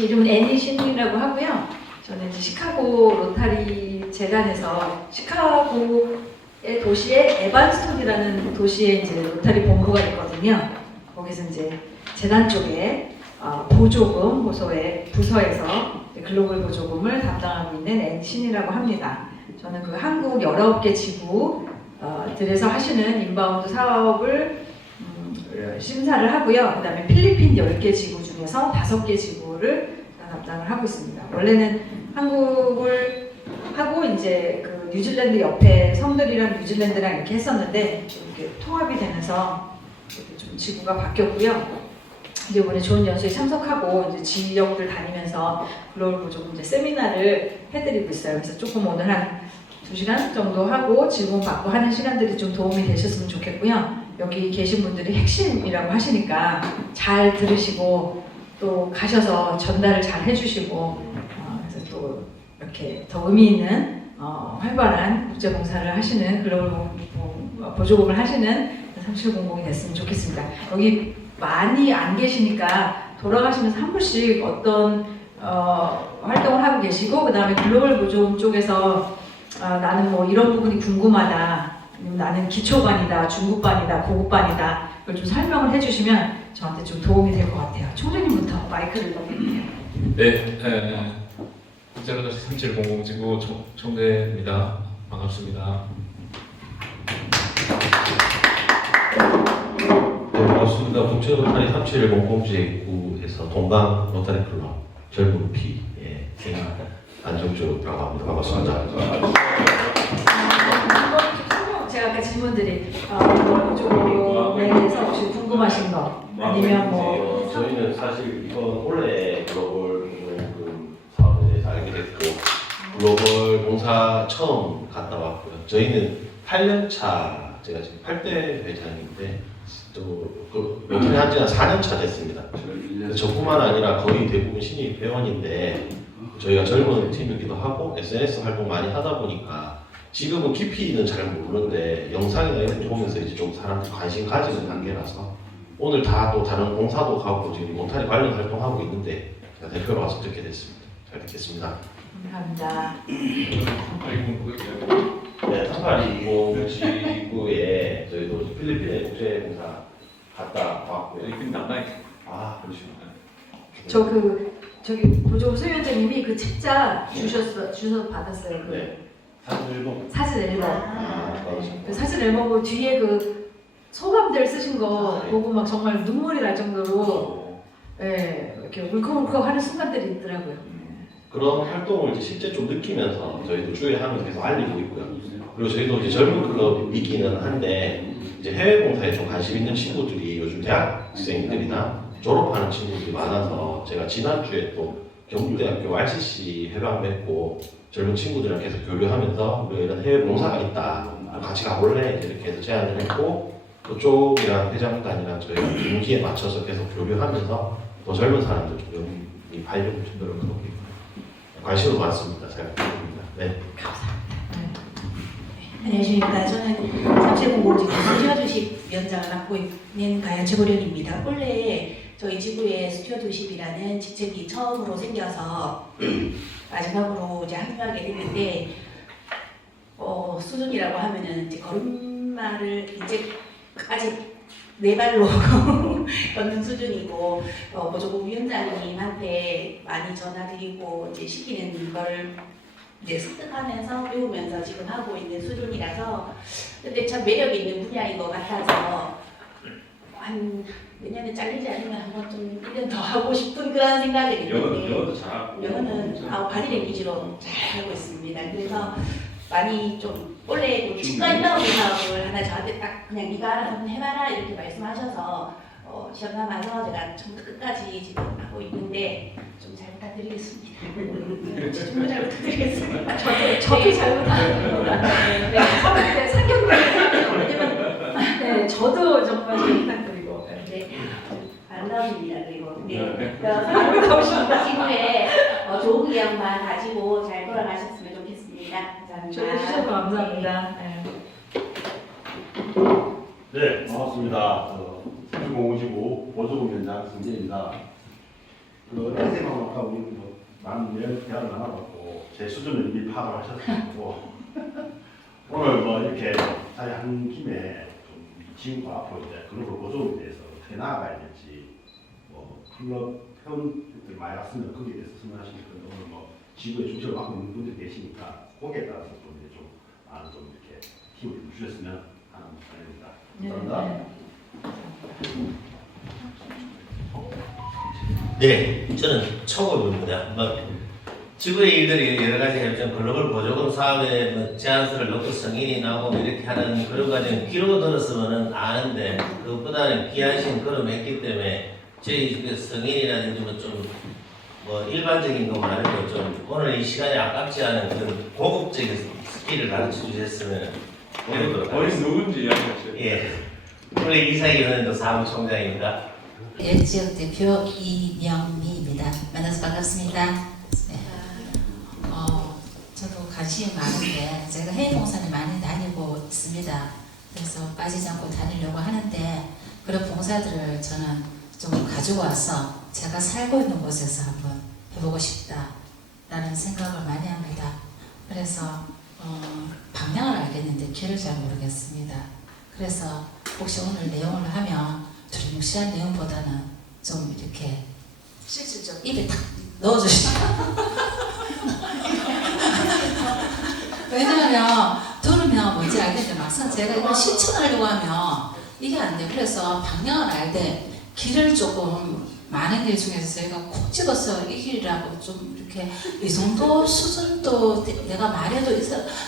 제 이름은 애니 신이라고 하고요. 저는 이제 시카고 로타리 재단에서 시카고의 도시에 에반스톤이라는 도시에 이제 로타리 본부가 있거든요. 거기서 이제 재단 쪽에 보조금 부서에서 글로벌 보조금을 담당하고 있는 애니 신이라고 합니다. 저는 그 한국 19개 지구들에서 하시는 인바운드 사업을 심사를 하고요. 그 다음에 필리핀 10개 지구 중에서 5개 지구를 담당을 하고 있습니다. 원래는 한국을 하고 이제 그 뉴질랜드 옆에 섬들이랑 뉴질랜드랑 이렇게 했었는데 이렇게 통합이 되면서 좀 지구가 바뀌었고요. 이제 이번에 좋은 연수에 참석하고 이제 지역들 다니면서 글로벌 보조금 이제 세미나를 해드리고 있어요. 그래서 조금 오늘 한 2시간 정도 하고 질문 받고 하는 시간들이 좀 도움이 되셨으면 좋겠고요. 여기 계신 분들이 핵심이라고 하시니까 잘 들으시고 또 가셔서 전달을 잘 해주시고 그래서 또 이렇게 더 의미 있는 활발한 국제봉사를 하시는 글로벌 보조금을 하시는 3700이 됐으면 좋겠습니다. 여기 많이 안 계시니까 돌아가시면서 한 분씩 어떤 활동을 하고 계시고 그 다음에 글로벌 보조금 쪽에서 나는 뭐 이런 부분이 궁금하다 아니면 나는 기초반이다 중급반이다 고급반이다 그걸 좀 설명을 해주시면 저한테 좀 도움이 될 것 같아요. 총재님부터 마이크를 넘길게요. 네, 국제로다시 3700 지구 총재입니다. 반갑습니다. 네, 반갑습니다. 국제로타리 3700 지구에서 동방 로타리 클럽 젊은 피 안정주라고 합니다. 반갑습니다. 제가 아까 질문드린 글로벌 보조금에 대해서 혹시 궁금하신 거 아니면 뭐 저희는 사실 이번 올해 글로벌 보조금 사업에 대해서 알게 됐고 글로벌 봉사 처음 갔다 왔고요. 저희는 8년차 제가 지금 8대 회장인데 또 로타리 한 지가 4년차 됐습니다. 저뿐만 아니라 거의 대부분 신입 회원인데 저희가 젊은 팀이기도 하고 SNS 활동 많이 하다 보니까 지금은 깊이는 잘 모르는데 영상이나 이런 거 보면서 이제 좀 사람들이 관심 가지는 단계라서 오늘 다 또 다른 봉사도 가고 지금 로타리 관련 활동하고 있는데 제가 대표로 와서 듣게 됐습니다. 잘 듣겠습니다. 감사합니다. 네, 3820 지구에 저희도 필리핀에 국제봉사 갔다 왔고요. 필리핀 담당. 그러시구나. 저기 보조금 소위원장님이 그 책자 주셔서 받았어요. 그 네. 사진 앨범. 맞습니다. 그 사진 앨범 뒤에 그 소감들 쓰신 거 네. 보고 막 정말 눈물이 날 정도로 이렇게 울컥울컥 하는 순간들이 있더라고요. 그런 활동을 이제 실제 좀 느끼면서 저희도 주위에 하면 계속 알리고 있고요. 그리고 저희도 이제 젊은 클럽이기는 한데 이제 해외 봉사에 좀 관심 있는 친구들이 요즘 대학생들이나 졸업하는 친구들이 많아서 제가 지난주에 또 경북대학교 RCC 회방 맺고 젊은 친구들이랑 계속 교류하면서 우리가 이런 해외 봉사가 있다 같이 가볼래 이렇게 해서 제안을 했고 그쪽이랑 회장단이랑 저희가 분기에 맞춰서 계속 교류하면서 더 젊은 사람들 좀 여기 발령 좀 노력하고 있고 관심도 많습니다. 잘 부탁드립니다. 네. 안녕하십니까. 저는 3700 지구 스튜어드십 위원장을 맡고 있는 가연 최보령입니다. 원래 저희 지구에 스튜어드십이라는 직책이 처음으로 생겨서 마지막으로 이제 합류하게 됐는데 수준이라고 하면은 이제 걸음마를 이제 아직 네 발로 걷는 수준이고 보조금 위원장님한테 많이 전화드리고 이제 시키는 걸 이제 습득하면서 배우면서 지금 하고 있는 수준이라서 근데 참 매력 있는 분야인 것 같아서 한 내년에 잘리지 않으면 한번 좀 1년 더 하고 싶은 그런 생각이 있는데 영어도 잘하고 영어는 바디랭귀지로 잘 하고 있습니다. 그래서 많이 좀 원래 치과 인바운드 사업을 하나 저한테 딱 그냥 네가 한번 해봐라 이렇게 말씀하셔서 시험 삼아서 제가 처음부터 끝까지 지금 하고 있는데 좀 잘 부탁드리겠습니다. 정말 잘 부탁드리겠습니다. 저도 잘 부탁드립니다. 네, 상견례 네, 저도 정말 잘 부탁드리고 네, 아름다우십니다. 그리고 네. 아름다우십니다. 지구에 좋은 기억만 가지고 잘 돌아가셨으면 좋겠습니다. 감사합니다. 초대해 주셔서 감사합니다. 네. 네, 반갑습니다. 3555 보조금 위원장 승재입니다. 그 SM하고 아까 우리 뭐 많은 대화를 나눠봤고 제 수준을 이미 파악을 하셨고 오늘 뭐 이렇게 자리 한 김에 좀 지금과 앞으로 이제 글로벌 보조에 대해서 어떻게 나아가야 될지 뭐 클럽 회원들 많이 왔으면 거기에 대해서 설명하시는 건데 오늘 뭐 지구의 중심을 맡고 있는 분들이 계시니까 거기에 따라서 좀 이제 좀 많은 좀 이렇게 힘을 좀 주셨으면 하는 바람입니다. 감사합니다. 네, 저는 초보입니다. 지구의 일들이 여러 가지 좀 글로벌 보조금 사업에 뭐 제안서를 넣고 승인이 나고 이렇게 하는 그런 과정 귀로 들었으면 아는데 그것보다는 귀하신 걸음했기 때문에 저희 그 승인이라든지 뭐 일반적인 거 말고 좀 오늘 이 시간이 아깝지 않은 그런 고급적인 스킬을 가르쳐 주셨으면 배우도록 어디 하겠습니다. 누군지 이야기하세요. 예, 원래 이사기 현도 사무총장입니다. 지역 대표 이명미입니다. 만나서 반갑습니다. 네. 저도 관심이 많은데 제가 해외 봉사를 많이 다니고 있습니다. 그래서 빠지지 않고 다니려고 하는데 그런 봉사들을 저는 좀 가지고 와서 제가 살고 있는 곳에서 한번 해보고 싶다라는 생각을 많이 합니다. 그래서 방향을 알겠는데 길을 잘 모르겠습니다. 그래서 혹시 오늘 내용을 하면 두리뭉실한 내용보다는 좀 이렇게 실질적. 입에 탁 넣어주시죠. 왜냐하면 들으면 뭔지 알겠는데 막상 제가 이걸 실천하려고 하면 이게 안 돼. 그래서 방향을 알되 길을 조금 많은 길 중에서 저희가 콕 집어서 이 길이라고 좀 이렇게 이 정도 수준도 내가 말해도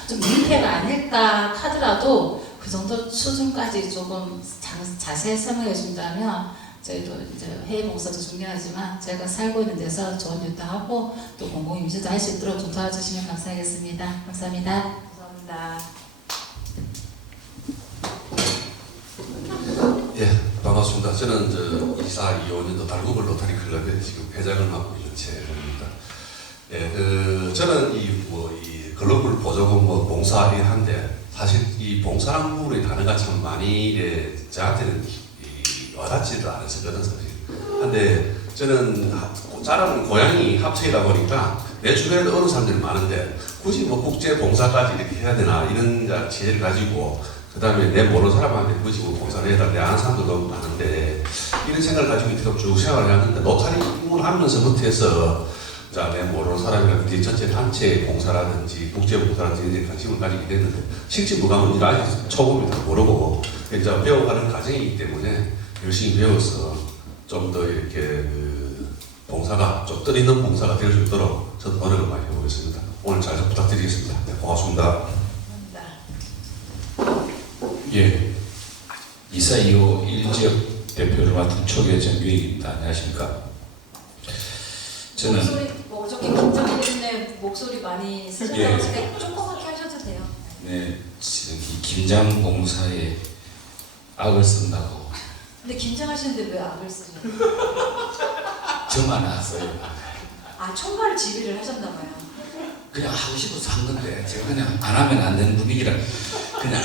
좀 민폐가 아닐까 하더라도 그 정도 수준까지 조금 자세히 설명해 준다면 저희도 이제 해외 봉사도 중요하지만 제가 살고 있는 데서 좋은 일도 하고 또 공공임시도 할 수 있도록 좀 도와주시면 감사하겠습니다. 감사합니다. 감사합니다. 예, 반갑습니다. 저는 2425년도 달구글 로타리 클럽의 지금 회장을 맡고 있는 최영입니다. 예, 저는 이 글로벌 보조금 봉사를 하는데 사실 이 봉사라는 부분의 단어가 참 많이 저한테는 와닿지를 않았었거든 사실. 근데 저는 자라는 고향이 합천이다 보니까 내 주변에도 어느 사람들이 많은데 굳이 뭐 국제 봉사까지 이렇게 해야 되나 이런 지혜를 가지고 그 다음에 내 모르는 사람한테 굳이 뭐 봉사를 해달래 아는 사람도 너무 많은데 이런 생각을 가지고 계속 쭉 생활을 하는데 노타리 공부를 하면서부터 해서 자, 내 모르는 사람이라든지 전체 단체 봉사라든지 국제 봉사라든지 이런 데 관심을 가지게 됐는데 실제 뭐가 뭔지 아직 초보입니다. 모르고 이제 배워가는 과정이기 때문에 열심히 배워서 좀 더 이렇게 봉사가 좀 뜻있는 봉사가 될 수 있도록 저도 노력을 많이 해보겠습니다. 오늘 잘 좀 부탁드리겠습니다. 네, 고맙습니다. 예, 2425 1지역 대표를 맡은 초계정 유익입니다. 안녕하십니까? 저는 목소리 뭐 어저께 긴장 때문에 목소리 많이 쓰셨다고 예. 하니까 조그맣게 하셔도 돼요. 네, 지금 이 김장 봉사에 악을 쓴다고 근데 긴장하시는데 왜 악을 쓰죠? 저만 왔어요. 아 총괄 지휘를 하셨나봐요. 그냥 하고 싶어서 한 건데 제가 그냥 안 하면 안 되는 분위기라 그냥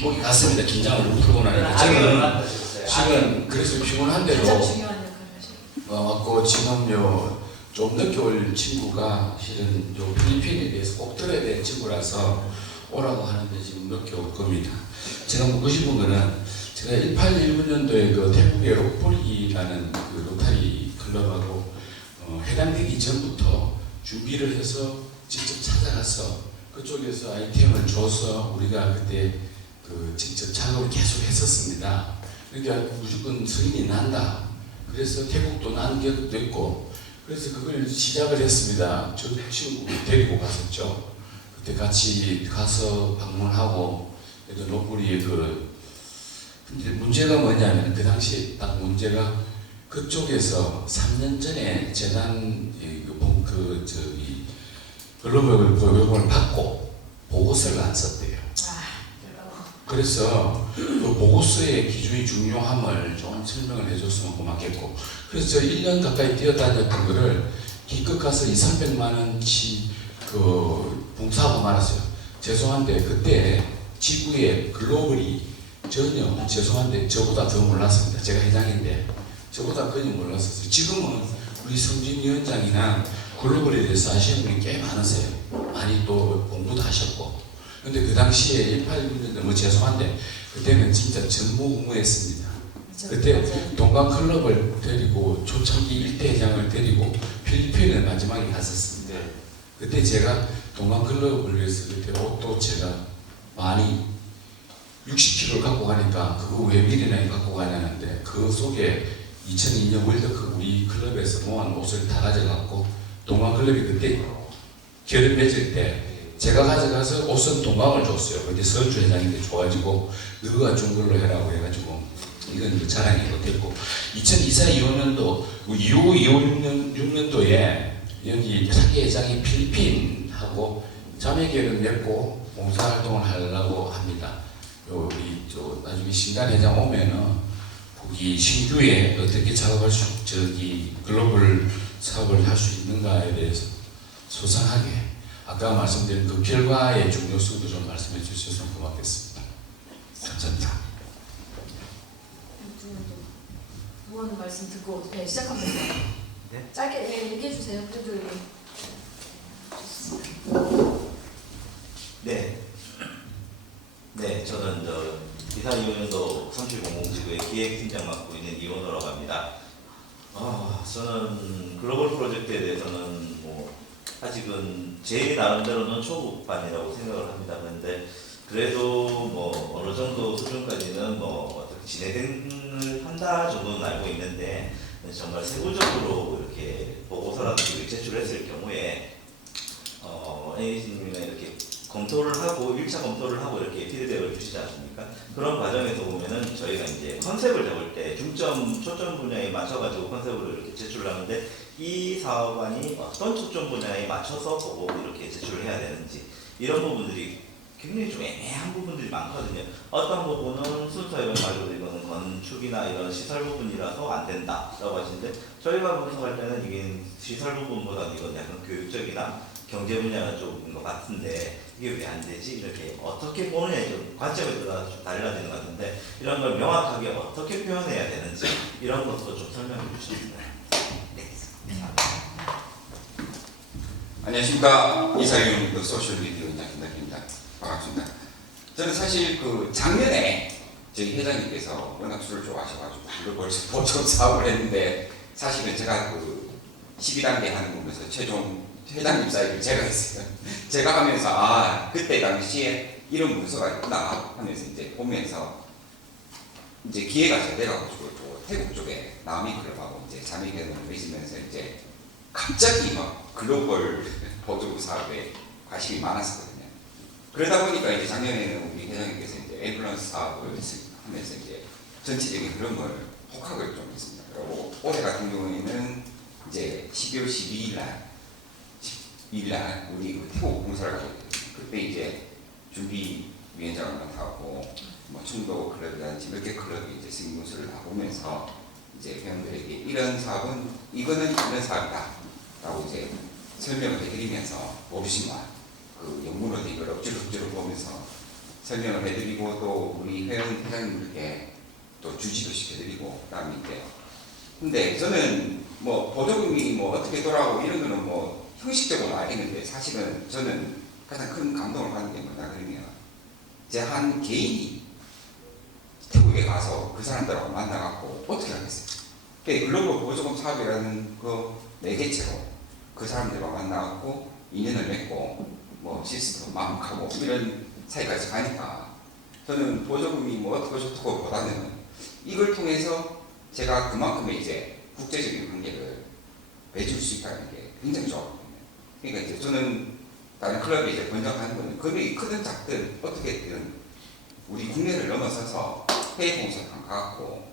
거기 갔습니다. 긴장을 풀고 나니까 저는 지금 그래서 피곤한데도 가장 중요한 역할을 하시고. 왔고 지금요 좀 늦게 올 친구가 실은 요 필리핀에 대해서 꼭 들어야 될 친구라서 오라고 하는데 지금 늦게 올 겁니다. 제가 묻고 싶은 거는 제가 1819년도에 그 태국의 록폴이라는 그 로타리 클럽하고 해당되기 전부터 준비를 해서 직접 찾아가서 그쪽에서 아이템을 줘서 우리가 그때 그 직접 작업을 계속 했었습니다. 그러니까 무조건 승인이 난다. 그래서 태국도 난 기억도 있고 그래서 그걸 시작을 했습니다. 저 친구 데리고 갔었죠. 그때 같이 가서 방문하고 록폴이의 근데 문제가 뭐냐면 그 당시에 딱 문제가 그쪽에서 3년 전에 재단 글로벌 보조금을 받고 보고서를 안 썼대요. 그래서 그 보고서의 기준이 중요함을 좀 설명을 해줬으면 고맙겠고 그래서 저 1년 가까이 뛰어다녔던 거를 기껏 가서 200~300만 원치 그 봉사하고 말았어요. 죄송한데 그때 지구의 글로벌이 전혀 죄송한데 저보다 더 몰랐습니다. 제가 회장인데 저보다 거의 몰랐었어요. 지금은 우리 성진 위원장이나 글로벌에 대해서 아시는 분이 꽤 많으세요. 많이 또 공부도 하셨고. 근데 그 당시에 18년대 너무 죄송한데 그때는 진짜 전무후무했습니다. 그때 동강클럽을 데리고 초창기 1대 회장을 데리고 필리핀에 마지막에 갔었습니다. 그때 제가 동강클럽을 위해서 그때 옷도 제가 많이 60kg를 갖고 가니까 그거 왜 미리나 갖고 가냐는데 그 속에 2002년 월드컵 우리 클럽에서 모은 옷을 다 가져갔고 동강클럽이 그때 결을 맺을 때 제가 가져가서 옷은 동강을 줬어요. 근데 서주 회장인데 줘가지고 너가 준 걸로 해라고 해가지고 이건 뭐 자랑이 못했고 2024, 25년도 이후 6년도에 여기 사기 회장이 필리핀하고 자매계를 맺고 봉사활동을 하려고 합니다. 우리 나중에 신단 회장 오면은 거기 신규에 어떻게 작업할 수, 글로벌 사업을 할 수 있는가에 대해서 소상하게 아까 말씀드린 그 결과의 중요성도 좀 말씀해 주셔서 고맙겠습니다. 감사합니다. 무언 말씀 듣고 네, 시작합니다. 네? 짧게 네, 얘기해 주세요. 그래도 네, 저는 이사 2호년도 3700지구의 기획팀장 맡고 있는 이원호라고 합니다. 저는 글로벌 프로젝트에 대해서는 뭐 아직은 제 나름대로는 초급반이라고 생각을 합니다. 그런데 그래도 뭐 어느 정도 수준까지는 뭐 어떻게 진행을 한다 정도는 알고 있는데 정말 세부적으로 이렇게 보고서라든지 제출했을 경우에 A님이나 이렇게 검토를 하고 1차 검토를 하고 이렇게 피드백을 주시지 않습니까? 그런 과정에서 보면은 저희가 이제 컨셉을 잡을 때 초점 분야에 맞춰가지고 컨셉을 이렇게 제출을 하는데 이 사업안이 어떤 초점 분야에 맞춰서 보고 이렇게 제출을 해야 되는지 이런 부분들이 굉장히 좀 애매한 부분들이 많거든요. 어떤 부분은 순서 이런 말로 이거는 건축이나 이런 시설 부분이라서 안 된다라고 하시는데 저희가 분석할 때는 이게 시설 부분보다는 이건 약간 교육적이나 경제 분야가 쪽인 것 같은데 이게 왜 안 되지? 이렇게 어떻게 보느냐에 좀 관점에 따라 좀 달라지는 것 같은데 이런 걸 명확하게 어떻게 표현해야 되는지 이런 것도 좀 설명해 주시겠나요? 네. 안녕하십니까. 이사윤 소셜미디어 인장 김덕입니다. 반갑습니다. 저는 사실 그 작년에 저희 회장님께서 워낙 술을 좋아하셔가지고 글로벌 보존 사업을 했는데 사실은 제가 그 12단계 하는 거 보면서 최종 회장님 사이를 제가 했어요. 제가 하면서 그때 당시에 이런 문서가 있구나 하면서 이제 보면서 이제 기회가 잘 돼가지고 또 태국 쪽에 남이클럽하고 이제 자매결연을 맺으면서 이제 갑자기 막 글로벌 보조 사업에 관심이 많았었거든요. 그러다 보니까 이제 작년에는 우리 회장님께서 이제 앰뷸런스 사업을 하면서 이제 전체적인 그런 걸 혹학을 좀 했습니다. 그리고 올해 같은 경우에는 이제 12월 12일 날 우리 그 태국 공사를 하게 됐거든요. 그때 이제 준비위원장을 맡아갖고 뭐 충도 클럽이라든지 몇 개 클럽이 이제 승인문서를 다 보면서 이제 회원들에게 이런 사업은 이거는 이런 사업이다라고 이제 설명을 해드리면서 오르신만 그 영문으로 이걸 억지로 보면서 설명을 해드리고 또 우리 회원님들께 또 주지도 시켜드리고 그다음에 이제 근데 저는 뭐 보조금이 뭐 어떻게 돌아가고 이런 거는 뭐 형식적으로 알겠는데 사실은 저는 가장 큰 감동을 받는 게 뭐냐 그러면 제 한 개인이 태국에 가서 그 사람들하고 만나갖고 어떻게 하겠어요? 글로벌 보조금 사업이라는 그 매개체로 그 사람들과 만나갖고 인연을 맺고 뭐 시스템 마음하고 이런 사이까지 가니까 저는 보조금이 뭐 어떻고 저떻고 보다는 이걸 통해서 제가 그만큼의 이제 국제적인 관계를 맺을 수 있다는 게 굉장히 좋았거든요. 그러니까 이제 저는 다른 클럽에 이제 번역하는 거는 금액이 크든 작든 어떻게든 우리 국내를 넘어서서 해외 공사를 가갖고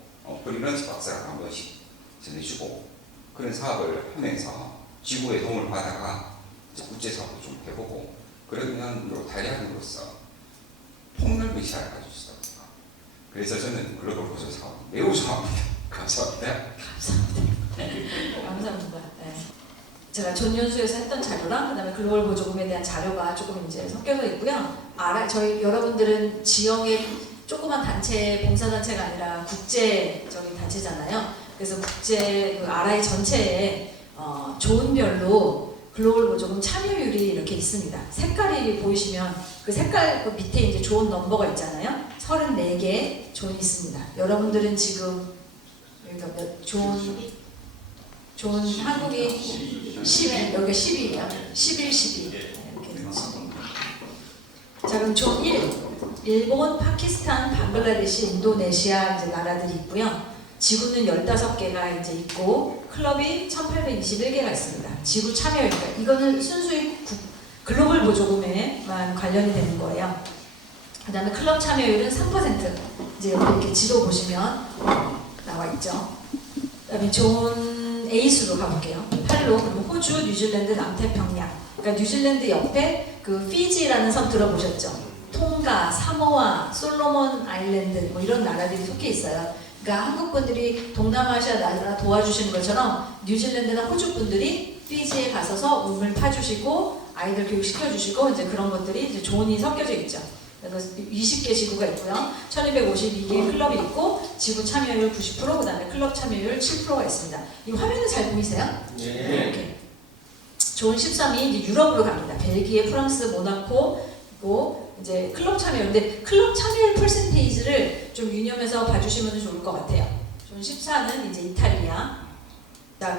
프리랜서 박사를 한 번씩 전해주고 그런 사업을 하면서 지구의 도움을 받아가 국제 사업도 좀 해보고 그러면 로타리안으로서 폭넓은 시야를 가질 수 있다. 그래서 저는 글로벌 보조 사업 매우 좋아합니다. 감사합니다. 감사합니다. 네. 제가 존연수에서 했던 자료랑 그다음에 글로벌 보조금에 대한 자료가 조금 이제 섞여서 있고요. 저희 여러분들은 지역의 조그만 단체, 봉사단체가 아니라 국제적인 단체잖아요. 그래서 국제 그 RI 전체에 존별로 글로벌 보조금 참여율이 이렇게 있습니다. 색깔이 보이시면 그 색깔 그 밑에 이제 존 넘버가 있잖아요. 34개 존이 있습니다. 여러분들은 지금 여기가 존 한국이 10, 여기가 10이에요. 11, 12 이렇게 있습니다. 자 그럼 존 1, 일본, 파키스탄, 방글라데시, 인도네시아 이제 나라들이 있고요. 지구는 15개가 이제 있고 클럽이 1821개가 있습니다. 지구 참여율이니까 이거는 순수히 글로벌 보조금에만 관련이 되는 거예요. 그 다음에 클럽 참여율은 3%. 이제 여기 이렇게 지도 보시면 나와 있죠. 그 다음에 존 A수로 가볼게요. 8로 그리고 호주, 뉴질랜드, 남태평양. 그러니까 뉴질랜드 옆에 그 피지라는 섬 들어보셨죠? 통가, 사모아, 솔로몬 아일랜드 뭐 이런 나라들이 속해 있어요. 그러니까 한국 분들이 동남아시아 나라 도와주시는 것처럼 뉴질랜드나 호주 분들이 피지에 가서서 우물 파주시고 아이들 교육 시켜주시고 이제 그런 것들이 이제 존이 섞여져 있죠. 그래서 20개 지구가 있고요. 1252개의 클럽이 있고 지구 참여율 90%, 그 다음에 클럽 참여율 7%가 있습니다. 이 화면은 잘 보이세요? 네. 이렇게. 존 13이 이제 유럽으로 갑니다. 벨기에, 프랑스, 모나코, 그리고 이제 클럽 참여율인데 클럽 참여율 퍼센테이지를 좀 유념해서 봐주시면 좋을 것 같아요. 존 14는 이제 이탈리아. 자,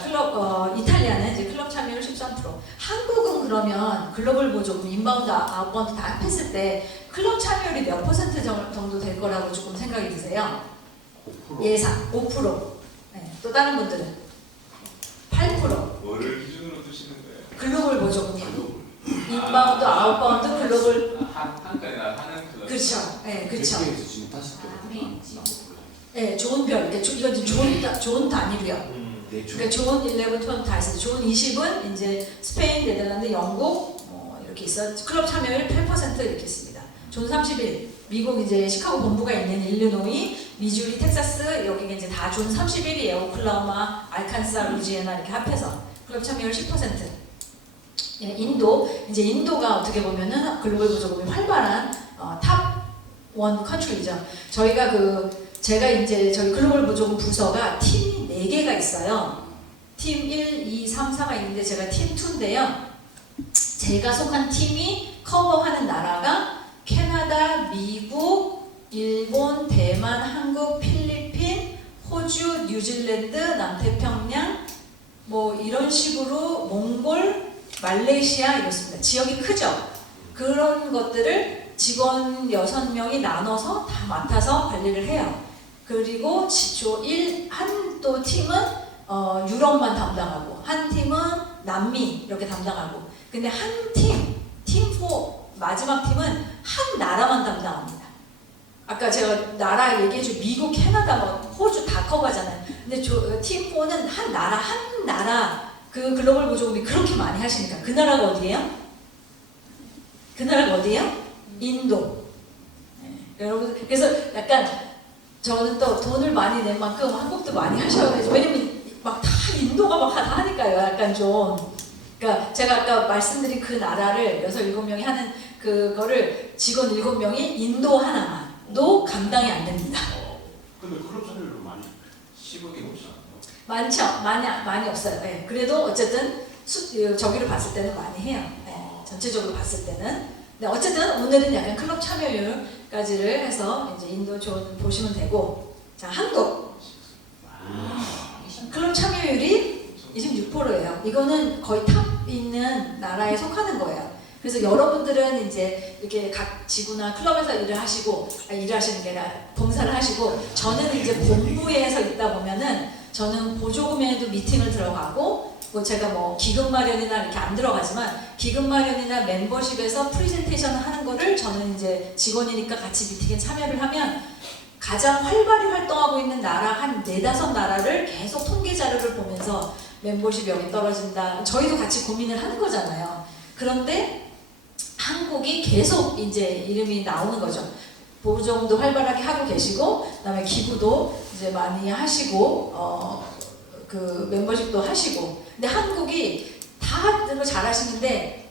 이탈리아는 이제 클럽 참여율 13%. 한국은 그러면 글로벌 보조금, 인바운드, 아웃바운드 다 합했을 때 클럽 참여율이 몇 퍼센트 정도 될 거라고 조금 생각이 드세요? 5%. 예상 5%. 네, 또 다른 분들은 8%. 뭐를 기준으로 두시는 거예요? 글로벌 보조금이요. 인바운드, 아웃바운드, 글로벌. 한가나 하는 클럽. 그렇죠. 네, 그렇죠. 대표에서 지금 5개. 네, 좋은 별. 이건 이제 좋은 단위로요. 그러니까 존 11, 12 다 있어요. 존 20은 이제 스페인, 네덜란드, 영국 이렇게 있어. 클럽 참여율 8% 이렇게 있습니다. 존 31, 미국 이제 시카고 본부가 있는 일리노이, 미주리, 텍사스 여기가 이제 다 존 31이에요. 오클라호마, 알칸사, 루지애나 이렇게 합해서 클럽 참여율 10%. 예, 인도가 어떻게 보면은 글로벌 보조금이 활발한 탑 원 컨트리죠. 제가 이제 저희 글로벌 보조금 부서가 팀이 4개가 있어요. 팀 1, 2, 3, 4가 있는데 제가 팀 2인데요. 제가 속한 팀이 커버하는 나라가 캐나다, 미국, 일본, 대만, 한국, 필리핀, 호주, 뉴질랜드, 남태평양 뭐 이런 식으로 몽골, 말레이시아 이렇습니다. 지역이 크죠? 그런 것들을 직원 6명이 나눠서 다 맡아서 관리를 해요. 그리고 한 또 팀은 유럽만 담당하고 한 팀은 남미 이렇게 담당하고 근데 한 팀 4 마지막 팀은 한 나라만 담당합니다. 아까 제가 나라 얘기해줘 미국, 캐나다, 뭐 호주 다 커버하잖아요. 근데 팀 4는 한 나라 그 글로벌 보조금이 그렇게 많이 하시니까 그 나라가 어디예요? 그 나라가 어디예요? 인도. 네. 여러분 그래서 약간 저는 또 돈을 많이 낸 만큼 한국도 많이 하셔야죠. 왜냐면 막 다 인도가 막 다 하니까요. 약간 좀. 그러니까 제가 아까 말씀드린 그 나라를 6, 7명이 하는 그거를 직원 7명이 인도 하나만도 감당이 안 됩니다. 근데 클럽 참여율은 많이 15개 넘지 않아요? 많죠? 많이 없어요. 네. 그래도 어쨌든 저기를 봤을 때는 많이 해요. 네. 전체적으로 봤을 때는. 네, 어쨌든 오늘은 약간 클럽 참여율까지를 해서 이제 인도 존 보시면 되고, 자 한국 클럽 참여율이 26%예요. 이거는 거의 탑 있는 나라에 속하는 거예요. 그래서 여러분들은 이제 이렇게 각 지구나 클럽에서 일을 하시는 게 아니라 봉사를 하시고, 저는 이제 본부에서 있다 보면은 저는 보조금에도 미팅을 들어가고. 제가 뭐 기금 마련이나 이렇게 안 들어가지만 기금 마련이나 멤버십에서 프레젠테이션을 하는 거를 저는 이제 직원이니까 같이 미팅에 참여를 하면 가장 활발히 활동하고 있는 나라 한 4-5 나라를 계속 통계 자료를 보면서 멤버십 여기 떨어진다. 저희도 같이 고민을 하는 거잖아요. 그런데 한국이 계속 이제 이름이 나오는 거죠. 보조금도 활발하게 하고 계시고, 그다음에 기부도 이제 많이 하시고, 그 멤버십도 하시고. 근데 한국이 다 잘 하시는데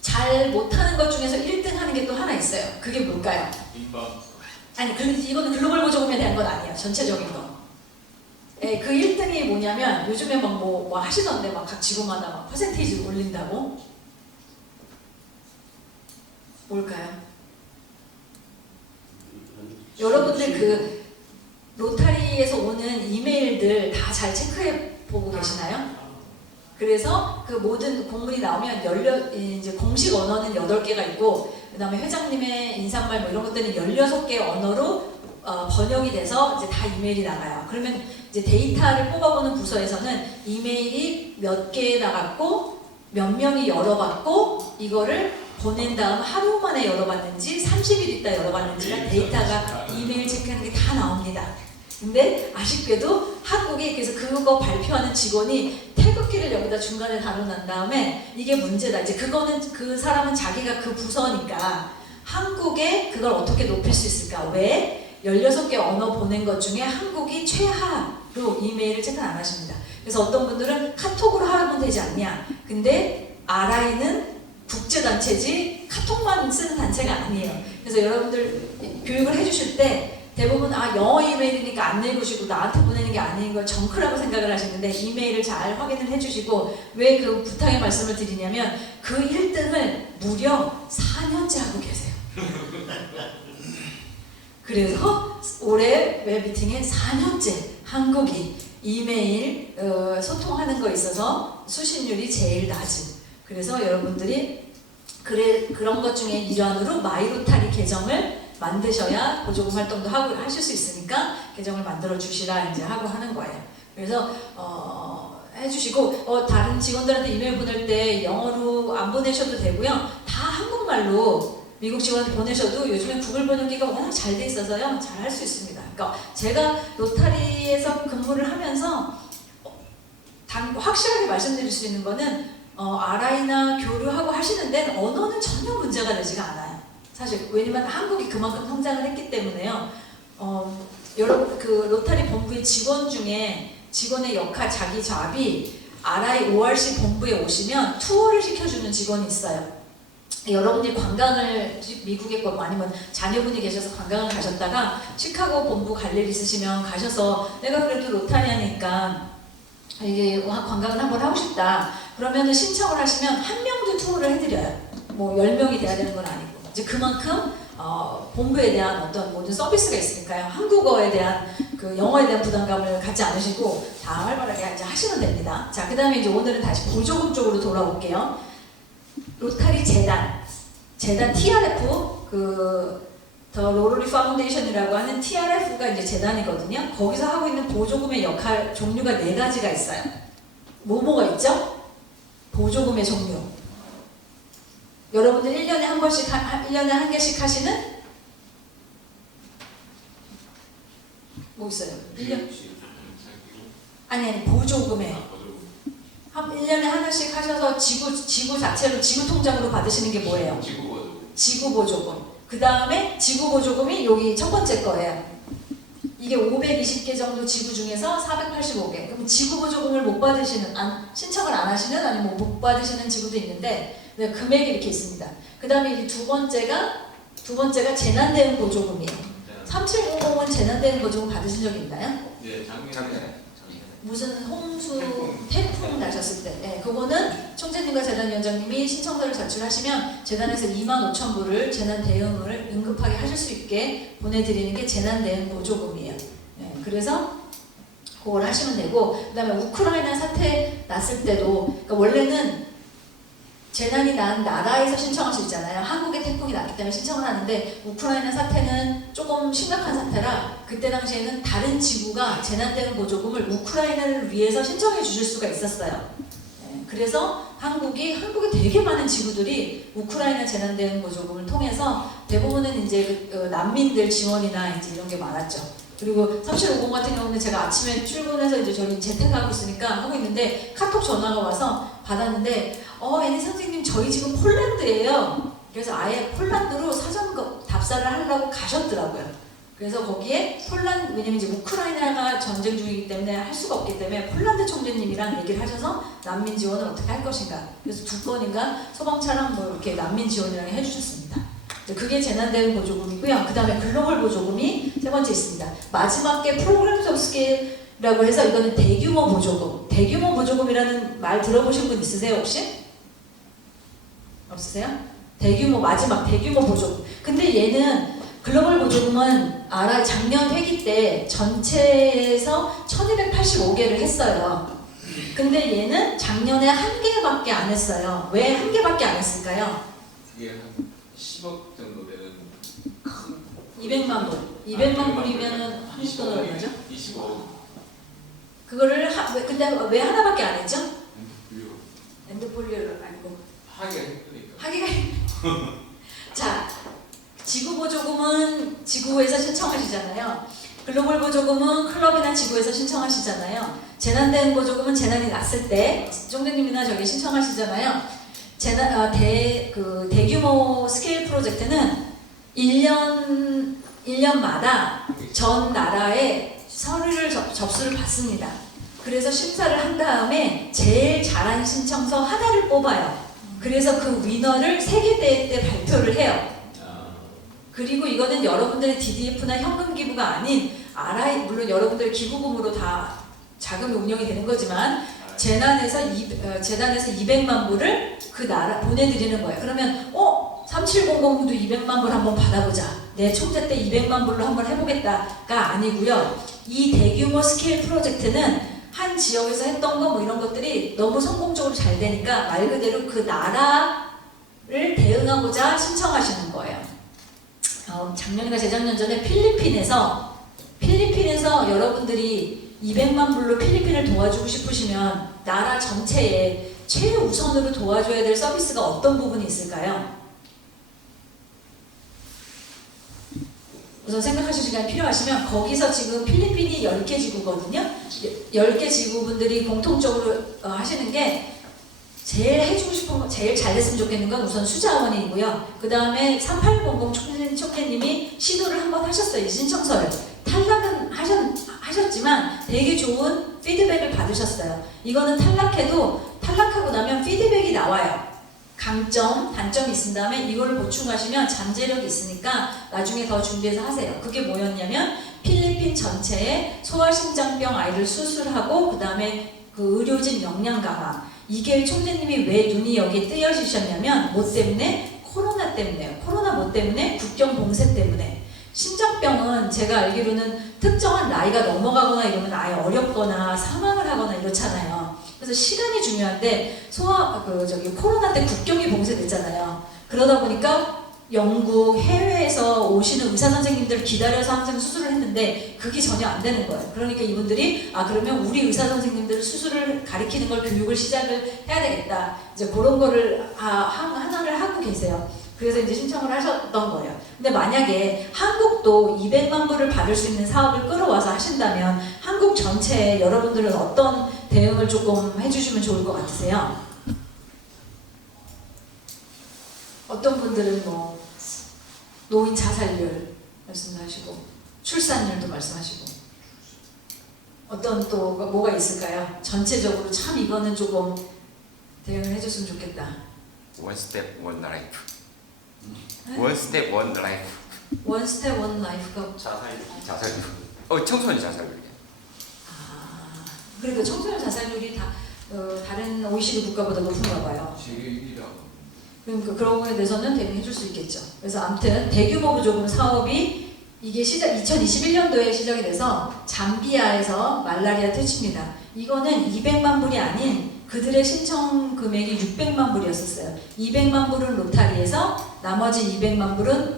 잘 못하는 것 중에서 1등 하는 게 또 하나 있어요. 그게 뭘까요? 인바운드. 아니, 이거는 글로벌 보조금에 대한 건 아니에요. 전체적인 거. 예, 그 1등이 뭐냐면 요즘에 막 뭐 하시던데 막 각 직원마다 막 퍼센테이지 올린다고. 뭘까요? 여러분들 그 로타리에서 오는 이메일들 다 잘 체크해 보고 계시나요? 그래서 그 모든 공문이 나오면 이제 공식 언어는 8개가 있고, 그 다음에 회장님의 인사말 뭐 이런 것들은 16개 언어로 번역이 돼서 이제 다 이메일이 나가요. 그러면 이제 데이터를 뽑아보는 부서에서는 이메일이 몇 개 나갔고, 몇 명이 열어봤고, 이거를 보낸 다음 하루 만에 열어봤는지 30일 있다 열어봤는지가 데이터가 이메일 체크하는 게 다 나옵니다. 근데 아쉽게도 한국이 그래서 그거 발표하는 직원이 태극기를 여기다 중간에 달아난 다음에 이게 문제다. 이제 그거는 그 사람은 자기가 그 부서니까 한국에 그걸 어떻게 높일 수 있을까? 왜? 16개 언어 보낸 것 중에 한국이 최하로 이메일을 체크 안 하십니다. 그래서 어떤 분들은 카톡으로 하면 되지 않냐? 근데 RI는 국제단체지 카톡만 쓰는 단체가 아니에요. 그래서 여러분들 교육을 해주실 때 대부분 영어 이메일이니까 안 읽으시고 나한테 보내는 게 아닌 걸 정크라고 생각을 하시는데 이메일을 잘 확인을 해주시고, 왜 그 부탁의 말씀을 드리냐면 그 1등을 무려 4년째 하고 계세요. 그래서 올해 웹미팅에 4년째 한국이 이메일 소통하는 거에 있어서 수신율이 제일 낮은, 그래서 여러분들이 그런 것 중에 일환으로 마이로타리 계정을 만드셔야 보조금 활동도 하고 하실 수 있으니까 계정을 만들어 주시라 이제 하고 하는 거예요. 그래서 해주시고 다른 직원들한테 이메일 보낼 때 영어로 안 보내셔도 되고요. 다 한국말로 미국 직원한테 보내셔도 요즘에 구글 번역기가 워낙 잘 돼 있어서요. 잘 할 수 있습니다. 그러니까 제가 로타리에서 근무를 하면서 확실하게 말씀드릴 수 있는 거는 RI나 교류하고 하시는 데는 언어는 전혀 문제가 되지가 않아요. 사실 왜냐면 한국이 그만큼 성장을 했기 때문에요. 여러분 그 로타리 본부의 직원 중에 직원의 역할, 자기 잡이 RI ORC 본부에 오시면 투어를 시켜주는 직원이 있어요. 여러분들이 관광을 미국에 거 아니면 자녀분이 계셔서 관광을 가셨다가 시카고 본부 갈 일 있으시면 가셔서 내가 그래도 로타리아니까 이게 관광을 한번 하고 싶다. 그러면 신청을 하시면 한 명도 투어를 해드려요. 뭐 10명이 돼야 되는 건 아니고. 이제 그만큼 본부에 대한 어떤 모든 서비스가 있으니까요. 한국어에 대한 그 영어에 대한 부담감을 갖지 않으시고 다 활발하게 이제 하시면 됩니다. 자, 그 다음에 이제 오늘은 다시 보조금 쪽으로 돌아올게요. 로타리 재단 TRF 더 로러리 파운데이션이라고 하는 TRF가 이제 재단이거든요. 거기서 하고 있는 보조금의 역할 종류가 4가지가 있어요. 뭐가 있죠? 보조금의 종류. 여러분들 1년에 한 번씩 1년에 한 개씩 하시는 뭐 있어요? 1년 아니 보조금에 1년에 하나씩 하셔서 지구 자체로 지구 통장으로 받으시는 게 뭐예요? 지구 보조금. 그 다음에 지구 보조금이 여기 첫 번째 거예요. 이게 520개 정도 지구 중에서 485개. 그럼 지구 보조금을 못 받으시는, 신청을 안 하시는, 아니면 못 받으시는 지구도 있는데 금액이 이렇게 있습니다. 그 다음에 두 번째가 재난대응 보조금이에요. 3700은 재난대응 보조금 받으신 적 있나요? 네, 작년에. 무슨 홍수, 태풍 나셨을 때, 네, 그거는 총재님과 재단위원장님이 신청서를 제출하시면 재단에서 25,000불을 재난 대응을 응급하게 하실 수 있게 보내드리는 게 재난 대응 보조금이에요. 네, 그래서 그걸 하시면 되고, 그다음에 우크라이나 사태 났을 때도, 그러니까 원래는 재난이 난 나라에서 신청할 수 있잖아요. 한국에 태풍이 났기 때문에 신청을 하는데 우크라이나 사태는 조금 심각한 사태라 그때 당시에는 다른 지구가 재난대응 보조금을 우크라이나를 위해서 신청해 주실 수가 있었어요. 네, 그래서 한국에 되게 많은 지구들이 우크라이나 재난대응 보조금을 통해서 대부분은 이제 난민들 지원이나 이제 이런 게 많았죠. 그리고 3750 같은 경우는 제가 아침에 출근해서 이제 저희 재택하고 있으니까 하고 있는데 카톡 전화가 와서 받았는데 애니 선생님 저희 지금 폴란드예요. 그래서 아예 폴란드로 사전 답사를 하려고 가셨더라고요. 그래서 거기에 왜냐면 이제 우크라이나가 전쟁 중이기 때문에 할 수가 없기 때문에 폴란드 총재님이랑 얘기를 하셔서 난민 지원을 어떻게 할 것인가. 그래서 2번인가 소방차랑 뭐 이렇게 난민 지원이랑 해주셨습니다. 그게 재난대응 보조금이고요. 그 다음에 글로벌 보조금이 3번째 있습니다. 마지막 게 프로그램 오브 스케일 라고 해서 이거는 대규모 보조금. 대규모 보조금이라는 말 들어보신 분 있으세요 혹시? 없으세요? 대규모 마지막 대규모 보조금. 근데 얘는 글로벌 보조금은 알아 작년 회기 때 전체에서 1285개를 했어요. 근데 얘는 작년에 1개밖에 안 했어요. 왜 1개밖에 안 했을까요? 그게 한 10억 정도 되는 큰 200만 불. 200만 불이면은 한국 돈으로 얼마죠? 25억 그거를 근데 왜 하나밖에 안 했죠? 엔드폴리오 엔드폴리오를 아니고 하기가 힘드니까. 하기가 자, 지구 보조금은 지구에서 신청하시잖아요. 글로벌 보조금은 클럽이나 지구에서 신청하시잖아요. 재난대응 보조금은 재난이 났을 때 총재님이나 저기 신청하시잖아요. 대규모 스케일 프로젝트는 1년마다 전 나라에 서류를 접수를 받습니다. 그래서 심사를 한 다음에 제일 잘한 신청서 하나를 뽑아요. 그래서 그 위너를 세계대회 때 발표를 해요. 그리고 이거는 여러분들의 DDF나 현금 기부가 아닌 물론 여러분들의 기부금으로 다 자금이 운영이 되는 거지만 재단에서 200만 불을 그 나라 보내드리는 거예요. 그러면 3700도 200만 불 한번 받아보자. 내 총재 때 200만 불로 한번 해보겠다가 아니고요. 이 대규모 스케일 프로젝트는 한 지역에서 했던 거 뭐 이런 것들이 너무 성공적으로 잘 되니까 말 그대로 그 나라를 대응하고자 신청하시는 거예요. 작년이나 재작년 전에 필리핀에서 여러분들이 200만 불로 필리핀을 도와주고 싶으시면 나라 전체에 최우선으로 도와줘야 될 서비스가 어떤 부분이 있을까요? 우선 생각하실 시간이 필요하시면 거기서 지금 필리핀이 10개 지구거든요. 10개 지구분들이 공통적으로 하시는 게 제일 해주고 싶은 거, 제일 잘 됐으면 좋겠는 건 우선 수자원이고요. 그 다음에 3800 총재님이 시도를 한번 하셨어요. 이 신청서를. 탈락은 하셨지만 되게 좋은 피드백을 받으셨어요. 이거는 탈락하고 나면 피드백이 나와요. 강점, 단점이 있은 다음에 이거를 보충하시면 잠재력이 있으니까 나중에 더 준비해서 하세요. 그게 뭐였냐면 필리핀 전체에 소아심장병 아이를 수술하고 그 다음에 그 의료진 역량 강화. 이게 총재님이 왜 눈이 여기에 뜨여지셨냐면 뭐 때문에? 코로나 때문에요. 코로나 뭐 때문에? 국경 봉쇄 때문에. 심장병은 제가 알기로는 특정한 나이가 넘어가거나 이러면 아예 어렵거나 사망을 하거나 이렇잖아요. 그래서 시간이 중요한데 코로나 때 국경이 봉쇄됐잖아요. 그러다 보니까 영국, 해외에서 오시는 의사 선생님들 기다려서 항상 수술을 했는데 그게 전혀 안 되는 거예요. 그러니까 이분들이 그러면 우리 의사 선생님들 수술을 가리키는 걸 교육을 시작을 해야 되겠다. 이제 그런 거를 하나를 하고 계세요. 그래서 이제 신청을 하셨던 거예요. 근데 만약에 한국도 200만 불을 받을 수 있는 사업을 끌어와서 하신다면 한국 전체에 여러분들은 어떤 대응을 조금 해주시면 좋을 것 같으세요? 어떤 분들은 뭐 노인 자살률 말씀하시고 출산율도 말씀하시고 어떤 또 뭐가 있을까요? 전체적으로 참 이거는 조금 대응을 해줬으면 좋겠다. One step, one life. One step, one life. One step, one life가 자살률. 청소년 자살률. 그러니까 청소년 자살률이 다른 OECD 국가보다 높은가 봐요. 세계 1위라고. 그러니까 그런 거에 대해서는 대응해 줄 수 있겠죠. 그래서 아무튼 대규모 보조금 사업이 이게 2021년도에 시작이 돼서 잠비아에서 말라리아 퇴치입니다. 이거는 200만 불이 아닌 그들의 신청 금액이 600만 불이었었어요. 200만 불은 로타리에서 나머지 200만 불은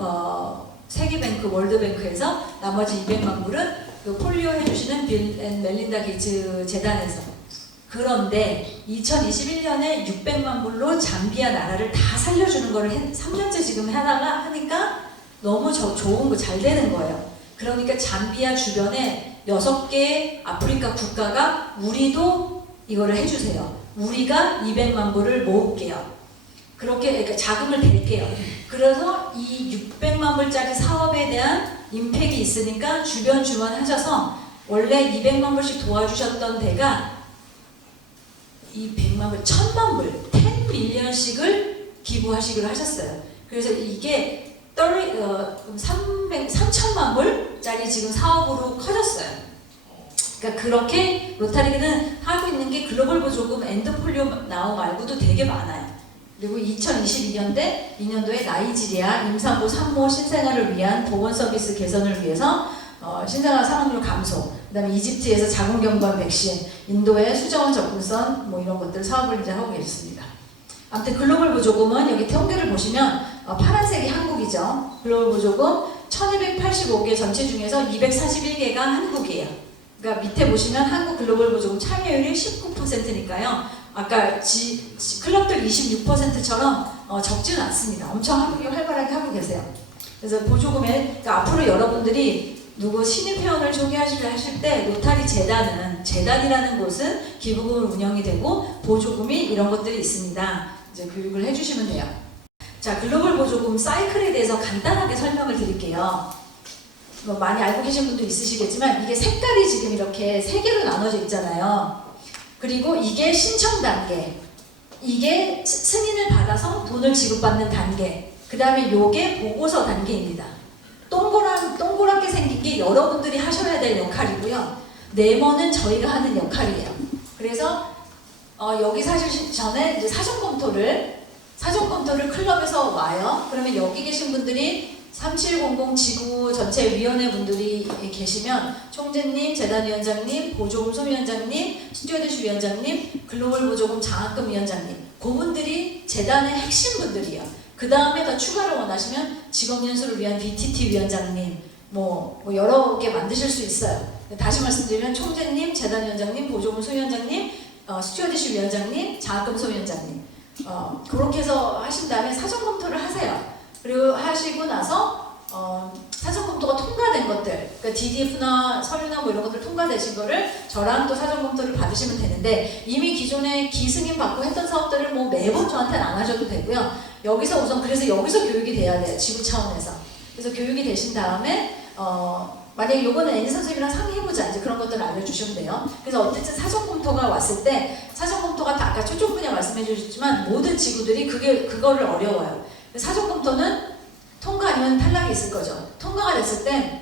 세계뱅크, 월드뱅크에서 나머지 200만 불은 그 폴리오 해주시는 빌 앤 멜린다 게이츠 재단에서. 그런데 2021년에 600만 불로 잠비아 나라를 다 살려주는 거를 3년째 지금 하니까 너무 좋은 거 잘 되는 거예요. 그러니까 잠비아 주변에 6개 아프리카 국가가 우리도 이거를 해주세요. 우리가 200만 불을 모을게요. 그러니까 자금을 댈게요. 그래서 이 600만 불짜리 사업에 대한 임팩이 있으니까 주변 하셔서 원래 200만 불씩 도와주셨던 데가 200만 불, 1000만 불, 10밀리언씩을 기부하시기로 하셨어요. 그래서 이게 3천만 불짜리 지금 사업으로 커졌어요. 그러니까 그렇게 로타리는 하고 있는 게 글로벌 보조금 엔드폴리오 나우 말고도 되게 많아요. 그리고 2022년도에 나이지리아 임산부 산모 신생아를 위한 보건 서비스 개선을 위해서 신생아 사망률 감소, 그다음에 이집트에서 자궁경부암 백신, 인도의 수정원 접근선 뭐 이런 것들 사업을 이제 하고 계십니다. 아무튼 글로벌 보조금은 여기 통계를 보시면 파란색이 한국이죠. 글로벌 보조금 1285개 전체 중에서 241개가 한국이에요. 그러니까 밑에 보시면 한국 글로벌 보조금 참여율이 19%니까요. 아까 클럽들 26%처럼 적지는 않습니다. 엄청 한국이 활발하게 하고 계세요. 그래서 보조금에 그러니까 앞으로 여러분들이 누구 신입회원을 소개하실 때 로타리 재단이라는 곳은 기부금을 운영이 되고 보조금이 이런 것들이 있습니다. 이제 교육을 해주시면 돼요. 자, 글로벌 보조금 사이클에 대해서 간단하게 설명을 드릴게요. 뭐 많이 알고 계신 분도 있으시겠지만 이게 색깔이 지금 이렇게 세 개로 나눠져 있잖아요. 그리고 이게 신청 단계, 이게 승인을 받아서 돈을 지급받는 단계, 그 다음에 요게 보고서 단계입니다. 동그랗게 생긴 게 여러분들이 하셔야 될 역할이고요. 네모는 저희가 하는 역할이에요. 그래서 여기 사실 전에 이제 사전 검토를 클럽에서 와요. 그러면 여기 계신 분들이 3700 지구 전체 위원회 분들이 계시면 총재님, 재단위원장님, 보조금 소위원장님, 스튜어드십 위원장님, 글로벌 보조금 장학금 위원장님, 그분들이 재단의 핵심 분들이에요. 그 다음에 더 추가를 원하시면 직업연수를 위한 BTT 위원장님, 뭐 여러 개 만드실 수 있어요. 다시 말씀드리면 총재님, 재단위원장님, 보조금 소위원장님, 스튜어드십 위원장님, 장학금 소위원장님, 그렇게 해서 하신 다음에 사전 검토를 하세요. 그리고 하시고 나서 사전 검토가 통과된 것들, 그러니까 DDF나 서류나 뭐 이런 것들 통과되신 거를 저랑 또 사전 검토를 받으시면 되는데, 이미 기존에 기승인 받고 했던 사업들을 뭐 매번 저한테는 안 하셔도 되고요. 여기서 우선 그래서 여기서 교육이 돼야 돼요. 지구 차원에서. 그래서 교육이 되신 다음에 만약에 요거는 애니 선생님이랑 상의해보자, 이제 그런 것들을 알려주시면 돼요. 그래서 어쨌든 사전 검토가 왔을 때 사전 검토가 다 아까 초점 분야 말씀해 주셨지만 모든 지구들이 그거를 어려워요. 사전 검토는 통과 아니면 탈락이 있을 거죠. 통과가 됐을 때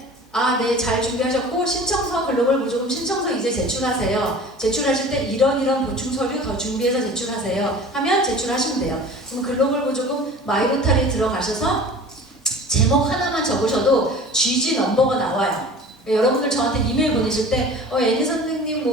네, 잘 준비하셨고 신청서, 글로벌 보조금 신청서 이제 제출하세요. 제출하실 때 이런 보충 서류 더 준비해서 제출하세요 하면 제출하시면 돼요. 그럼 글로벌 보조금 마이로타리에 들어가셔서 제목 하나만 적으셔도 GG 넘버가 나와요. 여러분들 저한테 이메일 보내실 때 애니 선생님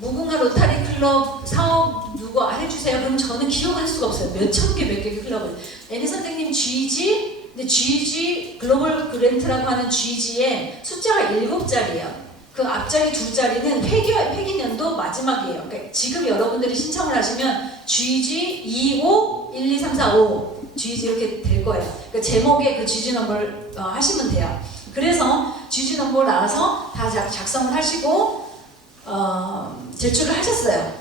무궁화 로타리 클럽 사업 누구 해주세요. 그럼 저는 기억할 수가 없어요. 몇천 개, 몇 개 클럽을. 애니 선생님 GG, 근데 GG 글로벌 그랜트라고 하는 GG에 숫자가 7자리예요. 그 앞자리 2자리는 폐기년도 마지막이에요. 그러니까 지금 여러분들이 신청을 하시면 GG 25 1, 2, 3, 4, 5 GG 이렇게 될 거예요. 그러니까 제목에 그 GG 넘버를 하시면 돼요. 그래서 GG 넘버를 나와서 다 작성을 하시고 제출을 하셨어요.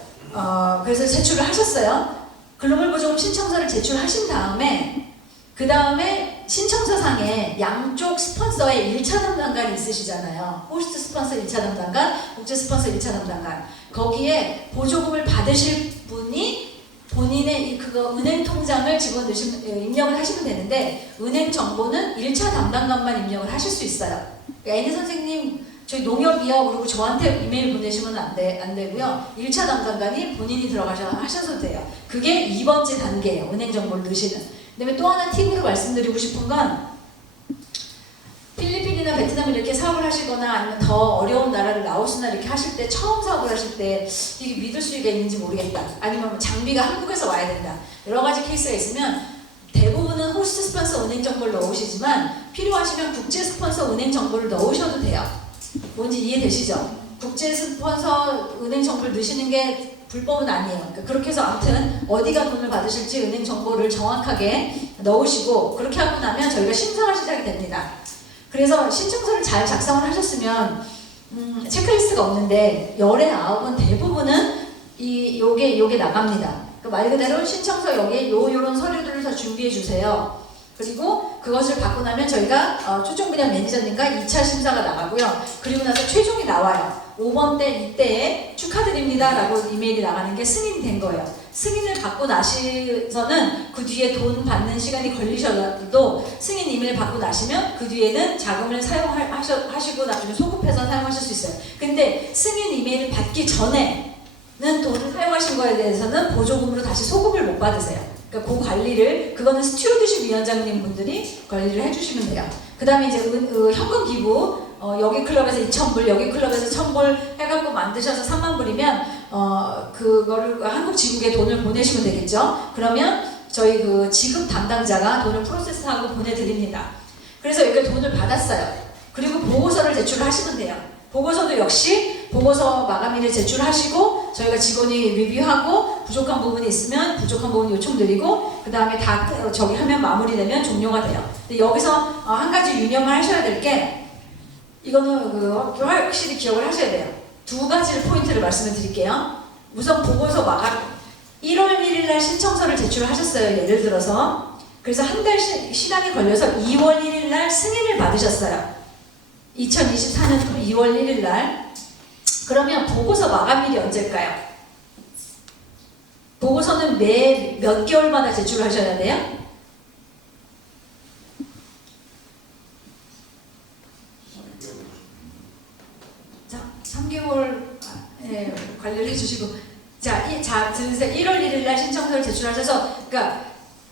그래서 제출을 하셨어요. 글로벌 보조금 신청서를 제출하신 다음에 그 다음에 신청서 상에 양쪽 스폰서의 1차 담당관이 있으시잖아요. 호스트 스폰서 1차 담당관, 국제 스폰서 1차 담당관. 거기에 보조금을 받으실 분이 본인의 그거 은행 통장을 입력을 하시면 되는데 은행 정보는 1차 담당관만 입력을 하실 수 있어요. 애니 선생님 저희 농협이요. 그리고 저한테 이메일 보내시면 안 되고요. 1차 담당관이 본인이 하셔도 돼요. 그게 2번째 단계예요. 은행 정보를 넣으시는. 그다음에 또 하나 팁으로 말씀드리고 싶은 건 필리핀이나 베트남 이렇게 사업을 하시거나 아니면 더 어려운 나라를 라오스나 이렇게 하실 때 처음 사업을 하실 때 이게 믿을 수가 있는지 모르겠다. 아니면 장비가 한국에서 와야 된다. 여러 가지 케이스가 있으면 대부분은 호스트 스폰서 은행 정보를 넣으시지만 필요하시면 국제 스폰서 은행 정보를 넣으셔도 돼요. 뭔지 이해되시죠? 국제 스폰서 은행 정보를 넣으시는 게 불법은 아니에요. 그러니까 그렇게 해서 아무튼 어디가 돈을 받으실지 은행 정보를 정확하게 넣으시고 그렇게 하고 나면 저희가 심사가 시작이 됩니다. 그래서 신청서를 잘 작성을 하셨으면 체크리스트가 없는데 열의 9은 대부분은 요게 나갑니다. 그러니까 말 그대로 신청서 여기에 요런 서류들을 다 준비해 주세요. 그리고 그것을 받고 나면 저희가 초청 분야 매니저님과 2차 심사가 나가고요. 그리고 나서 최종이 나와요. 5번 때 이때에 축하드립니다라고 이메일이 나가는 게 승인이 된 거예요. 승인을 받고 나셔서는 그 뒤에 돈 받는 시간이 걸리셔도 승인 이메일 받고 나시면 그 뒤에는 자금을 사용하시고 나중에 소급해서 사용하실 수 있어요. 근데 승인 이메일을 받기 전에는 돈을 사용하신 거에 대해서는 보조금으로 다시 소급을 못 받으세요. 그러니까 그 관리를, 그거는 스튜어드십 위원장님 분들이 관리를 해주시면 돼요. 그 다음에 이제 현금 기부, 여기 클럽에서 2,000불, 여기 클럽에서 1,000불 해갖고 만드셔서 3만 불이면 그거를 한국 지국에 돈을 보내시면 되겠죠. 그러면 저희 그 지급 담당자가 돈을 프로세스하고 보내드립니다. 그래서 여기 돈을 받았어요. 그리고 보고서를 제출하시면 돼요. 보고서도 역시 보고서 마감일에 제출하시고 저희가 직원이 리뷰하고 부족한 부분이 있으면 부족한 부분 요청드리고 그 다음에 다 저기 하면 마무리되면 종료가 돼요. 근데 여기서 한 가지 유념을 하셔야 될 게, 이거는 확실히 기억을 하셔야 돼요. 두 가지를 포인트를 말씀을 드릴게요. 우선 보고서 마감 1월 1일 날 신청서를 제출하셨어요. 예를 들어서. 그래서 한 달 시간이 걸려서 2월 1일 날 승인을 받으셨어요. 2024년 2월 1일 날. 그러면 보고서 마감일이 언제일까요? 보고서는 매 몇 개월마다 제출하셔야 돼요? 자, 3개월 관리를 해주시고, 들으세요. 1월 1일 날 신청서를 제출하셔서, 그러니까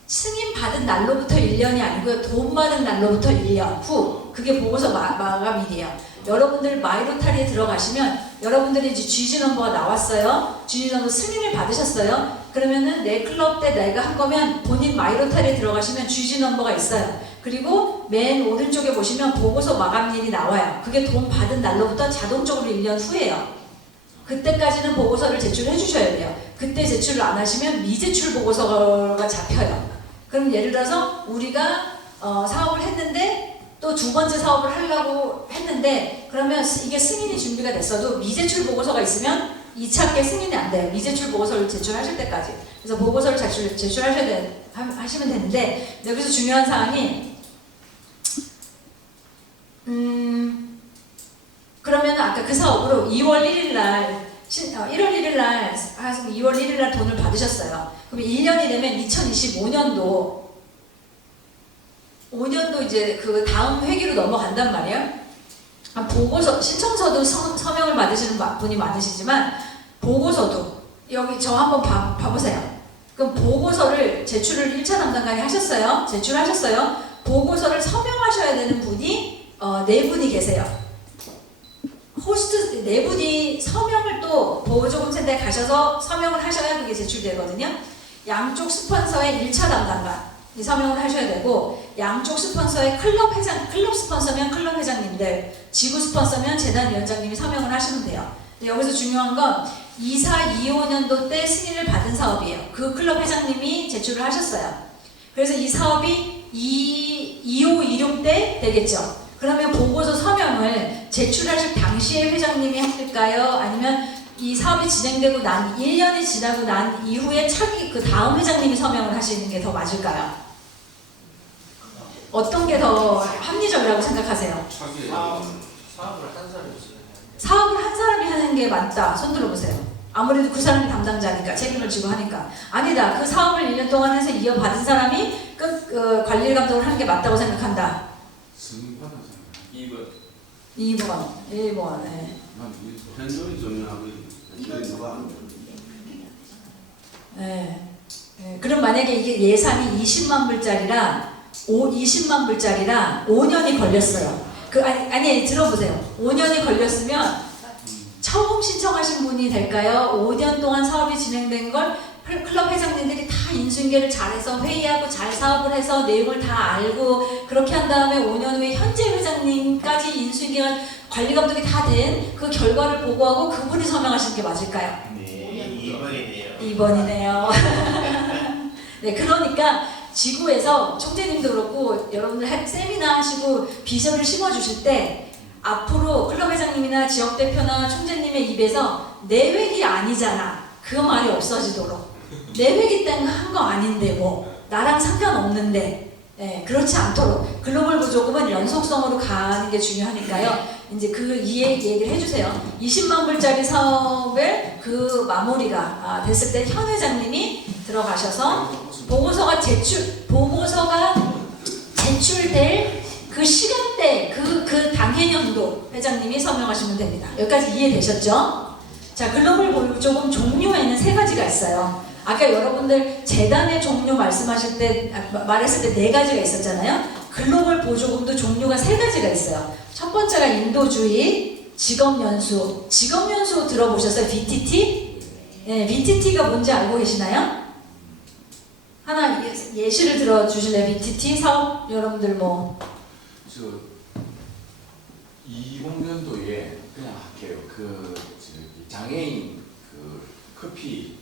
승인 받은 날로부터 1년이 아니고요. 돈 받은 날로부터 1년 후, 그게 보고서 마감일이에요. 여러분들 마이로타리에 들어가시면 여러분들이 이제 GG 넘버가 나왔어요. GG 넘버 승인을 받으셨어요. 그러면은 내 클럽 때 내가 한 거면 본인 마이로타리에 들어가시면 GG 넘버가 있어요. 그리고 맨 오른쪽에 보시면 보고서 마감일이 나와요. 그게 돈 받은 날로부터 자동적으로 1년 후예요. 그때까지는 보고서를 제출해 주셔야 돼요. 그때 제출을 안 하시면 미제출 보고서가 잡혀요. 그럼 예를 들어서 우리가 사업을 했는데 또 두 번째 사업을 하려고 했는데, 그러면 이게 승인이 준비가 됐어도 미제출 보고서가 있으면 2차 승인이 안 돼요. 미제출 보고서를 제출하실 때까지. 그래서 보고서를 하시면 되는데, 여기서 중요한 사항이 그러면 아까 그 사업으로 2월 1일 날 1월 1일 날 2월 1일 날 돈을 받으셨어요. 그럼 1년이 되면 2025년도 5년도 이제 그 다음 회기로 넘어간단 말이에요. 보고서, 신청서도 서명을 받으시는 분이 많으시지만 보고서도 여기 저 한번 봐보세요. 그럼 보고서를 제출을 1차 담당관이 하셨어요. 제출하셨어요. 보고서를 서명하셔야 되는 분이 4분이 계세요. 호스트 4분이 서명을 또 보조금센터에 가셔서 서명을 하셔야 그게 제출되거든요. 양쪽 스폰서의 1차 담당관 서명을 하셔야 되고, 양쪽 스폰서의 클럽 스폰서면 클럽 회장님들, 지구 스폰서면 재단위원장님이 서명을 하시면 돼요. 여기서 중요한 건 24-25년도 때 승인을 받은 사업이에요. 그 클럽 회장님이 제출을 하셨어요. 그래서 이 사업이 25-26 때 되겠죠. 그러면 보고서 서명을 제출하실 당시에 회장님이 하실까요? 아니면 이 사업이 진행되고 난 1년이 지나고 난 이후에 차기 그 다음 회장님이 서명을 하시는 게 더 맞을까요? 어떤 게 더 합리적이라고 생각하세요? 사업을 한 사람이 하는 게 맞다. 손 들어보세요. 아무래도 그 사람이 담당자니까, 책임을 지고 하니까. 아니다. 그 사업을 1년 동안 해서 이어받은 사람이 관리 감독을 하는 게 맞다고 생각한다. 2번. 네. 네. 그럼 만약에 이게 예산이 20만 불짜리라 20만 불짜리라 5년이 걸렸어요. 아니 들어보세요. 5년이 걸렸으면 처음 신청하신 분이 될까요? 5년 동안 사업이 진행된 걸 클럽 회장님들이 다 인수인계를 잘해서 회의하고 잘 사업을 해서 내용을 다 알고 그렇게 한 다음에 5년 후에 현재 회장님까지 인수인계가 관리 감독이 다 된 그 결과를 보고하고 그분이 서명하시는 게 맞을까요? 네, 2번이네요. 네, 그러니까 지구에서 총재님도 그렇고 여러분들 세미나 하시고 비전을 심어주실 때 앞으로 클럽 회장님이나 지역대표나 총재님의 입에서 내획이 아니잖아. 그 말이 없어지도록. 내획이 때문에 한 거 아닌데 뭐 나랑 상관없는데 그렇지 않도록 글로벌 보조금은 연속성으로 가는 게 중요하니까요. 이제 그 얘기를 해주세요. 20만 불짜리 사업을 그 마무리가 됐을 때 현 회장님이 들어가셔서 보고서가 제출될 그 시간대, 그 당해년도 회장님이 서명하시면 됩니다. 여기까지 이해되셨죠? 자, 글로벌 보조금 종류에는 3가지가 있어요. 아까 여러분들 재단의 종류 말씀하실 때, 말했을 때 4가지가 있었잖아요. 글로벌 보조금도 종류가 3가지가 있어요. 첫 번째가 인도주의, 직업연수. 직업연수 들어보셨어요? BTT? 네, BTT가 뭔지 알고 계시나요? 하나 예시를 들어주실래요? BTT 사업 여러분들 뭐 20년도에 그냥 할게요. 장애인 커피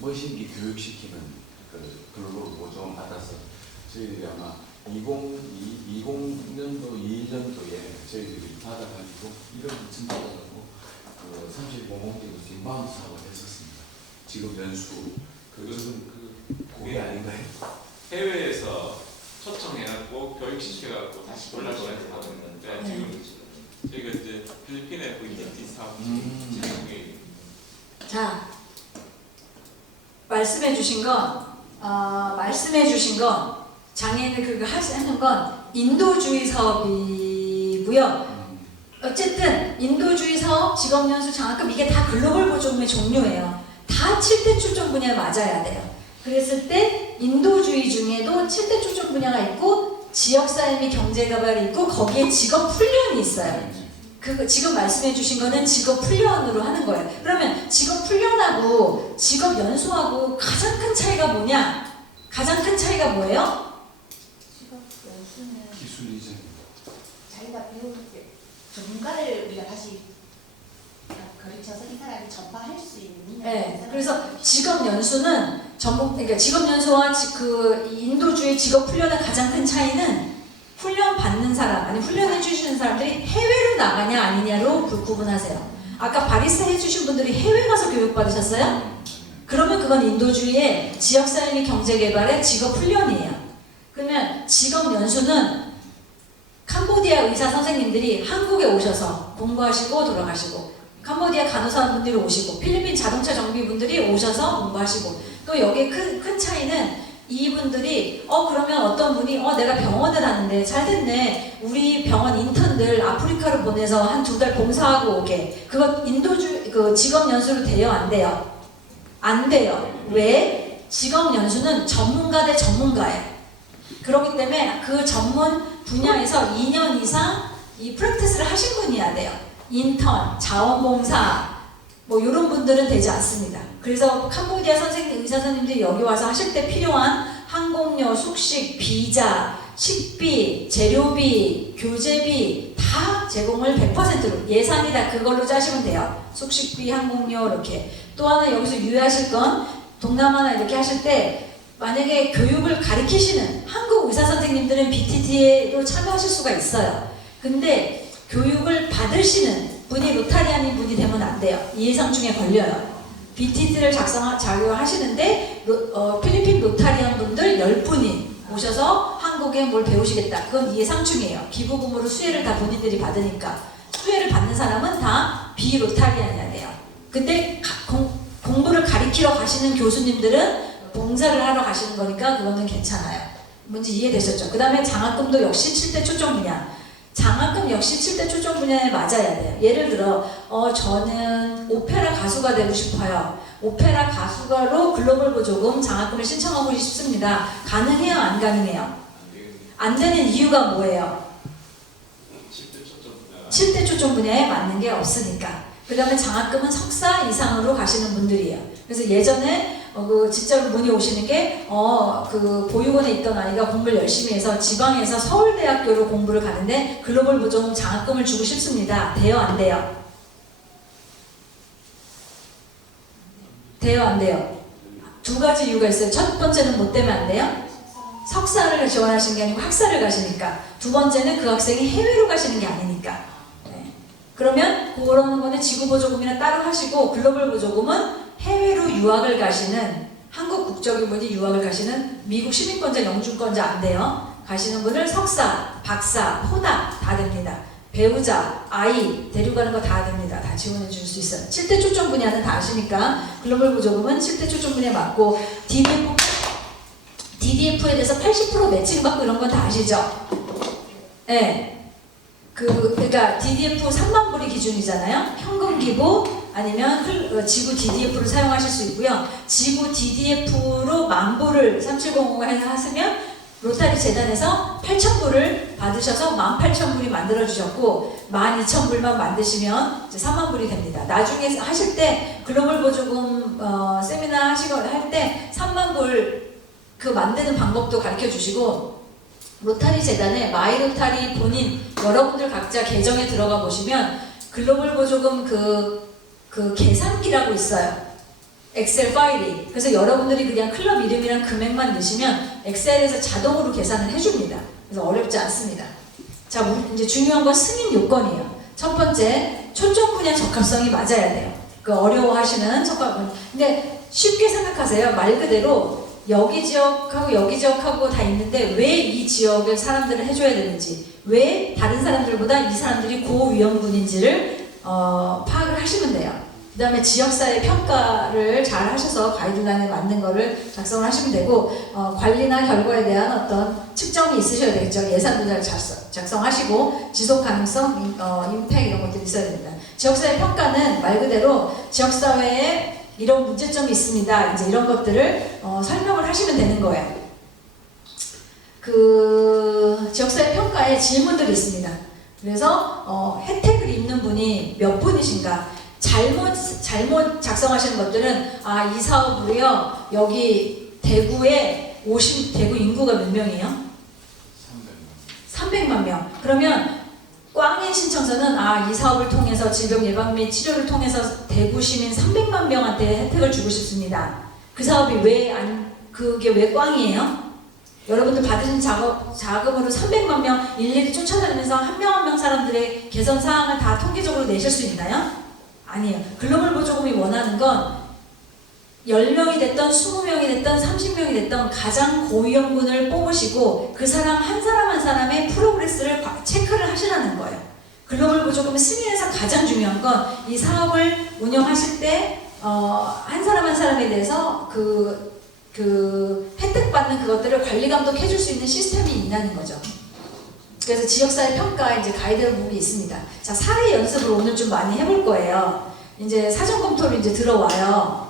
머신기 교육시키는 글로벌 보조금 받아서 저희들이 아마 20년도 21년도에 저희들이 받아가지고 1억 2천 받아가지고 35공공기로 인바운드 사업을 했었습니다. 지금 연수 그것은 그게 아닌가요? 해외에서 초청해갖고 교육시켜갖고 다시 올라가서 하고 있는데 지금 저희가 이제 필리핀의 VTT 사업 진행 중에 자, 말씀해 주신 건 장애인을 그거 하는 건 인도주의 사업이고요. 어쨌든 인도주의 사업, 직업연수, 장학금 이게 다 글로벌 보조금의 종류예요. 다 7대 초점 분야에 맞아야 돼요. 그랬을 때 인도주의 중에도 7대 초점 분야가 있고 지역사회 및 경제개발이 있고 거기에 직업훈련이 있어요. 지금 말씀해 주신 거는 직업훈련으로 하는 거예요. 그러면 직업훈련하고 직업연수하고 가장 큰 차이가 뭐냐? 가장 큰 차이가 뭐예요? 직업연수는 기술이죠. 자기가 배운 전문가를 우리가 다시 가르쳐서 이 사람이 전파할 수 있는. 네. 그래서 직업연수는 그러니까 직업연수와 그 인도주의 직업훈련의 가장 큰 차이는 훈련 받는 사람, 아니 훈련해 주시는 사람들이 해외로 나가냐 아니냐로 구분하세요. 아까 바리스타 해주신 분들이 해외 가서 교육 받으셨어요? 그러면 그건 인도주의의 지역사회 및 경제개발의 직업훈련이에요. 그러면 직업연수는 캄보디아 의사 선생님들이 한국에 오셔서 공부하시고 돌아가시고, 캄보디아 간호사분들이 오시고, 필리핀 자동차 정비분들이 오셔서 공부하시고, 또 여기에 큰 차이는 이분들이 그러면 어떤 분이 내가 병원을 하는데 잘 됐네, 우리 병원 인턴들 아프리카로 보내서 한 2달 봉사하고 오게, 그거 그 직업연수로 돼요? 안 돼요? 안 돼요. 왜? 직업연수는 전문가 대 전문가예요. 그렇기 때문에 그 전문 분야에서 2년 이상 이 프랙티스를 하신 분이어야 돼요. 인턴, 자원봉사 뭐 이런 분들은 되지 않습니다. 그래서 캄보디아 의사 선생님들이 여기 와서 하실 때 필요한 항공료, 숙식, 비자, 식비, 재료비, 교재비 다 제공을 100%로 예산이 다 그걸로 짜시면 돼요. 숙식비, 항공료 이렇게. 또 하나 여기서 유의하실 건 동남아나 이렇게 하실 때 만약에 교육을 가르치시는 한국 의사 선생님들은 BTT에도 참여하실 수가 있어요. 근데 교육을 받으시는 분이 로타리안인 분이 되면 안 돼요. 이해상충에 걸려요. BTT를 작용하시는데 필리핀 로타리안 분들 10분이 오셔서 한국에 뭘 배우시겠다. 그건 이해상충이에요. 기부금으로 수혜를 다 본인들이 받으니까. 수혜를 받는 사람은 다 비로타리안이어야 돼요. 근데 공부를 가리키러 가시는 교수님들은 봉사를 하러 가시는 거니까 그거는 괜찮아요. 뭔지 이해되셨죠? 그 다음에 장학금도 역시 7대 초점 분야. 장학금 역시 7대 초점 분야에 맞아야 돼요. 예를 들어 저는 오페라 가수가 되고 싶어요. 오페라 가수가로 글로벌 보조금 장학금을 신청하고 싶습니다. 가능해요? 안 가능해요? 안 되는 이유가 뭐예요? 7대 초점 분야에 맞는 게 없으니까. 그 다음에 장학금은 석사 이상으로 가시는 분들이에요. 그래서 예전에 진짜로 문의 오시는 게 그 보육원에 있던 아이가 공부를 열심히 해서 지방에서 서울대학교로 공부를 가는데 글로벌 보조금 장학금을 주고 싶습니다. 돼요? 안 돼요? 돼요? 안 돼요? 2가지 이유가 있어요. 첫 번째는 뭐 때문에 안 돼요? 석사를 지원하시는 게 아니고 학사를 가시니까. 2번째는 그 학생이 해외로 가시는 게 아니니까. 네. 그러면 그런 거는 지구보조금이나 따로 하시고, 글로벌 보조금은 해외로 유학을 가시는, 한국 국적인 분이 유학을 가시는, 미국 시민권자, 영주권자 안 돼요. 가시는 분을 석사, 박사, 포닥 다 됩니다. 배우자, 아이 데려가는 거 다 됩니다. 다 지원해 줄 수 있어요. 7대 초점 분야는 다 아시니까 글로벌 보조금은 7대 초점 분야 맞고 DDF에 대해서 80% 매칭 받고 이런 건 다 아시죠? 네. 그러니까 DDF 3만 불이 기준이잖아요. 현금 기부 아니면 지구 DDF를 사용하실 수 있고요. 지구 DDF로 10,000불을 3700에서 하시면 로타리 재단에서 8,000불을 받으셔서 18,000불이 만들어주셨고 12,000불만 만드시면 이제 30,000불이 됩니다. 나중에 하실 때 글로벌 보조금 세미나 할 때 30,000불 그 만드는 방법도 가르쳐 주시고 로타리 재단의 마이로타리 본인 여러분들 각자 계정에 들어가 보시면 글로벌 보조금 그 계산기라고 있어요. 엑셀 파일이. 그래서 여러분들이 그냥 클럽 이름이랑 금액만 넣으시면 엑셀에서 자동으로 계산을 해줍니다. 그래서 어렵지 않습니다. 자, 이제 중요한 건 승인 요건이에요. 첫 번째, 초점 분야 적합성이 맞아야 돼요. 그 어려워하시는 근데 쉽게 생각하세요. 말 그대로 여기 지역하고 여기 지역하고 다 있는데 왜 이 지역을 사람들을 해줘야 되는지, 왜 다른 사람들보다 이 사람들이 고위험군인지를 파악을 하시면 돼요. 그 다음에 지역사회 평가를 잘 하셔서 가이드라인에 맞는 거를 작성을 하시면 되고 관리나 결과에 대한 어떤 측정이 있으셔야 되겠죠. 예산도 잘 작성하시고 지속 가능성, 임팩 이런 것들이 있어야 됩니다. 지역사회 평가는 말 그대로 지역사회에 이런 문제점이 있습니다. 이제 이런 것들을 설명을 하시면 되는 거예요. 그 지역사회 평가에 질문들이 있습니다. 그래서 혜택을 입는 분이 몇 분이신가? 잘못 작성하시는 것들은 이 사업으로요 여기 대구에 대구 인구가 몇 명이에요? 300만 명. 그러면 꽝의 신청서는 이 사업을 통해서 질병 예방 및 치료를 통해서 대구 시민 300만 명한테 혜택을 주고 싶습니다. 그 사업이 그게 왜 꽝이에요? 여러분들 받으신 자금으로 300만 명 일일이 쫓아다니면서 한 명 한 명 사람들의 개선 사항을 다 통계적으로 내실 수 있나요? 아니에요. 글로벌 보조금이 원하는 건 10명이 됐던 20명이 됐던 30명이 됐던 가장 고위험군을 뽑으시고 그 사람 한 사람의 프로그레스를 체크를 하시라는 거예요. 글로벌 보조금 승인에서 가장 중요한 건 이 사업을 운영하실 때 한 사람 한 사람에 대해서 그 혜택 받는 그것들을 관리 감독해 줄 수 있는 시스템이 있다는 거죠. 그래서 지역사회 평가 이제 가이드북이 있습니다. 자, 사례 연습을 오늘 좀 많이 해볼 거예요. 이제 사전 검토로 이제 들어와요.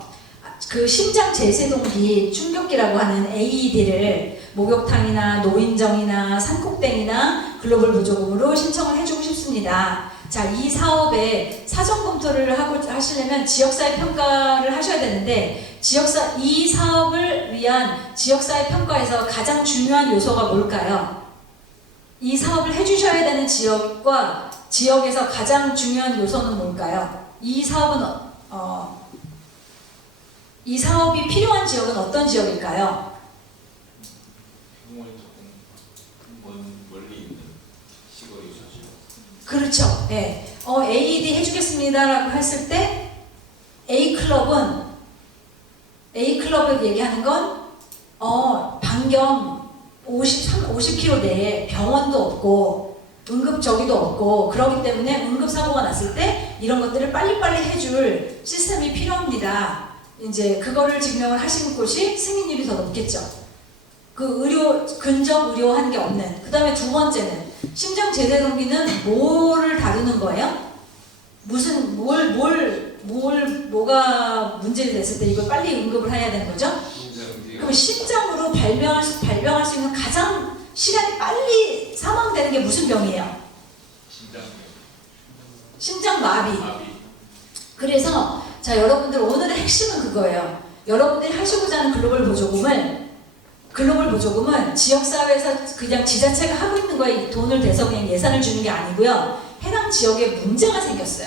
그 심장 제세동기 충격기라고 하는 AED를 목욕탕이나 노인정이나 산꼭대기나 글로벌 보조금으로 신청을 해주고 싶습니다. 자, 이 사업에 사전 검토를 하시려면 지역사회 평가를 하셔야 되는데 이 사업을 위한 지역사회 평가에서 가장 중요한 요소가 뭘까요? 이 사업을 해주셔야 되는 지역과 지역에서 가장 중요한 요소는 뭘까요? 이 사업이 필요한 지역은 어떤 지역일까요? 병원이 조금 멀리 있는 시골이죠. 그렇죠. 네. AED 해주겠습니다라고 했을 때 A클럽에 얘기하는 건 반경 50km 내에 병원도 없고 응급저기도 없고 그렇기 때문에 응급사고가 났을 때 이런 것들을 빨리빨리 해줄 시스템이 필요합니다. 이제 그거를 증명을 하신 곳이 승인율이 더 높겠죠. 그 근접 의료하는 게 없는. 그 다음에 두 번째는 심장 제세동기는 뭐를 다루는 거예요? 뭐가 문제가 됐을 때 이걸 빨리 응급을 해야 되는 거죠? 그럼 심장으로 발병할 수 있는 가장 시간이 빨리 사망되는 게 무슨 병이에요? 심장마비. 그래서 자, 여러분들 오늘의 핵심은 그거예요. 여러분들이 하시고자 하는 글로벌 보조금은 지역사회에서 그냥 지자체가 하고 있는 거에 돈을 대서 그냥 예산을 주는 게 아니고요. 해당 지역에 문제가 생겼어요.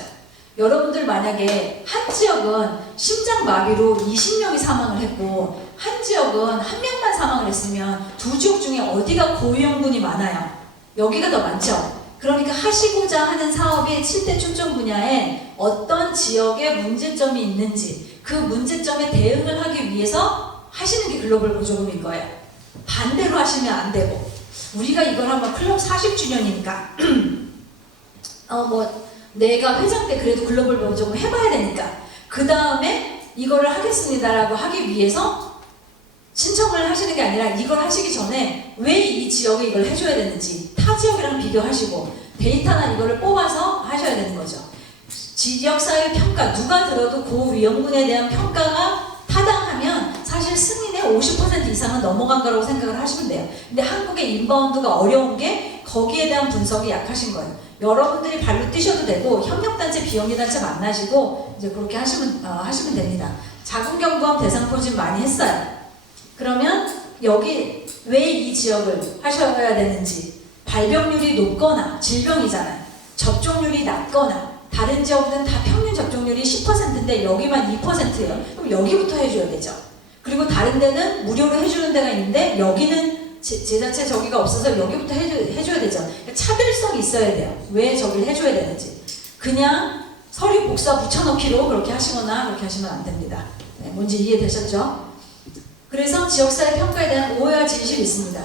여러분들 만약에 한 지역은 심장마비로 20명이 사망을 했고 한 지역은 한 명만 사망을 했으면 두 지역 중에 어디가 고위험군이 많아요? 여기가 더 많죠. 그러니까 하시고자 하는 사업의 7대 초점 분야에 어떤 지역에 문제점이 있는지 그 문제점에 대응을 하기 위해서 하시는 게 글로벌 보조금인 거예요. 반대로 하시면 안 되고 우리가 이걸 한번 클럽 40주년이니까 내가 회장 때 그래도 글로벌 보조금 해봐야 되니까 그 다음에 이거를 하겠습니다라고 하기 위해서 신청을 하시는 게 아니라 이걸 하시기 전에 왜 이 지역에 이걸 해줘야 되는지 타 지역이랑 비교하시고 데이터나 이거를 뽑아서 하셔야 되는 거죠. 지역사회 평가, 누가 들어도 고위험군에 대한 평가가 타당하면 사실 승인의 50% 이상은 넘어간 거라고 생각을 하시면 돼요. 근데 한국의 인바운드가 어려운 게 거기에 대한 분석이 약하신 거예요. 여러분들이 발로 뛰셔도 되고 협력단체, 비영리단체 만나시고 이제 그렇게 하시면 됩니다. 자궁경부암 대상 포진 많이 했어요. 그러면 여기 왜 이 지역을 하셔야 되는지, 발병률이 높거나 질병이잖아요. 접종률이 낮거나 다른 지역은 다 평균 접종률이 10%인데 여기만 2%예요. 그럼 여기부터 해줘야 되죠. 그리고 다른 데는 무료로 해주는 데가 있는데 여기는 제자체 저기가 없어서 여기부터 해줘야 되죠. 그러니까 차별성이 있어야 돼요. 왜 저기를 해줘야 되는지. 그냥 서류 복사 붙여넣기로 그렇게 하시거나 그렇게 하시면 안 됩니다. 네, 뭔지 이해되셨죠? 그래서 지역사회 평가에 대한 오해와 진실이 있습니다.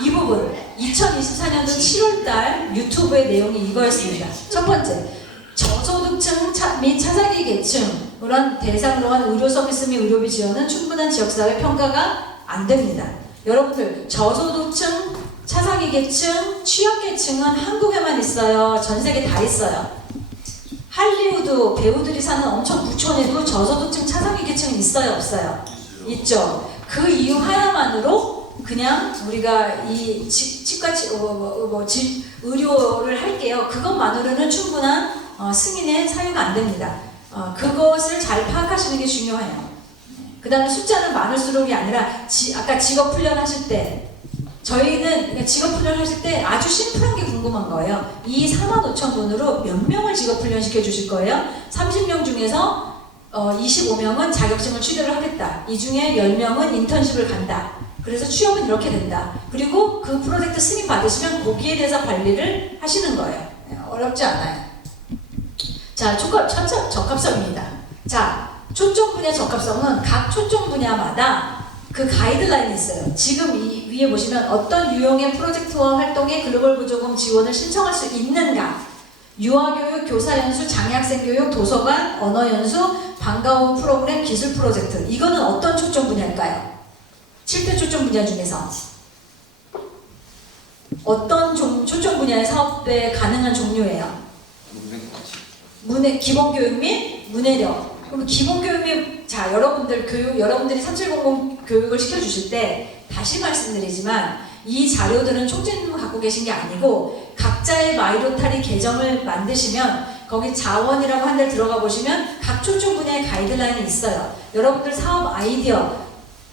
이 부분 2024년도 7월달 유튜브의 내용이 이거였습니다. 첫 번째, 저소득층 및 차상위 계층 그런 대상으로 한 의료 서비스 및 의료비 지원은 충분한 지역사회 평가가 안 됩니다. 여러분들 저소득층, 차상위 계층, 취약계층은 한국에만 있어요. 전 세계 다 있어요. 할리우드 배우들이 사는 엄청 부촌에도 저소득층, 차상위 계층은 있어요, 없어요? 있죠. 그 이유 하나만으로 그냥 우리가 이 치과 의료를 할게요. 그것만으로는 충분한 승인의 사유가 안 됩니다. 그것을 잘 파악하시는 게 중요해요. 그 다음에 숫자는 많을수록이 아니라 아까 직업훈련 하실 때 저희는 직업훈련 하실 때 아주 심플한 게 궁금한 거예요. 이 45,000돈으로 몇 명을 직업훈련 시켜주실 거예요? 30명 중에서 25명은 자격증을 취득을 하겠다. 이 중에 10명은 인턴십을 간다. 그래서 취업은 이렇게 된다. 그리고 그 프로젝트 승인 받으시면 거기에 대해서 관리를 하시는 거예요. 어렵지 않아요. 자, 적합성입니다. 자, 초점 분야 적합성은 각 초점 분야마다 그 가이드라인이 있어요. 지금 이 위에 보시면 어떤 유형의 프로젝트와 활동에 글로벌 보조금 지원을 신청할 수 있는가? 유아교육, 교사연수, 장애학생 교육, 도서관, 언어연수, 방과후 프로그램, 기술 프로젝트. 이거는 어떤 초점 분야일까요? 7대 초점 분야 중에서 어떤 초점 분야의 사업에 가능한 종류예요? 기본교육 및 문해력. 그럼 기본교육 및 여러분들이 3700 교육을 시켜주실 때 다시 말씀드리지만 이 자료들은 총재님 갖고 계신 게 아니고 각자의 마이로타리 계정을 만드시면 거기 자원이라고 한 데 들어가 보시면 각 초점 분야의 가이드라인이 있어요. 여러분들 사업 아이디어,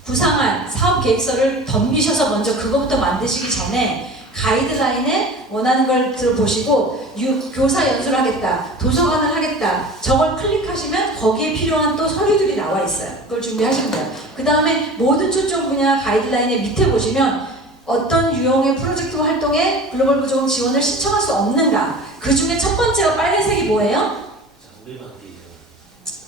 구상안, 사업 계획서를 덤비셔서 먼저 그거부터 만드시기 전에 가이드라인에 원하는 걸 들어보시고 교사 연수를 하겠다, 도서관을 하겠다 저걸 클릭하시면 거기에 필요한 또 서류들이 나와 있어요. 그걸 준비하시면 돼요. 그 다음에 모든 초점 분야 가이드라인의 밑에 보시면 어떤 유형의 프로젝트 활동에 글로벌 보조금 지원을 신청할 수 없는가. 그 중에 첫 번째가 빨간색이 뭐예요?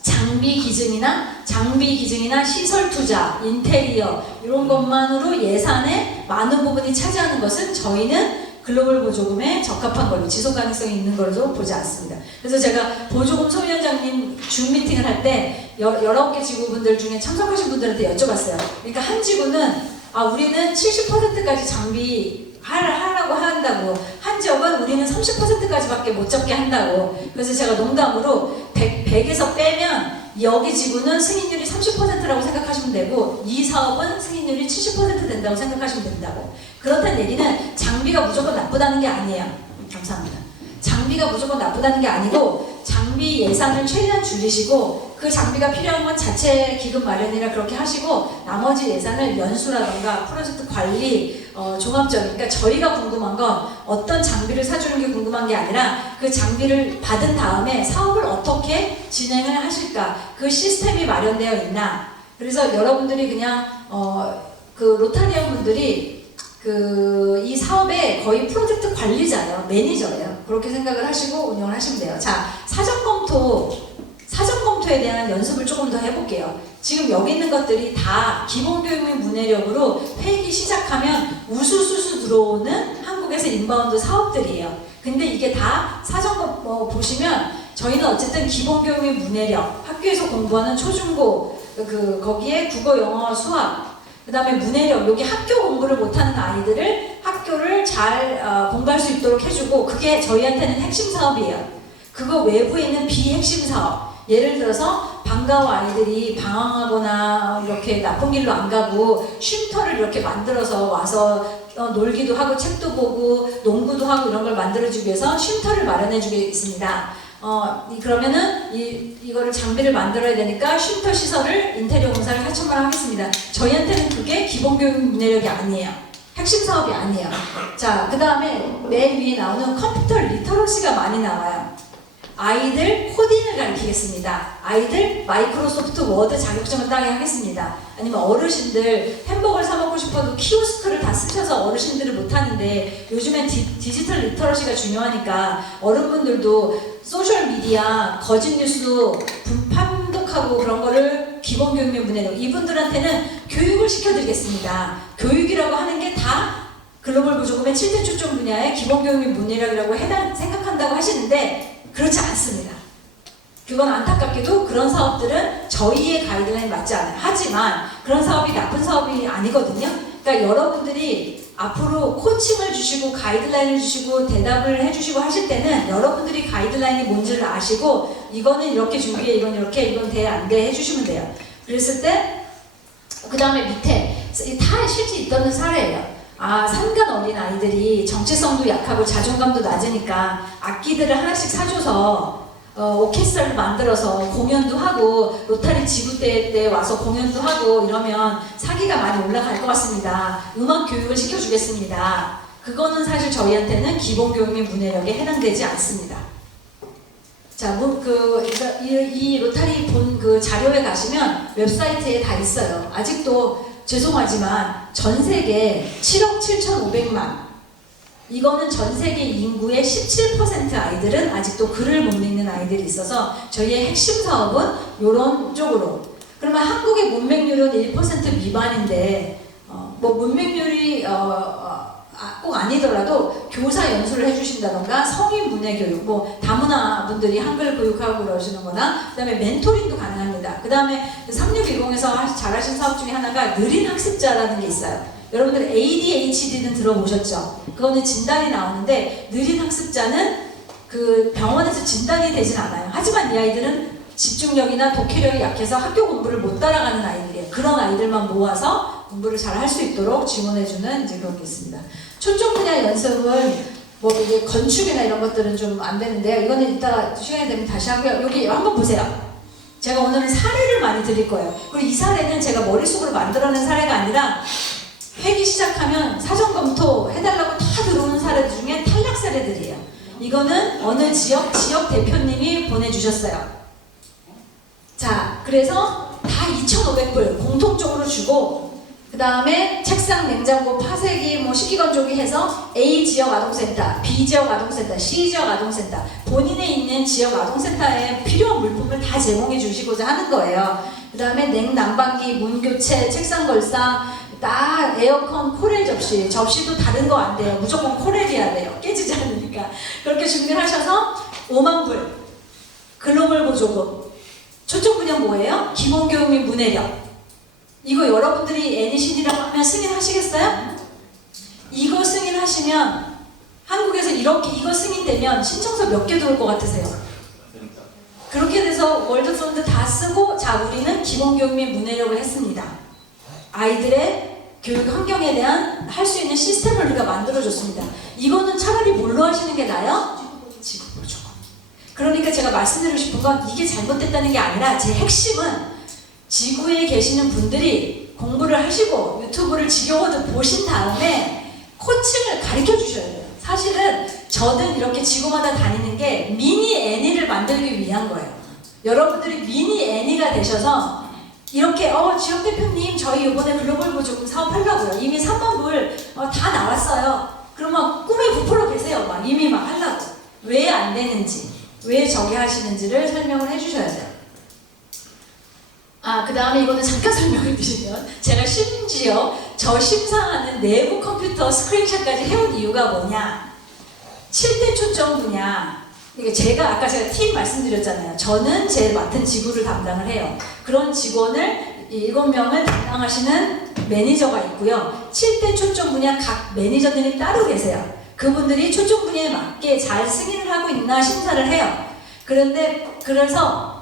장비 기증이나 시설 투자, 인테리어 이런 것만으로 예산의 많은 부분이 차지하는 것은 저희는 글로벌 보조금에 적합한 걸로 지속 가능성이 있는 걸로 보지 않습니다. 그래서 제가 보조금 소위원장님 줌 미팅을 할 때 19개 지구분들 중에 참석하신 분들한테 여쭤봤어요. 그러니까 한 지구는 우리는 70%까지 장비 하라고 한다고, 한 지역은 우리는 30%까지밖에 못 잡게 한다고. 그래서 제가 농담으로 100에서 빼면 여기 지구는 승인율이 30%라고 생각하시면 되고 이 사업은 승인율이 70% 된다고 생각하시면 된다고. 그렇다는 얘기는 장비가 무조건 나쁘다는 게 아니에요. 감사합니다. 장비가 무조건 나쁘다는 게 아니고 장비 예산을 최대한 줄이시고 그 장비가 필요한 건 자체 기금 마련이라 그렇게 하시고 나머지 예산을 연수라던가 프로젝트 관리 종합적인, 그러니까 저희가 궁금한 건 어떤 장비를 사주는 게 궁금한 게 아니라 그 장비를 받은 다음에 사업을 어떻게 진행을 하실까, 그 시스템이 마련되어 있나. 그래서 여러분들이 그냥 그 로타리언 분들이 이 사업의 거의 프로젝트 관리자예요. 매니저예요. 그렇게 생각을 하시고 운영을 하시면 돼요. 자, 사전 검토에 대한 연습을 조금 더 해볼게요. 지금 여기 있는 것들이 다 기본교육 및 문해력으로 회기 시작하면 우수수수 들어오는 한국에서 인바운드 사업들이에요. 근데 이게 다 사전 보시면 저희는 어쨌든 기본교육 및 문해력, 학교에서 공부하는 초중고 거기에 국어, 영어, 수학, 그 다음에 문해력, 여기 학교 공부를 못하는 아이들을 학교를 잘 공부할 수 있도록 해주고, 그게 저희한테는 핵심 사업이에요. 그거 외부에 있는 비핵심 사업, 예를 들어서 방과후 아이들이 방황하거나 이렇게 나쁜 길로 안 가고 쉼터를 이렇게 만들어서 와서 놀기도 하고 책도 보고 농구도 하고 이런 걸 만들어주기 위해서 쉼터를 마련해 주겠습니다. 그러면은 이거를 장비를 만들어야 되니까 쉼터 시설을 인테리어 공사를 4천만 원 하겠습니다. 저희한테는 그게 기본교육 문해력이 아니에요. 핵심 사업이 아니에요. 자, 그 다음에 맨 위에 나오는 컴퓨터 리터러시가 많이 나와요. 아이들 코딩을 가르치겠습니다. 아이들 마이크로소프트 워드 자격증을 따게 하겠습니다. 아니면 어르신들 햄버거를 사 먹고 싶어도 키오스크를 다 쓰셔서 어르신들을 못하는데, 요즘엔 디지털 리터러시가 중요하니까 어른분들도 소셜미디어, 거짓 뉴스도 판독하고 그런 거를 기본교육 및 문해력, 이분들한테는 교육을 시켜드리겠습니다. 교육이라고 하는 게 다 글로벌 보조금의 7대 초점 분야의 기본교육 및 문해력이라고 생각한다고 하시는데, 그렇지 않습니다. 그건 안타깝게도 그런 사업들은 저희의 가이드라인에 맞지 않아요. 하지만 그런 사업이 나쁜 사업이 아니거든요. 그러니까 여러분들이 앞으로 코칭을 주시고 가이드라인을 주시고 대답을 해주시고 하실 때는 여러분들이 가이드라인이 뭔지를 아시고, 이거는 이렇게 준비해, 이건 이렇게, 이건 돼, 안 돼 해주시면 돼요. 그랬을 때 그 다음에 밑에 다 실제 있던 사례예요. 상간 어린 아이들이 정체성도 약하고 자존감도 낮으니까 악기들을 하나씩 사줘서 오케스트라를 만들어서 공연도 하고 로타리 지구대회 때 와서 공연도 하고 이러면 사기가 많이 올라갈 것 같습니다. 음악 교육을 시켜주겠습니다. 그거는 사실 저희한테는 기본교육 및 문해력에 해당되지 않습니다. 자, 이 로타리 본 그 자료에 가시면 웹사이트에 다 있어요. 아직도 죄송하지만 전 세계 7억 7,500만, 이거는 전 세계 인구의 17% 아이들은 아직도 글을 못 읽는 아이들이 있어서 저희의 핵심 사업은 이런 쪽으로. 그러면 한국의 문맹률은 1% 미만인데 문맹률이 꼭 아니더라도 교사 연수를 해주신다던가 성인 문해 교육, 다문화 분들이 한글 교육하고 그러시는 거나, 그 다음에 멘토링도 가능합니다. 그 다음에 3610에서 잘하신 사업 중에 하나가 느린 학습자라는 게 있어요. 여러분들 ADHD는 들어보셨죠? 그거는 진단이 나오는데, 느린 학습자는 그 병원에서 진단이 되진 않아요. 하지만 이 아이들은 집중력이나 독해력이 약해서 학교 공부를 못 따라가는 아이들이에요. 그런 아이들만 모아서 공부를 잘 할 수 있도록 지원해주는 이제 그런 게 있습니다. 초점 분야 연습은 이제 건축이나 이런 것들은 좀 안 되는데요. 이거는 이따가 시간이 되면 다시 하고요. 여기 한번 보세요. 제가 오늘은 사례를 많이 드릴 거예요. 그리고 이 사례는 제가 머릿속으로 만들어낸 사례가 아니라 회기 시작하면 사전 검토 해달라고 다 들어오는 사례 중에 탈락 사례들이에요. 이거는 어느 지역 대표님이 보내주셨어요. 자, 그래서 다 2,500불 공통적으로 주고, 그 다음에 책상, 냉장고, 파쇄기, 식기건조기 해서 A 지역 아동센터, B 지역 아동센터, C 지역 아동센터, 본인에 있는 지역 아동센터에 필요한 물품을 다 제공해 주시고자 하는 거예요. 그 다음에 냉난방기, 문교체, 책상 걸사, 다 에어컨, 코렐 접시도 다른 거 안 돼요. 무조건 코렐이어야 돼요. 깨지지 않으니까. 그렇게 준비를 하셔서 5만 불, 글로벌 보조금. 초점 분야 뭐예요? 기본교육 및 문해력. 이거 여러분들이 NECD라고 하면 승인하시겠어요? 이거 승인하시면 한국에서 이거 승인되면 신청서 몇 개 들어올 것 같으세요? 그렇게 돼서 월드펀드 다 쓰고, 자, 우리는 기본교육 및 문해력을 했습니다. 아이들의 교육 환경에 대한 할 수 있는 시스템을 우리가 만들어줬습니다. 이거는 차라리 뭘로 하시는 게 나아요? 지구보조금. 그러니까 제가 말씀드리고 싶은 건 이게 잘못됐다는 게 아니라, 제 핵심은 지구에 계시는 분들이 공부를 하시고 유튜브를 지겨워도 보신 다음에 코칭을 가르쳐 주셔야 돼요. 사실은 저는 이렇게 지구마다 다니는 게 미니 애니를 만들기 위한 거예요. 여러분들이 미니 애니가 되셔서 이렇게 지역 대표님 저희 이번에 글로벌 보조금 사업하려고요. 이미 3만 불 다 나왔어요. 그러면 꿈에 부풀어 계세요. 이미 하려고. 왜 안 되는지, 왜 저기 하시는지를 설명을 해주셔야 돼요. 그 다음에 이거는 잠깐 설명을 드리면 제가 심지어 저 심사하는 내부 컴퓨터 스크린샷까지 해온 이유가 뭐냐, 7대 초점 분야. 이게 제가 팀 말씀드렸잖아요. 저는 제 맡은 지구를 담당을 해요. 그런 직원을 7명을 담당하시는 매니저가 있고요. 7대 초점 분야 각 매니저들이 따로 계세요. 그분들이 초점 분야에 맞게 잘 승인을 하고 있나 심사를 해요. 그래서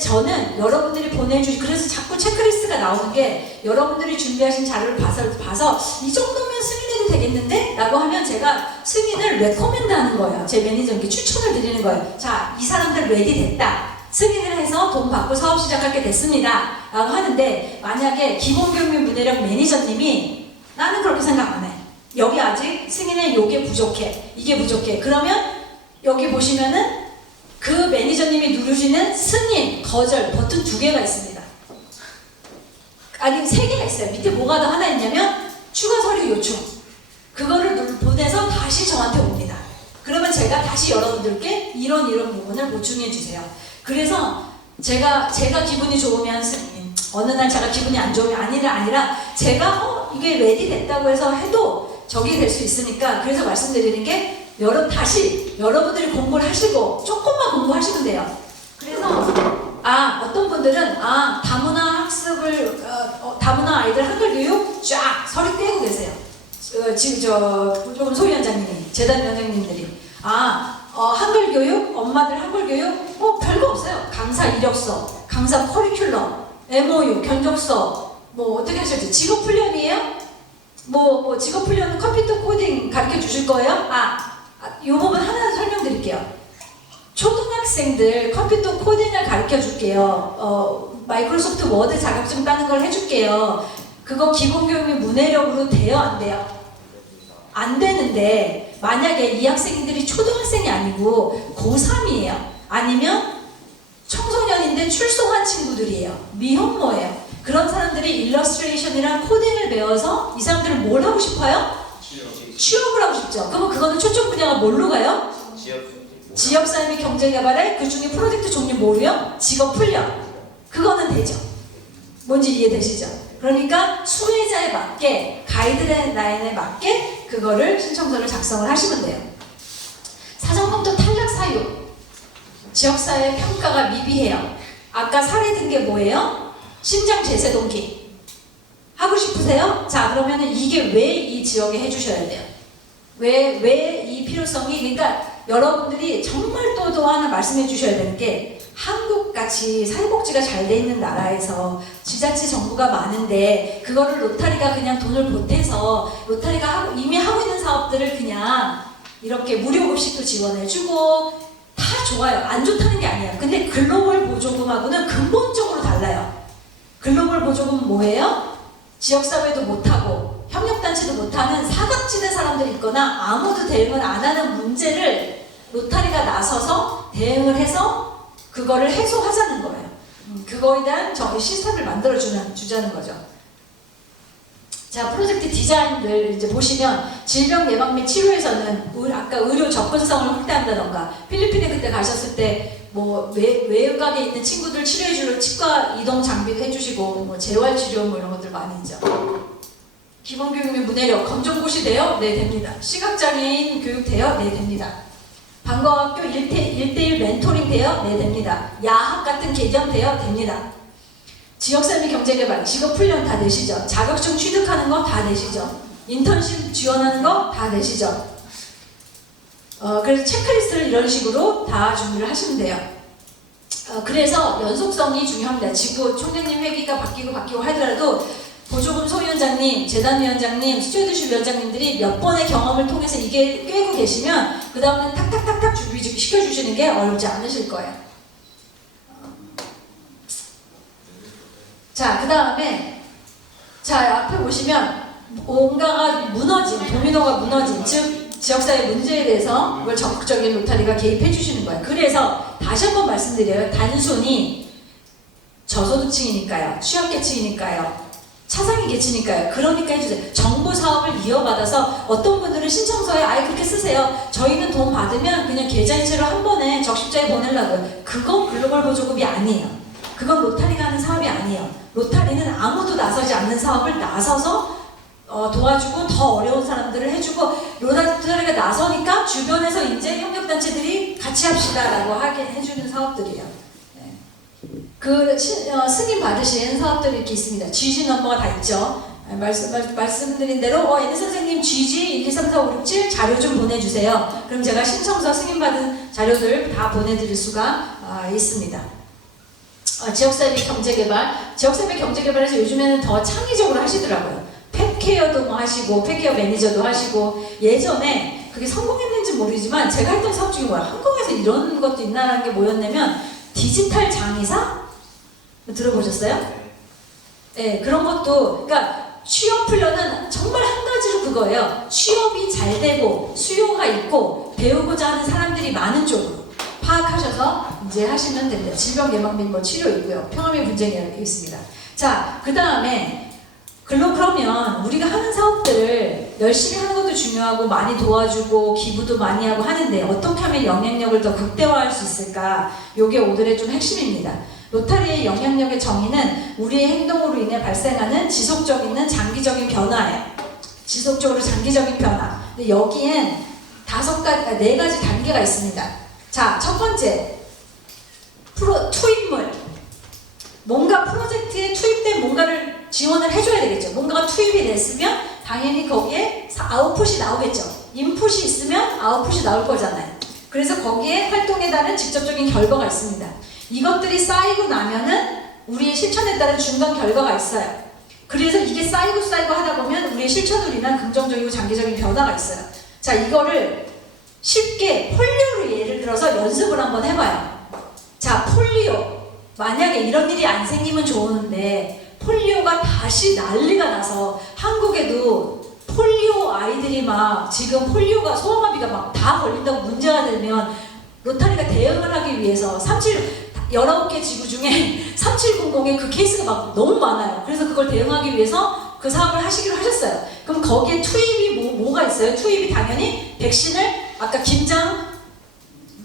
저는 여러분들이 그래서 자꾸 체크리스트가 나오는 게, 여러분들이 준비하신 자료를 봐서 이 정도면 승인해도 되겠는데? 라고 하면 제가 승인을 레코멘드 하는 거예요. 제 매니저에게 추천을 드리는 거예요. 자, 이 사람들 레디 됐다. 승인을 해서 돈 받고 사업 시작하게 됐습니다. 라고 하는데, 만약에 기본교육및 문해력 매니저님이 나는 그렇게 생각 안 해. 여기 아직 승인에 요게 부족해. 이게 부족해. 그러면 여기 보시면은 그 매니저님이 누르시는 승인, 거절 버튼 2개가 있습니다. 아니 3개가 있어요. 밑에 뭐가 더 하나 있냐면 추가 서류 요청. 그거를 보내서 다시 저한테 옵니다. 그러면 제가 다시 여러분들께 이런 부분을 보충해 주세요. 그래서 제가 기분이 좋으면 승인, 어느 날 제가 기분이 안 좋으면 아니라 제가 이게 레디 됐다고 해서 해도 저기 될 수 있으니까, 그래서 말씀드리는 게, 다시 여러분들이 공부를 하시고 조금만 공부하시면 돼요. 그래서 어떤 분들은 다문화 학습을 다문화 아이들 한글 교육 쫙 서류 떼고 계세요. 지금 조금 소위원장님이, 재단 위원장님들이 한글 교육, 엄마들 한글 교육 별거 없어요. 강사 이력서, 강사 커리큘럼, MOU, 견적서, 어떻게 하실지, 직업 훈련이에요? 직업 훈련 컴퓨터 코딩 가르쳐 주실 거예요? 이 부분 하나 설명드릴게요. 초등학생들 컴퓨터 코딩을 가르쳐 줄게요. 마이크로소프트 워드 자격증 따는 걸 해줄게요. 그거 기본교육이 문해력으로 돼요? 안 돼요? 안 되는데, 만약에 이 학생들이 초등학생이 아니고 고3이에요. 아니면 청소년인데 출소한 친구들이에요. 미혼모예요. 그런 사람들이 일러스트레이션이랑 코딩을 배워서 이 사람들은 뭘 하고 싶어요? 취업을 하고 싶죠. 그러면 그거는 초점 분야가 뭘로 가요? 지역사회 및 경제개발에 그 중에 프로젝트 종류 뭐로요? 직업훈련. 그거는 되죠. 뭔지 이해되시죠? 그러니까 수혜자에 맞게, 가이드라인에 맞게 그거를 신청서를 작성을 하시면 돼요. 사전검토 탈락 사유. 지역사회 평가가 미비해요. 아까 사례 든 게 뭐예요? 신장 제세 동기. 하고 싶으세요? 자, 그러면은 이게 왜 이 지역에 해주셔야 돼요? 왜 이 필요성이, 그러니까 여러분들이 정말 또 하나 말씀해 주셔야 되는 게, 한국같이 사회복지가 잘 돼 있는 나라에서 지자체 정부가 많은데 그거를 로타리가 그냥 돈을 보태서 로타리가 이미 하고 있는 사업들을 그냥 이렇게 무료급식도 지원해주고 다 좋아요. 안 좋다는 게 아니에요. 근데 글로벌 보조금하고는 근본적으로 달라요. 글로벌 보조금은 뭐예요? 지역사회도 못하고 협력단체도 못하는 사각지대 사람들이 있거나 아무도 대응을 안 하는 문제를 로타리가 나서서 대응을 해서 그거를 해소하자는 거예요. 그거에 대한 시스템을 주자는 거죠. 자, 프로젝트 디자인들 이제 보시면 질병 예방 및 치료에서는 아까 의료 접근성을 확대한다던가, 필리핀에 그때 가셨을 때 외곽에 있는 친구들 치료해주러 치과 이동 장비도 해주시고 재활 치료 이런 것들 많이 있죠. 기본교육 및 문해력 검정고시 돼요? 네, 됩니다. 시각장애인 교육 돼요? 네, 됩니다. 방과학교 1대1 멘토링 돼요? 네, 됩니다. 야학 같은 개념 돼요? 됩니다. 지역사회 및 경제개발, 직업훈련 다 되시죠? 자격증 취득하는 거 다 되시죠? 인턴십 지원하는 거 다 되시죠? 그래서 체크리스트를 이런 식으로 다 준비를 하시면 돼요. 그래서 연속성이 중요합니다. 지구 총장님 회기가 바뀌고 하더라도 보조금 소위원장님, 재단위원장님, 스튜어드십 위원장님들이 몇 번의 경험을 통해서 이게 꿰고 계시면 그 다음에 탁탁탁탁 시켜주시는 게 어렵지 않으실 거예요. 자, 그 다음에 앞에 보시면 뭔가가 무너진, 도미노가 무너진, 즉 지역사회 문제에 대해서 그걸 적극적인 로타리가 개입해 주시는 거예요. 그래서 다시 한번 말씀드려요. 단순히 저소득층이니까요, 취약계층이니까요, 차상위 계층이니까요. 그러니까 해주세요. 정부 사업을 이어받아서 어떤 분들은 신청서에 아예 그렇게 쓰세요. 저희는 돈 받으면 그냥 계좌이체로 한 번에 적십자에 보내려고요. 그건 글로벌 보조금이 아니에요. 그건 로타리가 하는 사업이 아니에요. 로타리는 아무도 나서지 않는 사업을 나서서 도와주고 더 어려운 사람들을 해주고, 로타리가 나서니까 주변에서 이제 협력단체들이 같이 합시다라고 하게 해주는 사업들이에요. 네. 그 승인 받으신 사업들이 이렇게 있습니다. GG 넘버가 다 있죠. 말씀드린 대로 N 선생님 GG 1, 2, 3, 4, 5, 6, 7 자료 좀 보내주세요. 그럼 제가 신청서 승인받은 자료들 다 보내드릴 수가 있습니다. 지역사회 경제개발, 지역사회 경제개발에서 요즘에는 더 창의적으로 하시더라고요. 펫케어도 뭐 하시고, 펫케어 매니저도 하시고, 예전에 그게 성공했는지 모르지만 제가 했던 사업 중에 뭐야, 한국에서 이런 것도 있나라는 게 뭐였냐면 디지털 장의사? 들어보셨어요? 네, 그런 것도, 그러니까 취업 훈련은 정말 한 가지로 그거예요. 취업이 잘 되고 수요가 있고 배우고자 하는 사람들이 많은 쪽으로 파악하셔서 이제 하시면 됩니다. 질병 예방 및 뭐 치료 있고요. 평화의 분쟁이 있습니다. 자, 그 다음에 그러면 우리가 하는 사업들을 열심히 하는 것도 중요하고 많이 도와주고 기부도 많이 하고 하는데 어떻게 하면 영향력을 더 극대화할 수 있을까? 이게 오늘의 좀 핵심입니다. 로타리의 영향력의 정의는 우리의 행동으로 인해 발생하는 지속적인 장기적인 변화예요. 지속적으로 장기적인 변화. 근데 여기엔 4가지 단계가 있습니다. 자, 첫 번째, 투입물. 뭔가 프로젝트에 투입된 뭔가를 지원을 해줘야 되겠죠. 뭔가가 투입이 됐으면 당연히 거기에 아웃풋이 나오겠죠. 인풋이 있으면 아웃풋이 나올 거잖아요. 그래서 거기에 활동에 따른 직접적인 결과가 있습니다. 이것들이 쌓이고 나면은 우리의 실천에 따른 중간 결과가 있어요. 그래서 이게 쌓이고 하다 보면 우리의 실천으로 인한 긍정적이고 장기적인 변화가 있어요. 자, 이거를 쉽게 폴리오를 예를 들어서 연습을 한번 해봐요. 자, 폴리오. 만약에 이런 일이 안 생기면 좋은데 폴리오가 다시 난리가 나서 한국에도 폴리오 아이들이 막 지금 폴리오가 소아마비가 막 다 걸린다고 문제가 되면 로타리가 대응을 하기 위해서 19개 지구 중에 3700에 그 케이스가 막 너무 많아요. 그래서 그걸 대응하기 위해서 그 사업을 하시기로 하셨어요. 그럼 거기에 투입이 뭐가 있어요? 투입이 당연히 백신을 아까 김장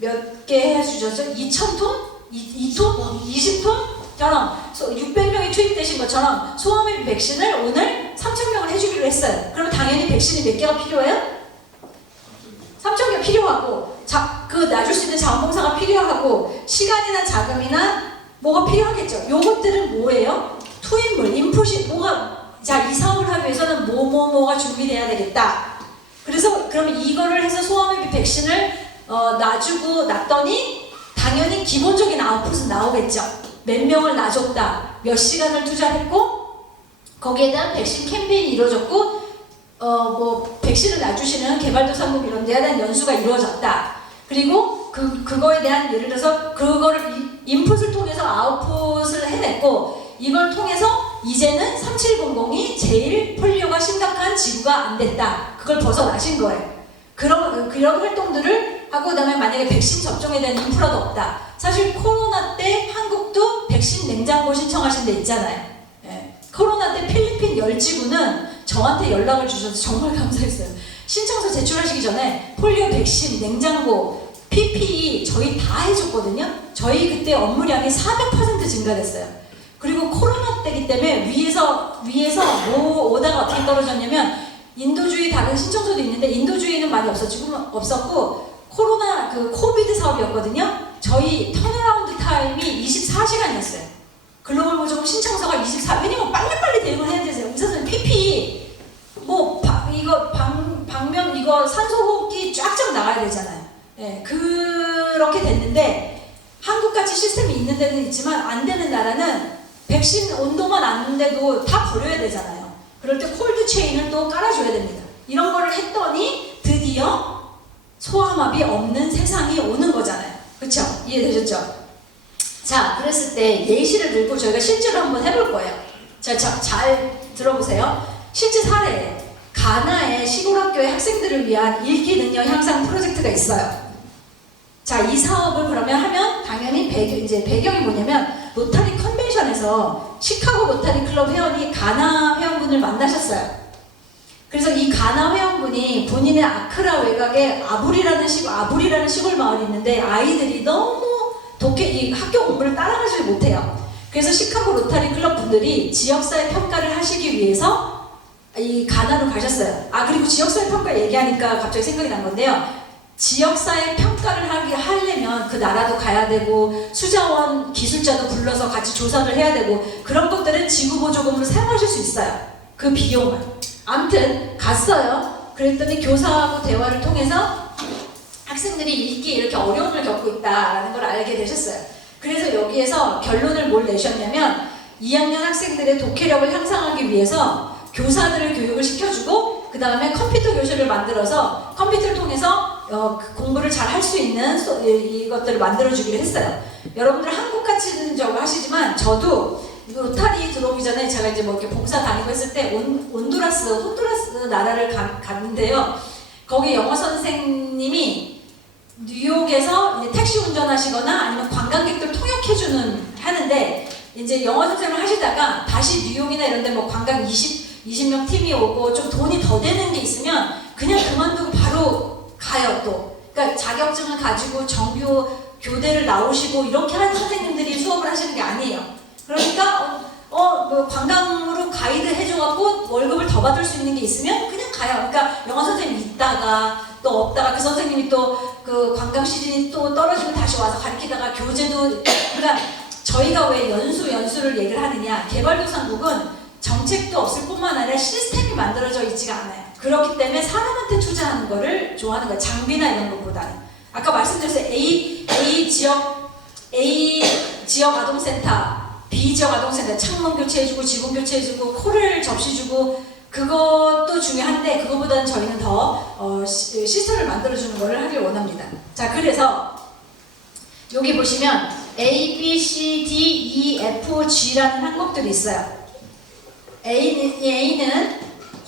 몇 개 해주셨죠? 2,000톤? 2톤? 20톤?처럼 600명이 투입되신 것처럼 소아마비 백신을 오늘 3,000명을 해주기로 했어요. 그러면 당연히 백신이 몇 개가 필요해요? 3,000개 필요하고 그 놔줄 수 있는 자원봉사가 필요하고 시간이나 자금이나 뭐가 필요하겠죠. 요것들은 뭐예요? 투입물, 인풋이 뭐가 자, 이 사업을 하기 위해서는 뭐가 준비돼야 되겠다. 그래서 그러면 이거를 해서 소아마비 백신을 놔더니 당연히 기본적인 아웃풋은 나오겠죠. 몇 명을 놔줬다. 몇 시간을 투자했고 거기에 대한 백신 캠페인이 이루어졌고 백신을 놔주시는 개발도상국 이런 데에 대한 연수가 이루어졌다. 그리고 그거에 대한 예를 들어서 그거를 인풋을 통해서 아웃풋을 해냈고 이걸 통해서 이제는 3700이 제일 폴리오가 심각한 지구가 안 됐다. 그걸 벗어나신 거예요. 그런 활동들을 하고 그다음에 만약에 백신 접종에 대한 인프라도 없다. 사실 코로나 때 한국도 백신 냉장고 신청하신 데 있잖아요. 예. 코로나 때 필리핀 열지구는 저한테 연락을 주셔서 정말 감사했어요. 신청서 제출하시기 전에 폴리오 백신, 냉장고, PPE 저희 다 해줬거든요. 저희 그때 업무량이 400% 증가됐어요. 그리고 코로나 때기 때문에 위에서 오다가 어떻게 떨어졌냐면 인도주의 다른 신청서도 있는데 인도주의는 많이 없었고 코로나 코비드 사업이었거든요. 저희 턴어라운드 타임이 24시간이었어요. 글로벌 보조금 신청서가 24, 왜냐면 빨리빨리 대응을 해야 되세요. 의사 선생님 PPE 방면 이거 산소호흡기 쫙쫙 나가야 되잖아요. 예, 그렇게 됐는데 한국같이 시스템이 있는 데는 있지만 안 되는 나라는 백신 온도만 안는데도 다 버려야 되잖아요. 그럴 때 콜드 체인을 또 깔아줘야 됩니다. 이런 거를 했더니 드디어 소아마비 없는 세상이 오는 거잖아요. 그쵸? 이해되셨죠? 자, 그랬을 때 예시를 들고 저희가 실제로 한번 해볼 거예요. 자, 잘 들어보세요. 실제 사례예요. 가나의 시골 학교의 학생들을 위한 읽기 능력 향상 프로젝트가 있어요. 자, 이 사업을 그러면 하면 당연히 배경이 뭐냐면 로타리 컨벤션에서 시카고 로타리 클럽 회원이 가나 회원분을 만나셨어요. 그래서 이 가나 회원분이 본인의 아크라 외곽에 아부리라는 시골 마을이 있는데 아이들이 너무 이 학교 공부를 따라가지 못해요. 그래서 시카고 로타리 클럽 분들이 지역사회 평가를 하시기 위해서 이 가나로 가셨어요. 아, 그리고 지역사회 평가 얘기하니까 갑자기 생각이 난 건데요. 지역사회 평가를 하려면 그 나라도 가야 되고 수자원 기술자도 불러서 같이 조사를 해야 되고 그런 것들은 지구보조금으로 사용하실 수 있어요. 그 비용은. 아무튼 갔어요. 그랬더니 교사하고 대화를 통해서 학생들이 읽기에 이렇게 어려움을 겪고 있다라는 걸 알게 되셨어요. 그래서 여기에서 결론을 뭘 내셨냐면 2학년 학생들의 독해력을 향상하기 위해서 교사들을 교육을 시켜주고 그 다음에 컴퓨터 교실을 만들어서 컴퓨터를 통해서 공부를 잘 할 수 있는 이것들을 만들어주기로 했어요. 여러분들 한국같이는 저거 하시지만 저도 로타리 들어오기 전에 제가 이제 뭐 이렇게 봉사 다니고 했을 때 혼두라스 나라를 갔는데요. 거기 영어 선생님이 뉴욕에서 이제 택시 운전하시거나 아니면 관광객들 통역해주는 하는데 이제 영어 선생님을 하시다가 다시 뉴욕이나 이런 데 뭐 관광 20명 팀이 오고 좀 돈이 더 되는 게 있으면 그냥 그만두고 바로 가요 또. 그러니까 자격증을 가지고 정규 교대를 나오시고 이렇게 하는 선생님들이 수업을 하시는 게 아니에요. 그러니까 뭐 관광으로 가이드 해줘갖고 월급을 더 받을 수 있는 게 있으면 그냥 가요. 그러니까 영어 선생님이 있다가 또 없다가 그 선생님이 또 그 관광 시즌이 또 떨어지면 다시 와서 가르치다가 교재도 그러니까 저희가 왜 연수를 얘기를 하느냐. 개발도상국은 정책도 없을 뿐만 아니라 시스템이 만들어져 있지가 않아요. 그렇기 때문에 사람한테 투자하는 거를 좋아하는 거예요. 장비나 이런 것보다는. 아까 말씀드렸어요. A 지역 아동센터, B 지역 아동센터 창문 교체해주고 지붕 교체해주고 코를 접시주고 그것도 중요한데 그거보다는 저희는 더 시스템을 만들어주는 거를 하길 원합니다. 자, 그래서 여기 보시면 A, B, C, D, E, F, G라는 항목들이 있어요. A는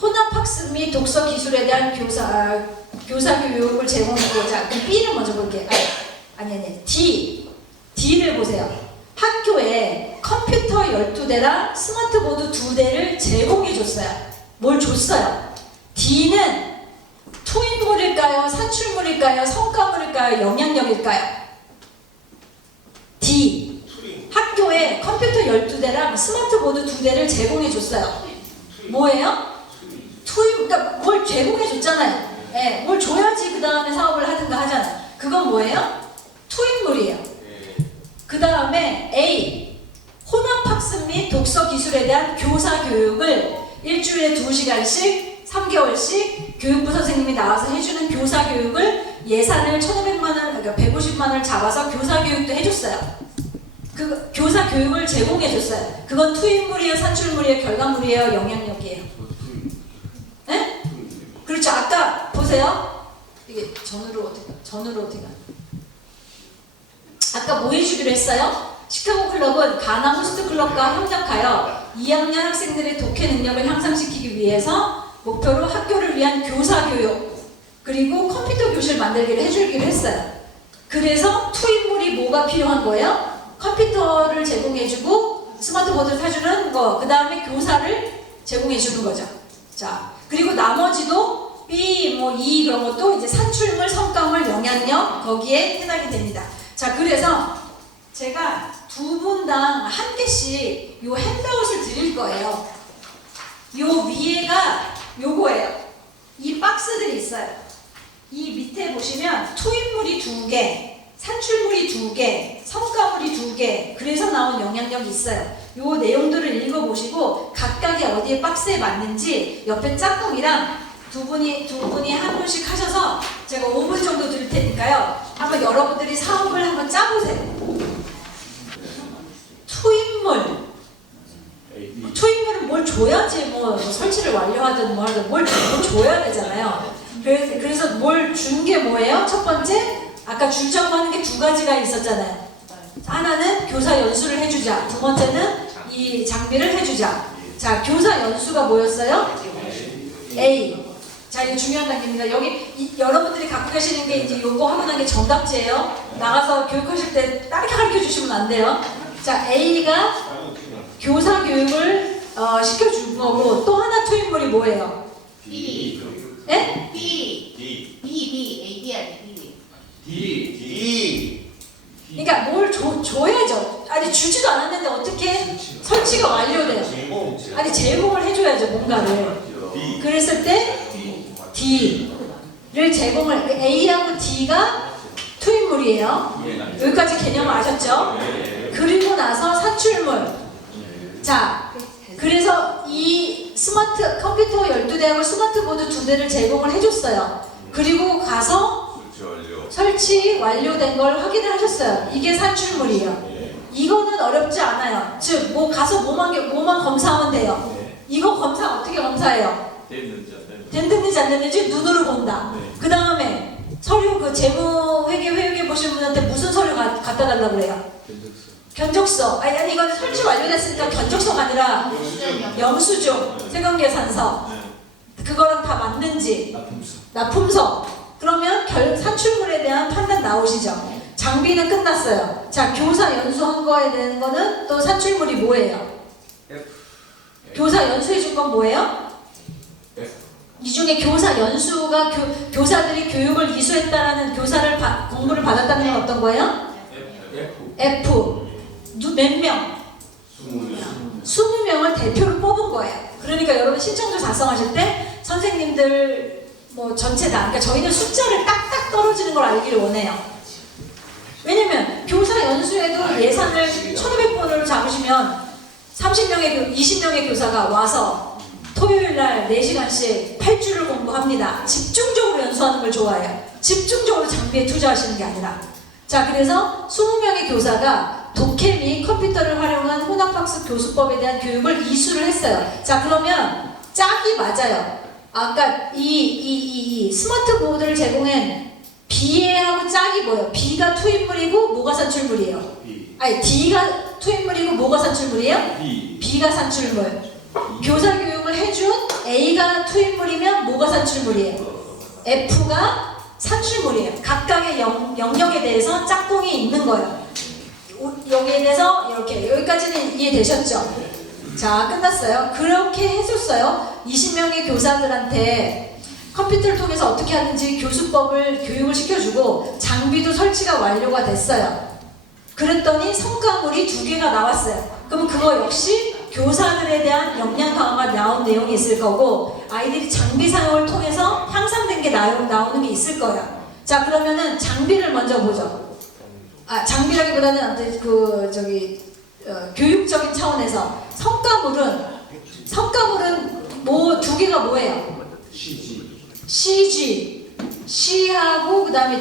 혼합학습 및 독서 기술에 대한 교사 교육을 제공하고, 자, 그럼 B를 먼저 볼게요. 아니. D를 보세요. 학교에 컴퓨터 12대랑 스마트보드 2대를 제공해줬어요. 뭘 줬어요? D는 투인물일까요? 산출물일까요? 성과물일까요? 영향력일까요? D. 학교에 컴퓨터 12대랑 스마트보드 2대를 제공해줬어요. 뭐예요? 그러니까 뭘 제공해줬잖아요. 네, 뭘 줘야지 그 다음에 사업을 하든가 하잖아요. 그건 뭐예요? 투인물이에요. 그 다음에 A. 혼합학습 및 독서 기술에 대한 교사 교육을 일주일에 2시간씩 3개월씩 교육부 선생님이 나와서 해주는 교사 교육을 예산을 1,500만 원, 그러니까 150만 원을 잡아서 교사 교육도 해줬어요. 그 교사 교육을 제공해줬어요. 그건 투인물이에요, 산출물이에요, 결과물이에요, 영향력이에요. 네? 그렇죠. 아까 보세요. 이게 전으로 어떻게 아까 뭐 해주기로 했어요? 시카고 클럽은 가나 호스트 클럽과 협력하여 2학년 학생들의 독해 능력을 향상시키기 위해서 목표로 학교를 위한 교사 교육 그리고 컴퓨터 교실 만들기를 해주기로 했어요. 그래서 투인물이 뭐가 필요한 거예요? 컴퓨터를 제공해주고 스마트보드를 사주는 거, 그 다음에 교사를 제공해주는 거죠. 자, 그리고 나머지도 B, 뭐 E 그런 것도 이제 산출물, 성과물, 영향력 거기에 해당이 됩니다. 자, 그래서 제가 두 분당 한 개씩 요 핸드아웃을 드릴 거예요. 요 위에가 요거예요. 이 박스들이 있어요. 이 밑에 보시면 투인물이 2개, 산출물이 2개, 성과물이 2개, 그래서 나온 영향력이 있어요. 요 내용들을 읽어보시고 각각의 어디에 박스에 맞는지 옆에 짝꿍이랑 두 분이 한 분씩 하셔서 제가 5분 정도 드릴 테니까요. 한번 여러분들이 사업을 한번 짜보세요. 투인물은 뭘 줘야지 뭐 설치를 완료하든 뭐 하든 뭘 줘야 되잖아요. 그래서 뭘 준 게 뭐예요? 첫 번째, 아까 주자고 하는 게 2가지가 있었잖아요. 하나는 교사 연수를 해주자. 두 번째는 이 장비를 해주자. 자, 교사 연수가 뭐였어요? A. 자, 이거 중요한 단계입니다. 여기 여러분들이 갖고 계시는 게 이제 요거 하고 난 게 정답지예요. 나가서 교육하실 때 다르게 가르쳐 주시면 안 돼요. 자, A가 교사 교육을 시켜준 거고 또 하나 투인물이 뭐예요? B. 예? B. A, B 아니 B. D. 그러니까 뭘 줘야죠. 아니 주지도 않았는데 어떻게 설치가 완료돼요? 아니 제공을 해줘야죠 뭔가를. 그랬을 때 D를 제공을 A하고 D가 투입물이에요. 여기까지 개념 아셨죠? 그리고 나서 산출물. 자, 그래서 이 스마트 컴퓨터 12대하고 스마트보드 2대를 제공을 해줬어요. 그리고 가서 설치 완료된 걸 확인을 하셨어요. 이게 산출물이에요. 이거는 어렵지 않아요. 즉, 뭐 가서 뭐만 검사하면 돼요. 이거 검사 어떻게 검사해요? 됐는지 안 됐는지 눈으로 본다. 그 다음에 서류 그 재무회계 보신 분한테 무슨 서류 갖다 달라고 그래요? 견적서. 아니 이건 설치 완료됐으니까 견적서가 아니라 영수증, 세금계산서. 그거랑 다 맞는지. 납품서. 그러면 산출물에 대한 판단 나오시죠? 장비는 끝났어요. 자, 교사 연수한 거에 대한 거는 또 산출물이 뭐예요? 교사 연수해 준 건 뭐예요? 이 중에 교사 연수가 교사들이 교육을 이수했다라는 교사를 공부를 받았다는 건 어떤 거예요? F. 몇 명? 20명을 대표로 뽑은 거예요. 그러니까 여러분 신청서 작성하실 때 선생님들 뭐 전체 다, 그러니까 저희는 숫자를 딱딱 떨어지는 걸 알기를 원해요. 왜냐면 교사 연수에도 예산을 1,500번으로 잡으시면 20명의 교사가 와서 토요일날 4시간씩 8주를 공부합니다. 집중적으로 연수하는 걸 좋아해요. 집중적으로 장비에 투자하시는 게 아니라. 자, 그래서 20명의 교사가 독해 및 컴퓨터를 활용한 혼합학습 교수법에 대한 교육을 이수를 했어요. 자, 그러면 짝이 맞아요. 아까 이 스마트보드를 제공한 B하고 짝이 뭐예요? B가 투입물이고 뭐가 산출물이에요? 아니, D가 투입물이고 뭐가 산출물이에요? B가 산출물. 교사 교육을 해준 A가 투입물이면 뭐가 산출물이에요? F가 산출물이에요. 각각의 영역에 대해서 짝꿍이 있는 거예요. 여기에 대해서 이렇게 여기까지는 이해되셨죠? 자, 끝났어요. 그렇게 해줬어요. 20명의 교사들한테 컴퓨터를 통해서 어떻게 하는지 교수법을 교육을 시켜주고 장비도 설치가 완료가 됐어요. 그랬더니 성과물이 2개가 나왔어요. 그럼 그거 역시 교사들에 대한 역량 강화가 나온 내용이 있을 거고 아이들이 장비 사용을 통해서 향상된 게 나오는 게 있을 거야. 자, 그러면은 장비를 먼저 보죠. 장비라기보다는 교육적인 차원에서 성과물은 뭐 2개가 뭐예요? C하고 그 다음에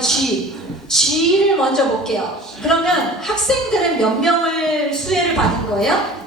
G를 먼저 볼게요. 그러면 학생들은 몇 명을 수혜를 받은 거예요?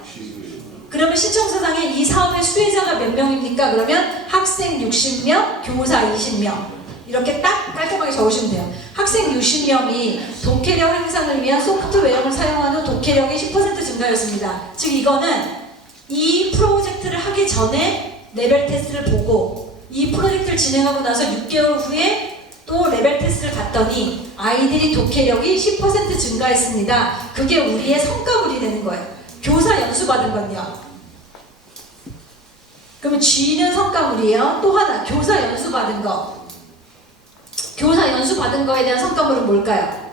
그러면 신청서상에 이 사업의 수혜자가 몇 명입니까? 그러면 학생 60명, 교사 20명. 이렇게 딱 깔끔하게 적으시면 돼요. 학생 60명이 독해력 향상을 위한 소프트웨어를 사용한 후 독해력이 10% 증가였습니다. 즉 이거는 이 프로젝트를 하기 전에 레벨 테스트를 보고 이 프로젝트를 진행하고 나서 6개월 후에 또 레벨 테스트를 봤더니 아이들이 독해력이 10% 증가했습니다. 그게 우리의 성과물이 되는 거예요. 교사 연수 받은 건요. 그러면 G는 성과물이에요. 또 하나, 교사 연수 받은 거. 교사 연수 받은 거에 대한 성과물은 뭘까요?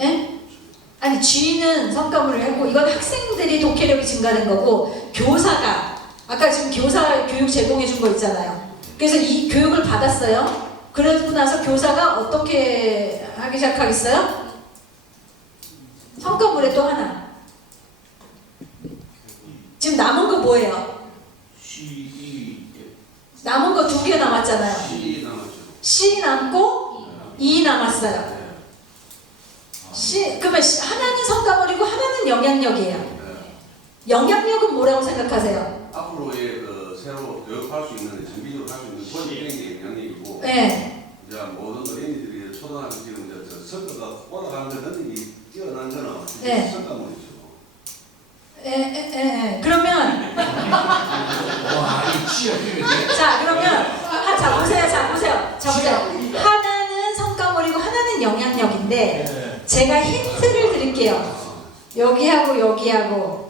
에? 아니, G는 성과물을 했고 이건 학생들이 독해력이 증가된 거고 교사가 아까 지금 교사 교육 제공해 준 거 있잖아요. 그래서 이 교육을 받았어요. 그러고 나서 교사가 어떻게 하기 시작하겠어요? 성과물에 또 하나. 지금 남은 거 뭐예요? 남은 거 2개 남았잖아요. C 남고 E 남았어요. 그러면 하나는 성과물이고 하나는 영향력이에요. 영향력은 뭐라고 생각하세요? 앞으로의 새로 교육할 수 있는 정비적으로 할 수 있는 본인의 영향력이고, 네. 이제 모든 어린이들이 초등학교 지금 성과가 올라가는 데 능력이 뛰어난 거는 네. 성과물이죠. 그러면 자, 그러면 보세요. 하나는 성과물이고 하나는 영향력인데 제가 힌트를 드릴게요. 여기하고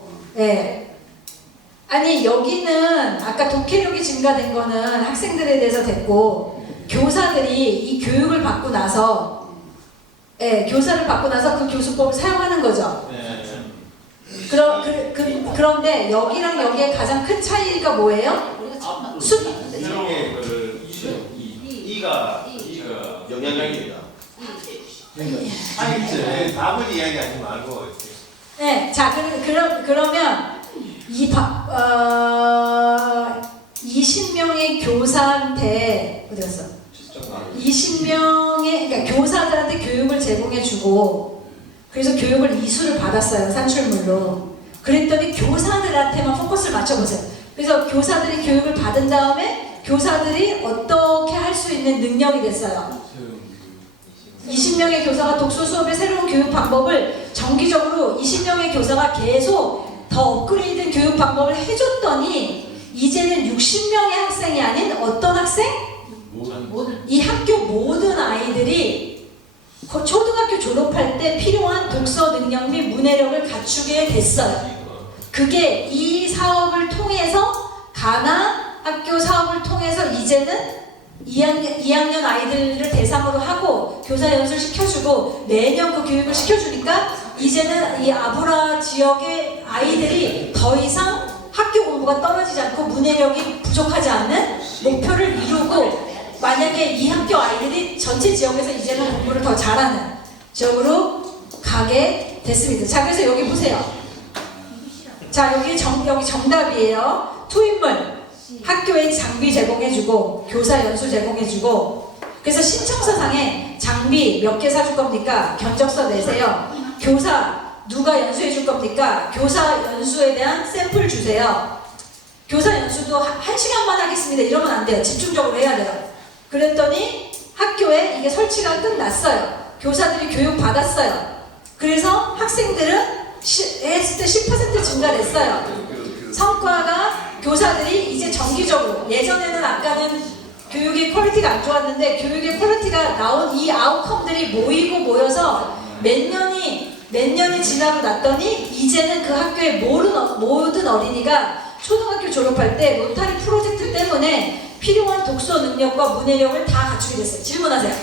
아니, 여기는 아까 독해력이 증가된 거는 학생들에 대해서 됐고 교사들이 이 교육을 받고 나서 교사를 받고 나서 그 교수법을 사용하는 거죠. 그런데 여기랑 여기의 가장 큰 차이가 뭐예요? 이가 영향력입니다. 아니 이제 답을 이야기하지 말고. 네, 자 그러면 20명의 교사한테 어디 갔어? 20명의 그러니까 교사들한테 교육을 제공해주고 그래서 교육을 이수를 받았어요 산출물로. 그랬더니 교사들한테만 포커스를 맞춰보세요. 그래서 교사들이 교육을 받은 다음에 교사들이 어떻게 할 수 있는 능력이 됐어요. 20명의 교사가 독서 수업의 새로운 교육 방법을 정기적으로 20명의 교사가 계속 더 업그레이드된 교육 방법을 해줬더니 이제는 60명의 학생이 아닌 어떤 학생? 이 학교 모든 아이들이 초등학교 졸업할 때 필요한 독서 능력 및 문해력을 갖추게 됐어요. 그게 이 사업을 통해서 가나 학교 사업을 통해서 이제는 2학년 아이들을 대상으로 하고 교사 연수를 시켜주고 매년 그 교육을 시켜주니까 이제는 이 아브라 지역의 아이들이 더 이상 학교 공부가 떨어지지 않고 문해력이 부족하지 않는 목표를 이루고 만약에 이 학교 아이들이 전체 지역에서 이제는 공부를 더 잘하는 지역으로 가게 됐습니다. 자, 그래서 여기 보세요. 자, 여기 정답이에요. 투인물. 학교에 장비 제공해주고 교사 연수 제공해주고 그래서 신청서상에 장비 몇 개 사줄 겁니까? 견적서 내세요. 교사 누가 연수해줄 겁니까? 교사 연수에 대한 샘플 주세요. 교사 연수도 1시간만 하겠습니다. 이러면 안 돼요. 집중적으로 해야 돼요. 그랬더니 학교에 이게 설치가 끝났어요. 교사들이 교육 받았어요. 그래서 학생들은 했을 때 10% 증가됐어요. 성과가 교사들이 이제 정기적으로 예전에는 아까는 교육의 퀄리티가 안 좋았는데 교육의 퀄리티가 나온 이 아웃컴들이 모여서 몇 년이 지나고 났더니 이제는 그 학교의 모든 어린이가 초등학교 졸업할 때 로타리 프로젝트 때문에 필요한 독서 능력과 문해력을 다 갖추게 됐어요. 질문하세요.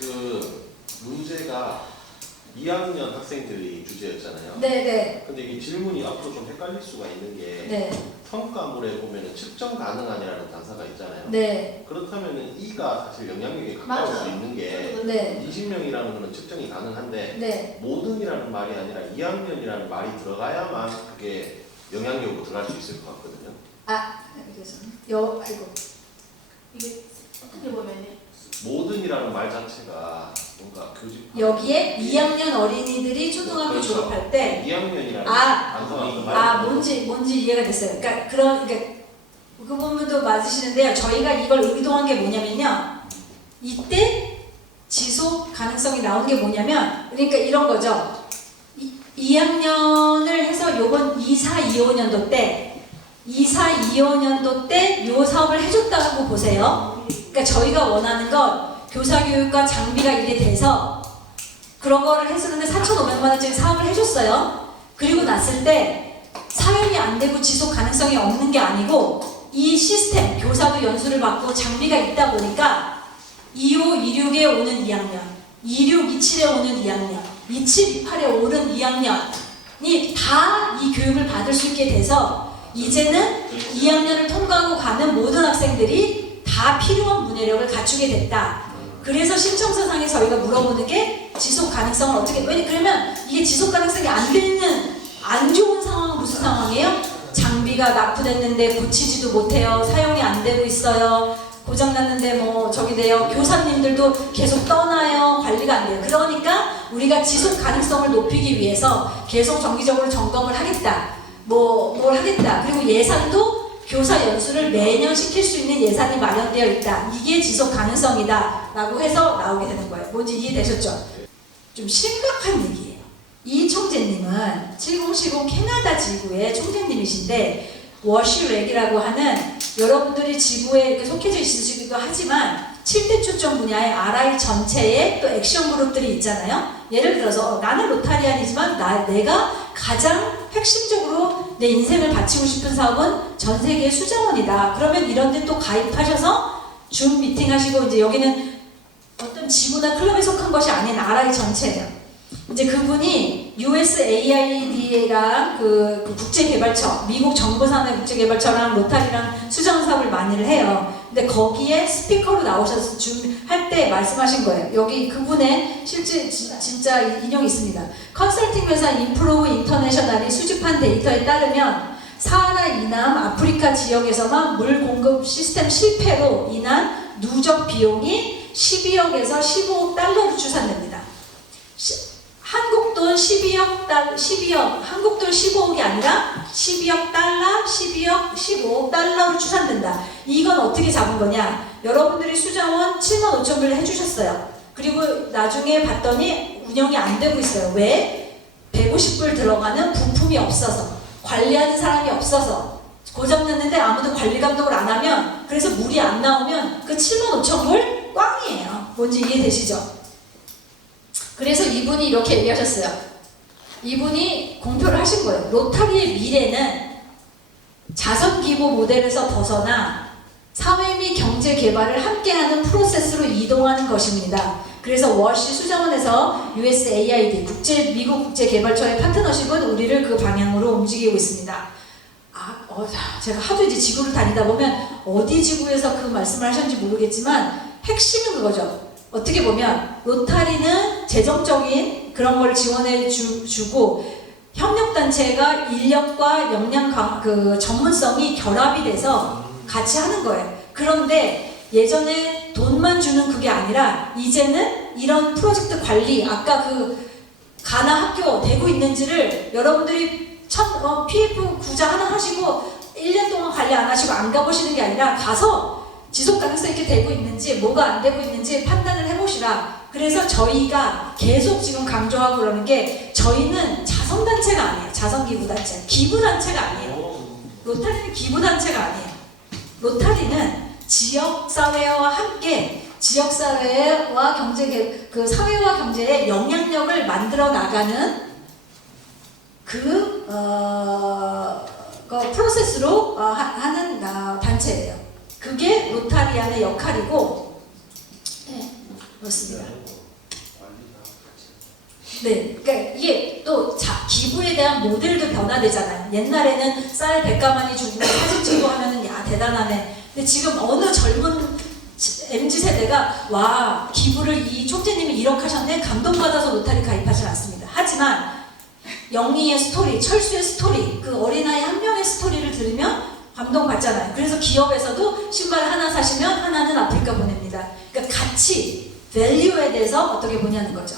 그 문제가 2학년 학생들이 주제였잖아요. 네네. 근데 이게 질문이 앞으로 좀 헷갈릴 수가 있는 게 네. 평가물에 보면은 측정 가능하냐라는 단서가 있잖아요. 네. 그렇다면은 이가 사실 영향력이 가까울 맞아. 수 있는 게 네. 20명이라는 거는 측정이 가능한데 네. 모든이라는 말이 아니라 2학년이라는 말이 들어가야만 그게 영향력으로 들어갈 수 있을 것 같거든요. 아이고 이게 어떻게 보면 모든이라는 말 자체가 뭔가 교직 여기에 2학년 어린이들이 초등학교 그렇죠. 졸업할 때 2학년이라는 단서가 뭔지 이해가 됐어요. 그러니까 그 부분도 맞으시는데요. 저희가 이걸 의도한 게 뭐냐면요. 이때 지속 가능성이 나온 게 뭐냐면 그러니까 이런 거죠. 2학년을 해서 요번 24-25년도 때 24-25년도 때 요 사업을 해줬다고 보세요. 그러니까 저희가 원하는 건 교사 교육과 장비가 이게 돼서 그런 거를 했었는데 4,500만 원짜리 사업을 해줬어요. 그리고 났을 때 사용이 안 되고 지속 가능성이 없는 게 아니고 이 시스템, 교사도 연수를 받고 장비가 있다 보니까 25, 26에 오는 2학년, 26, 27에 오는 2학년, 27, 28에 오는 2학년이 다 이 교육을 받을 수 있게 돼서 이제는 2학년을 통과하고 가는 모든 학생들이 다 필요한 문해력을 갖추게 됐다. 그래서 신청서상에 저희가 물어보는 게 지속 가능성을 어떻게, 그러면 이게 지속 가능성이 안 되는 안 좋은 상황은 무슨 상황이에요? 장비가 납부됐는데 고치지도 못해요. 사용이 안 되고 있어요. 고장났는데 뭐 저기 돼요. 교사님들도 계속 떠나요. 관리가 안 돼요. 그러니까 우리가 지속 가능성을 높이기 위해서 계속 정기적으로 점검을 하겠다. 뭘 하겠다. 그리고 예산도 교사 연수를 매년 시킬 수 있는 예산이 마련되어 있다. 이게 지속 가능성이다. 라고 해서 나오게 되는 거예요. 뭔지 이해되셨죠? 좀 심각한 얘기예요. 이 총재님은 7070 캐나다 지구의 총재님이신데 워시렉이라고 하는 여러분들이 지구에 이렇게 속해져 있으시기도 하지만 7대 초점 분야의 RI 전체에 또 액션 그룹들이 있잖아요. 예를 들어서 나는 로타리안이지만 내가 가장 핵심적으로 내 인생을 바치고 싶은 사업은 전 세계 수자원이다. 그러면 이런 데 또 가입하셔서 줌 미팅 하시고 이제 여기는 어떤 지구나 클럽에 속한 것이 아닌 RI 전체예요. 이제 그분이 USAID랑 그 국제개발처, 미국 정부산의 국제개발처랑 로타리랑 수정 사업을 많이를 해요. 근데 거기에 스피커로 나오셔서 할 때 말씀하신 거예요. 여기 그분의 실제 진짜 인용이 있습니다. 컨설팅 회사 인프로브 인터내셔널이 수집한 데이터에 따르면 사하라 이남 아프리카 지역에서만 물 공급 시스템 실패로 인한 누적 비용이 12억에서 15억 달러로 추산됩니다. 한국 돈 12억, 한국 돈 15억이 아니라 12억 달러, 15억 달러로 추산된다. 이건 어떻게 잡은 거냐? 여러분들이 수정원 75,000불 해주셨어요. 그리고 나중에 봤더니 운영이 안 되고 있어요. 왜? 150불 들어가는 부품이 없어서, 관리하는 사람이 없어서, 고장났는데 아무도 관리 감독을 안 하면, 그래서 물이 안 나오면 그 75,000불 꽝이에요. 뭔지 이해되시죠? 그래서 이분이 이렇게 얘기하셨어요. 이분이 공표를 하신 거예요. 로타리의 미래는 자선기부 모델에서 벗어나 사회 및 경제 개발을 함께하는 프로세스로 이동하는 것입니다. 그래서 워시 수정원에서 USAID 미국 국제개발처의 파트너십은 우리를 그 방향으로 움직이고 있습니다. 제가 하도 이제 지구를 다니다 보면 어디 지구에서 그 말씀을 하셨는지 모르겠지만 핵심은 그거죠. 어떻게 보면 로타리는 재정적인 그런 걸 지원해 주고 협력단체가 인력과 역량 그 전문성이 결합이 돼서 같이 하는 거예요. 그런데 예전에 돈만 주는 그게 아니라 이제는 이런 프로젝트 관리, 아까 그 가나 학교 되고 있는지를 여러분들이 PF 구자 하나 하시고 1년 동안 관리 안 하시고 안 가보시는 게 아니라 가서 지속 가능성이 이렇게 되고 있는지 뭐가 안 되고 있는지 판단을 해보시라. 그래서 저희가 계속 지금 강조하고 그러는 게 저희는 자선단체가 아니에요. 자선기부단체. 기부단체가 아니에요. 로타리는 기부단체가 아니에요. 로타리는 지역사회와 함께 지역사회와 경제, 그 사회와 경제의 영향력을 만들어 나가는 그 프로세스로 하는 단체예요. 그게 로타리안의 역할이고, 네, 그렇습니다. 네, 그러니까 이게 또 기부에 대한 모델도 변화되잖아요. 옛날에는 쌀 100가 많이 주고 사진 찍고 하면은 야 대단하네. 근데 지금 어느 젊은 MZ세대가 와 기부를 이 총재님이 이렇게 하셨네 감동받아서 로타리 가입하지 않습니다. 하지만 영희의 스토리, 철수의 스토리, 그 어린아이 한 명의 스토리를 들으면 감동받잖아요. 그래서 기업에서도 신발 하나 사시면 하나는 아프리카 보냅니다. 그러니까 가치, 밸류에 대해서 어떻게 보냐는 거죠.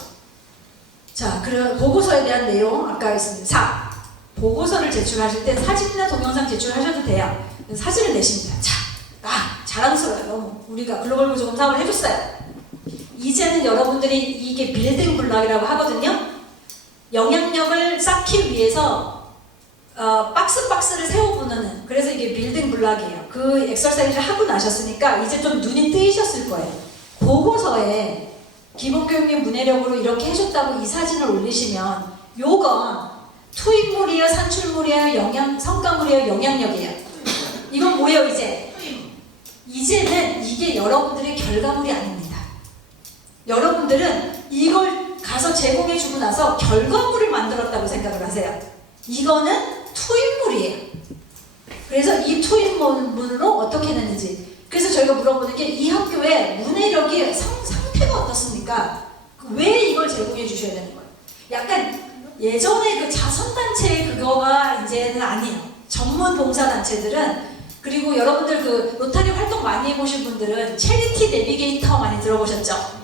자, 그럼 보고서에 대한 내용 아까 있습니다. 4. 보고서를 제출하실 때 사진이나 동영상 제출하셔도 돼요. 사진을 내십니다. 자, 자랑스러워요. 너무 우리가 글로벌 보조금 사업을 해줬어요. 이제는 여러분들이 이게 빌딩 블럭이라고 하거든요. 영향력을 쌓기 위해서 박스를 세워보는, 그래서 이게 빌딩 블럭이에요. 그 엑서사이즈를 하고 나셨으니까 이제 좀 눈이 뜨이셨을 거예요. 보고서에 기본교육님 문해력으로 이렇게 해줬다고 이 사진을 올리시면 요건 투입물이에요, 산출물이에요, 성과물이에요, 영향력이에요. 이건 뭐예요 이제? 이제는 이게 여러분들의 결과물이 아닙니다. 여러분들은 이걸 가서 제공해주고 나서 결과물을 만들었다고 생각을 하세요. 이거는 투입물이에요. 그래서 이 투입물로 어떻게 되는지. 그래서 저희가 물어보는 게 이 학교의 문해력이 상태가 어떻습니까? 왜 이걸 제공해 주셔야 되는 거예요? 약간 예전에 그 자선단체 그거가 이제는 아니에요. 전문 봉사단체들은, 그리고 여러분들 그 로타리 활동 많이 해보신 분들은 체리티 내비게이터 많이 들어보셨죠?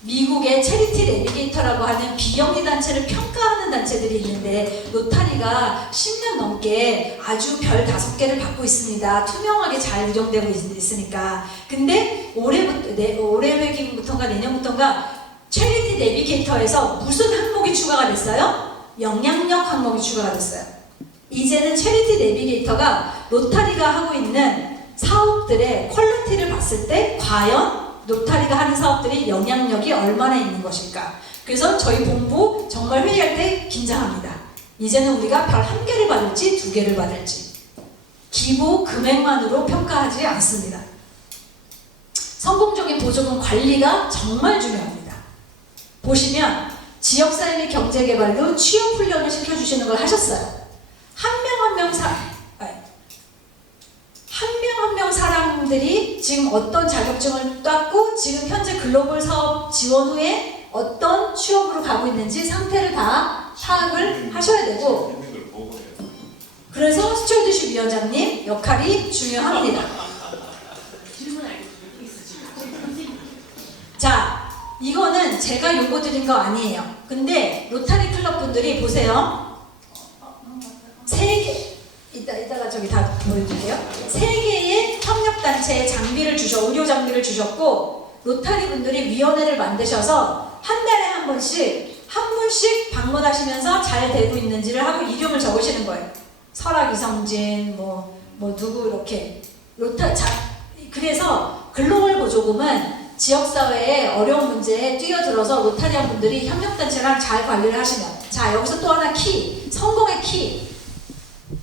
미국의 체리티 내비게이터라고 하는 비영리 단체를 평가하는 단체들이 있는데 로타리가 10년 넘게 아주 별 5개를 받고 있습니다. 투명하게 잘 운영되고 있으니까. 근데 올해부터인가 내년부터인가 체리티 내비게이터에서 무슨 항목이 추가가 됐어요? 영향력 항목이 추가가 됐어요. 이제는 체리티 내비게이터가 로타리가 하고 있는 사업들의 퀄리티를 봤을 때 과연 로타리가 하는 사업들이 영향력이 얼마나 있는 것일까. 그래서 저희 본부 정말 회의할 때 긴장합니다. 이제는 우리가 별 1개를 받을지 2개를 받을지 기부 금액만으로 평가하지 않습니다. 성공적인 보조금 관리가 정말 중요합니다. 보시면 지역사회 및 경제개발로 취업 훈련을 시켜주시는 걸 하셨어요. 한 명 한 명 사람들이 지금 어떤 자격증을 땄고 지금 현재 글로벌 사업 지원 후에 어떤 취업으로 가고 있는지 상태를 다 파악을 하셔야 되고, 있는 걸 보고 해요. 그래서 스튜어드십 위원장님 역할이 중요합니다. 자, 이거는 제가 요구 드린 거 아니에요. 근데 로타리 클럽 분들이 보세요. 이따가 저기 다 보여줄게요. 3개의 협력단체에 장비를 의료 장비를 주셨고, 로타리 분들이 위원회를 만드셔서 한 달에 한 분씩 방문하시면서 잘 되고 있는지를 하고 이름을 적으시는 거예요. 설악 이성진, 뭐 누구 이렇게. 그래서 글로벌 보조금은 지역사회의 어려운 문제에 뛰어들어서 로타리안 분들이 협력단체랑 잘 관리를 하시면, 자, 여기서 또 하나 성공의 키.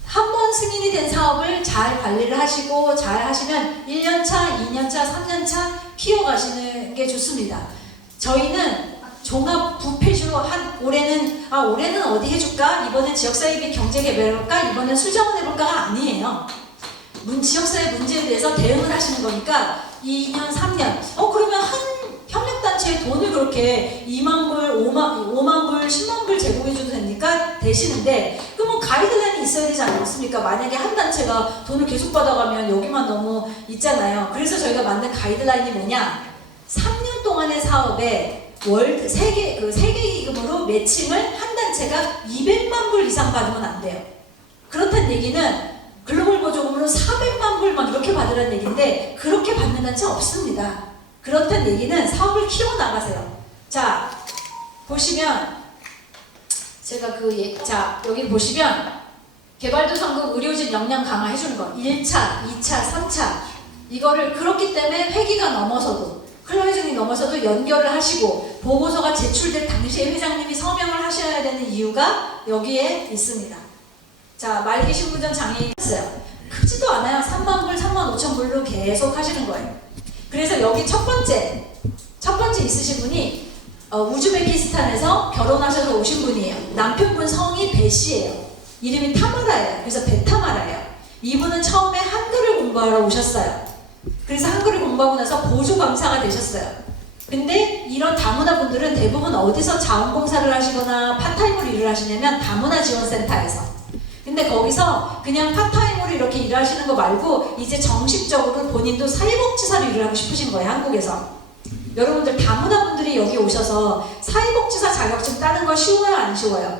한 번 승인이 된 사업을 잘 관리를 하시고 잘 하시면 1년차, 2년차, 3년차 키워가시는 게 좋습니다. 저희는 종합 부패주로 올해는 어디 해줄까? 이번엔 지역사회 및 경제개발해볼까? 이번엔 수자원 해볼까가 아니에요. 지역사회 문제에 대해서 대응을 하시는 거니까 2년, 3년. 그러면 한 협력단체에 돈을 그렇게 2만 불, 5만 불, 10만 불 제공해줘도 되시는데, 그럼 가이드라인이 있어야 되지 않습니까? 만약에 한 단체가 돈을 계속 받아가면 여기만 너무 있잖아요. 그래서 저희가 만든 가이드라인이 뭐냐? 3년 동안의 사업에 세계 기금으로 매칭을 한 단체가 200만 불 이상 받으면 안 돼요. 그렇다는 얘기는 글로벌 보조금으로 400만 불 막 이렇게 받으라는 얘기인데, 그렇게 받는 단체 없습니다. 그렇다는 얘기는 사업을 키워나가세요. 자, 보시면 여기 보시면 개발도상국 의료진 역량 강화 해주는 거 1차, 2차, 3차 이거를 그렇기 때문에 회기가 넘어서도 클럽 회장이 넘어서도 연결을 하시고 보고서가 제출될 당시에 회장님이 서명을 하셔야 되는 이유가 여기에 있습니다. 자, 말기 신분전 장애인이 있어요. 크지도 않아요. 3만 불, 3만 5천 불로 계속 하시는 거예요. 그래서 여기 첫 번째 있으신 분이 우즈베키스탄에서 결혼하셔서 오신 분이에요. 남편분 성이 배씨예요. 이름이 타마라예요. 그래서 베타마라예요. 이분은 처음에 한글을 공부하러 오셨어요. 그래서 한글을 공부하고 나서 보조 강사가 되셨어요. 근데 이런 다문화 분들은 대부분 어디서 자원봉사를 하시거나 파타임으로 일을 하시냐면 다문화 지원센터에서. 근데 거기서 그냥 파타임으로 이렇게 일하시는 거 말고 이제 정식적으로 본인도 사회복지사로 일을 하고 싶으신 거예요, 한국에서. 여러분들 다문화 분들이 여기 오셔서 사회복지사 자격증 따는 거 쉬워요, 안 쉬워요?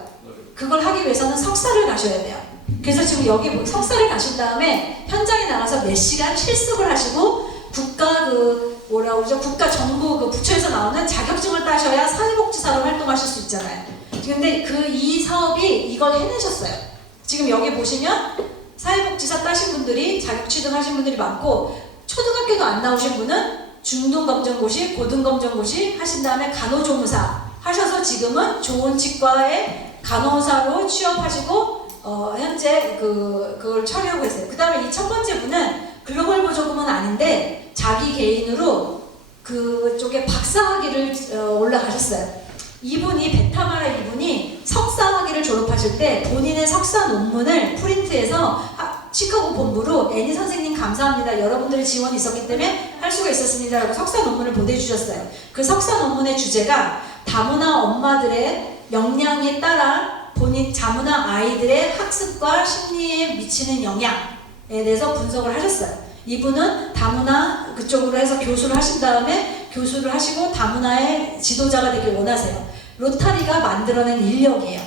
그걸 하기 위해서는 석사를 가셔야 돼요. 그래서 지금 여기 석사를 가신 다음에 현장에 나가서 몇 시간 실습을 하시고 국가 정부 부처에서 나오는 자격증을 따셔야 사회복지사로 활동하실 수 있잖아요. 근데 이 사업이 이걸 해내셨어요. 지금 여기 보시면 사회복지사 따신 분들이 자격 취득하신 분들이 많고, 초등학교도 안 나오신 분은 중등검정고시, 고등검정고시 하신 다음에 간호조무사 하셔서 지금은 좋은 치과의 간호사로 취업하시고 현재 그걸 처리하고 있어요. 그 다음에 이 첫 번째 분은 글로벌 보조금은 아닌데 자기 개인으로 그쪽에 박사학위를 올라가셨어요. 이분이 베타마라 이분이 석사학위를 졸업하실 때 본인의 석사 논문을 프린트해서 시카고 본부로 애니 선생님 감사합니다. 여러분들의 지원이 있었기 때문에 할 수가 있었습니다. 라고 석사 논문을 보내주셨어요. 그 석사 논문의 주제가 다문화 엄마들의 역량에 따라 본인 다문화 아이들의 학습과 심리에 미치는 영향에 대해서 분석을 하셨어요. 이분은 다문화 그쪽으로 해서 교수를 하신 다음에 교수를 하시고 다문화의 지도자가 되길 원하세요. 로타리가 만들어낸 인력이에요.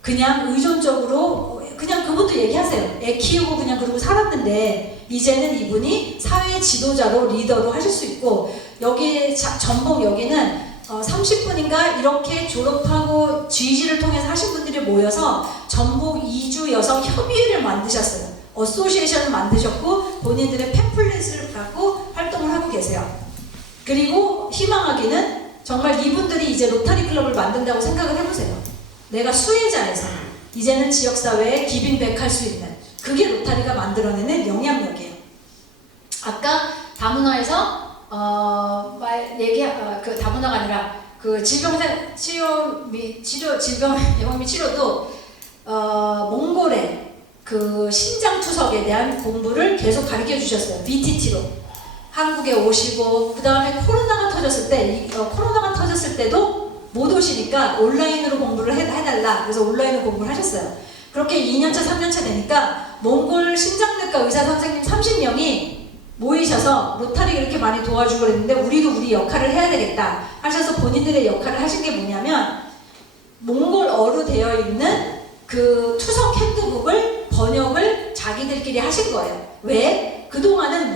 그냥 의존적으로 그냥 그분도 얘기하세요. 애 키우고 그냥 그러고 살았는데 이제는 이분이 사회 지도자로 리더로 하실 수 있고, 여기 전북 여기는 30분인가 이렇게 졸업하고 GG를 통해서 하신 분들이 모여서 전북 이주 여성 협의회를 만드셨어요. 어소시에이션을 만드셨고 본인들의 팸플릿을 갖고 활동을 하고 계세요. 그리고 희망하기는 정말 이분들이 이제 로타리 클럽을 만든다고 생각을 해보세요. 내가 수혜자에서 이제는 지역사회에 기빙백 할 수 있는, 그게 로타리가 만들어내는 영향력이에요. 아까 다문화에서 다문화가 아니라 그 질병 예방 및 치료도 몽골의 그 신장 투석에 대한 공부를 계속 가르쳐 주셨어요. BTT로 한국에 오시고, 그 다음에 코로나가 터졌을 때도 못 오시니까 온라인으로 공부를 해달라. 그래서 온라인으로 공부를 하셨어요. 그렇게 2년차, 3년차 되니까 몽골 신장내과 의사 선생님 30명이 모이셔서 로타리 이렇게 많이 도와주고 그랬는데 우리도 우리 역할을 해야 되겠다 하셔서 본인들의 역할을 하신 게 뭐냐면 몽골어로 되어 있는 그 투석 핸드북을 번역을 자기들끼리 하신 거예요. 왜? 그동안은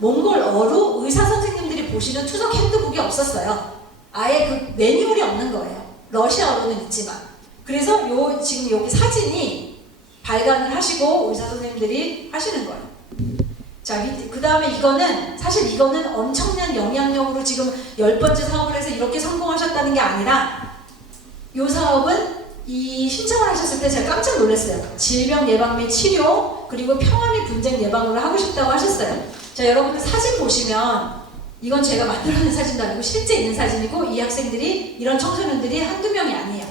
몽골어로 의사 선생님들이 보시는 투석 핸드북이 없었어요. 아예 그 매뉴얼이 없는 거예요. 러시아어로는 있지만. 그래서 지금 여기 사진이 발간을 하시고 의사 선생님들이 하시는 거예요. 자, 그 다음에 사실 이거는 엄청난 영향력으로 지금 10번째 사업을 해서 이렇게 성공하셨다는 게 아니라, 이 사업은 이 신청을 하셨을 때 제가 깜짝 놀랐어요. 질병 예방 및 치료, 그리고 평화 및 분쟁 예방으로 하고 싶다고 하셨어요. 자, 여러분들 사진 보시면 이건 제가 만들어낸 사진도 아니고 실제 있는 사진이고, 이 학생들이, 이런 청소년들이 한두 명이 아니에요.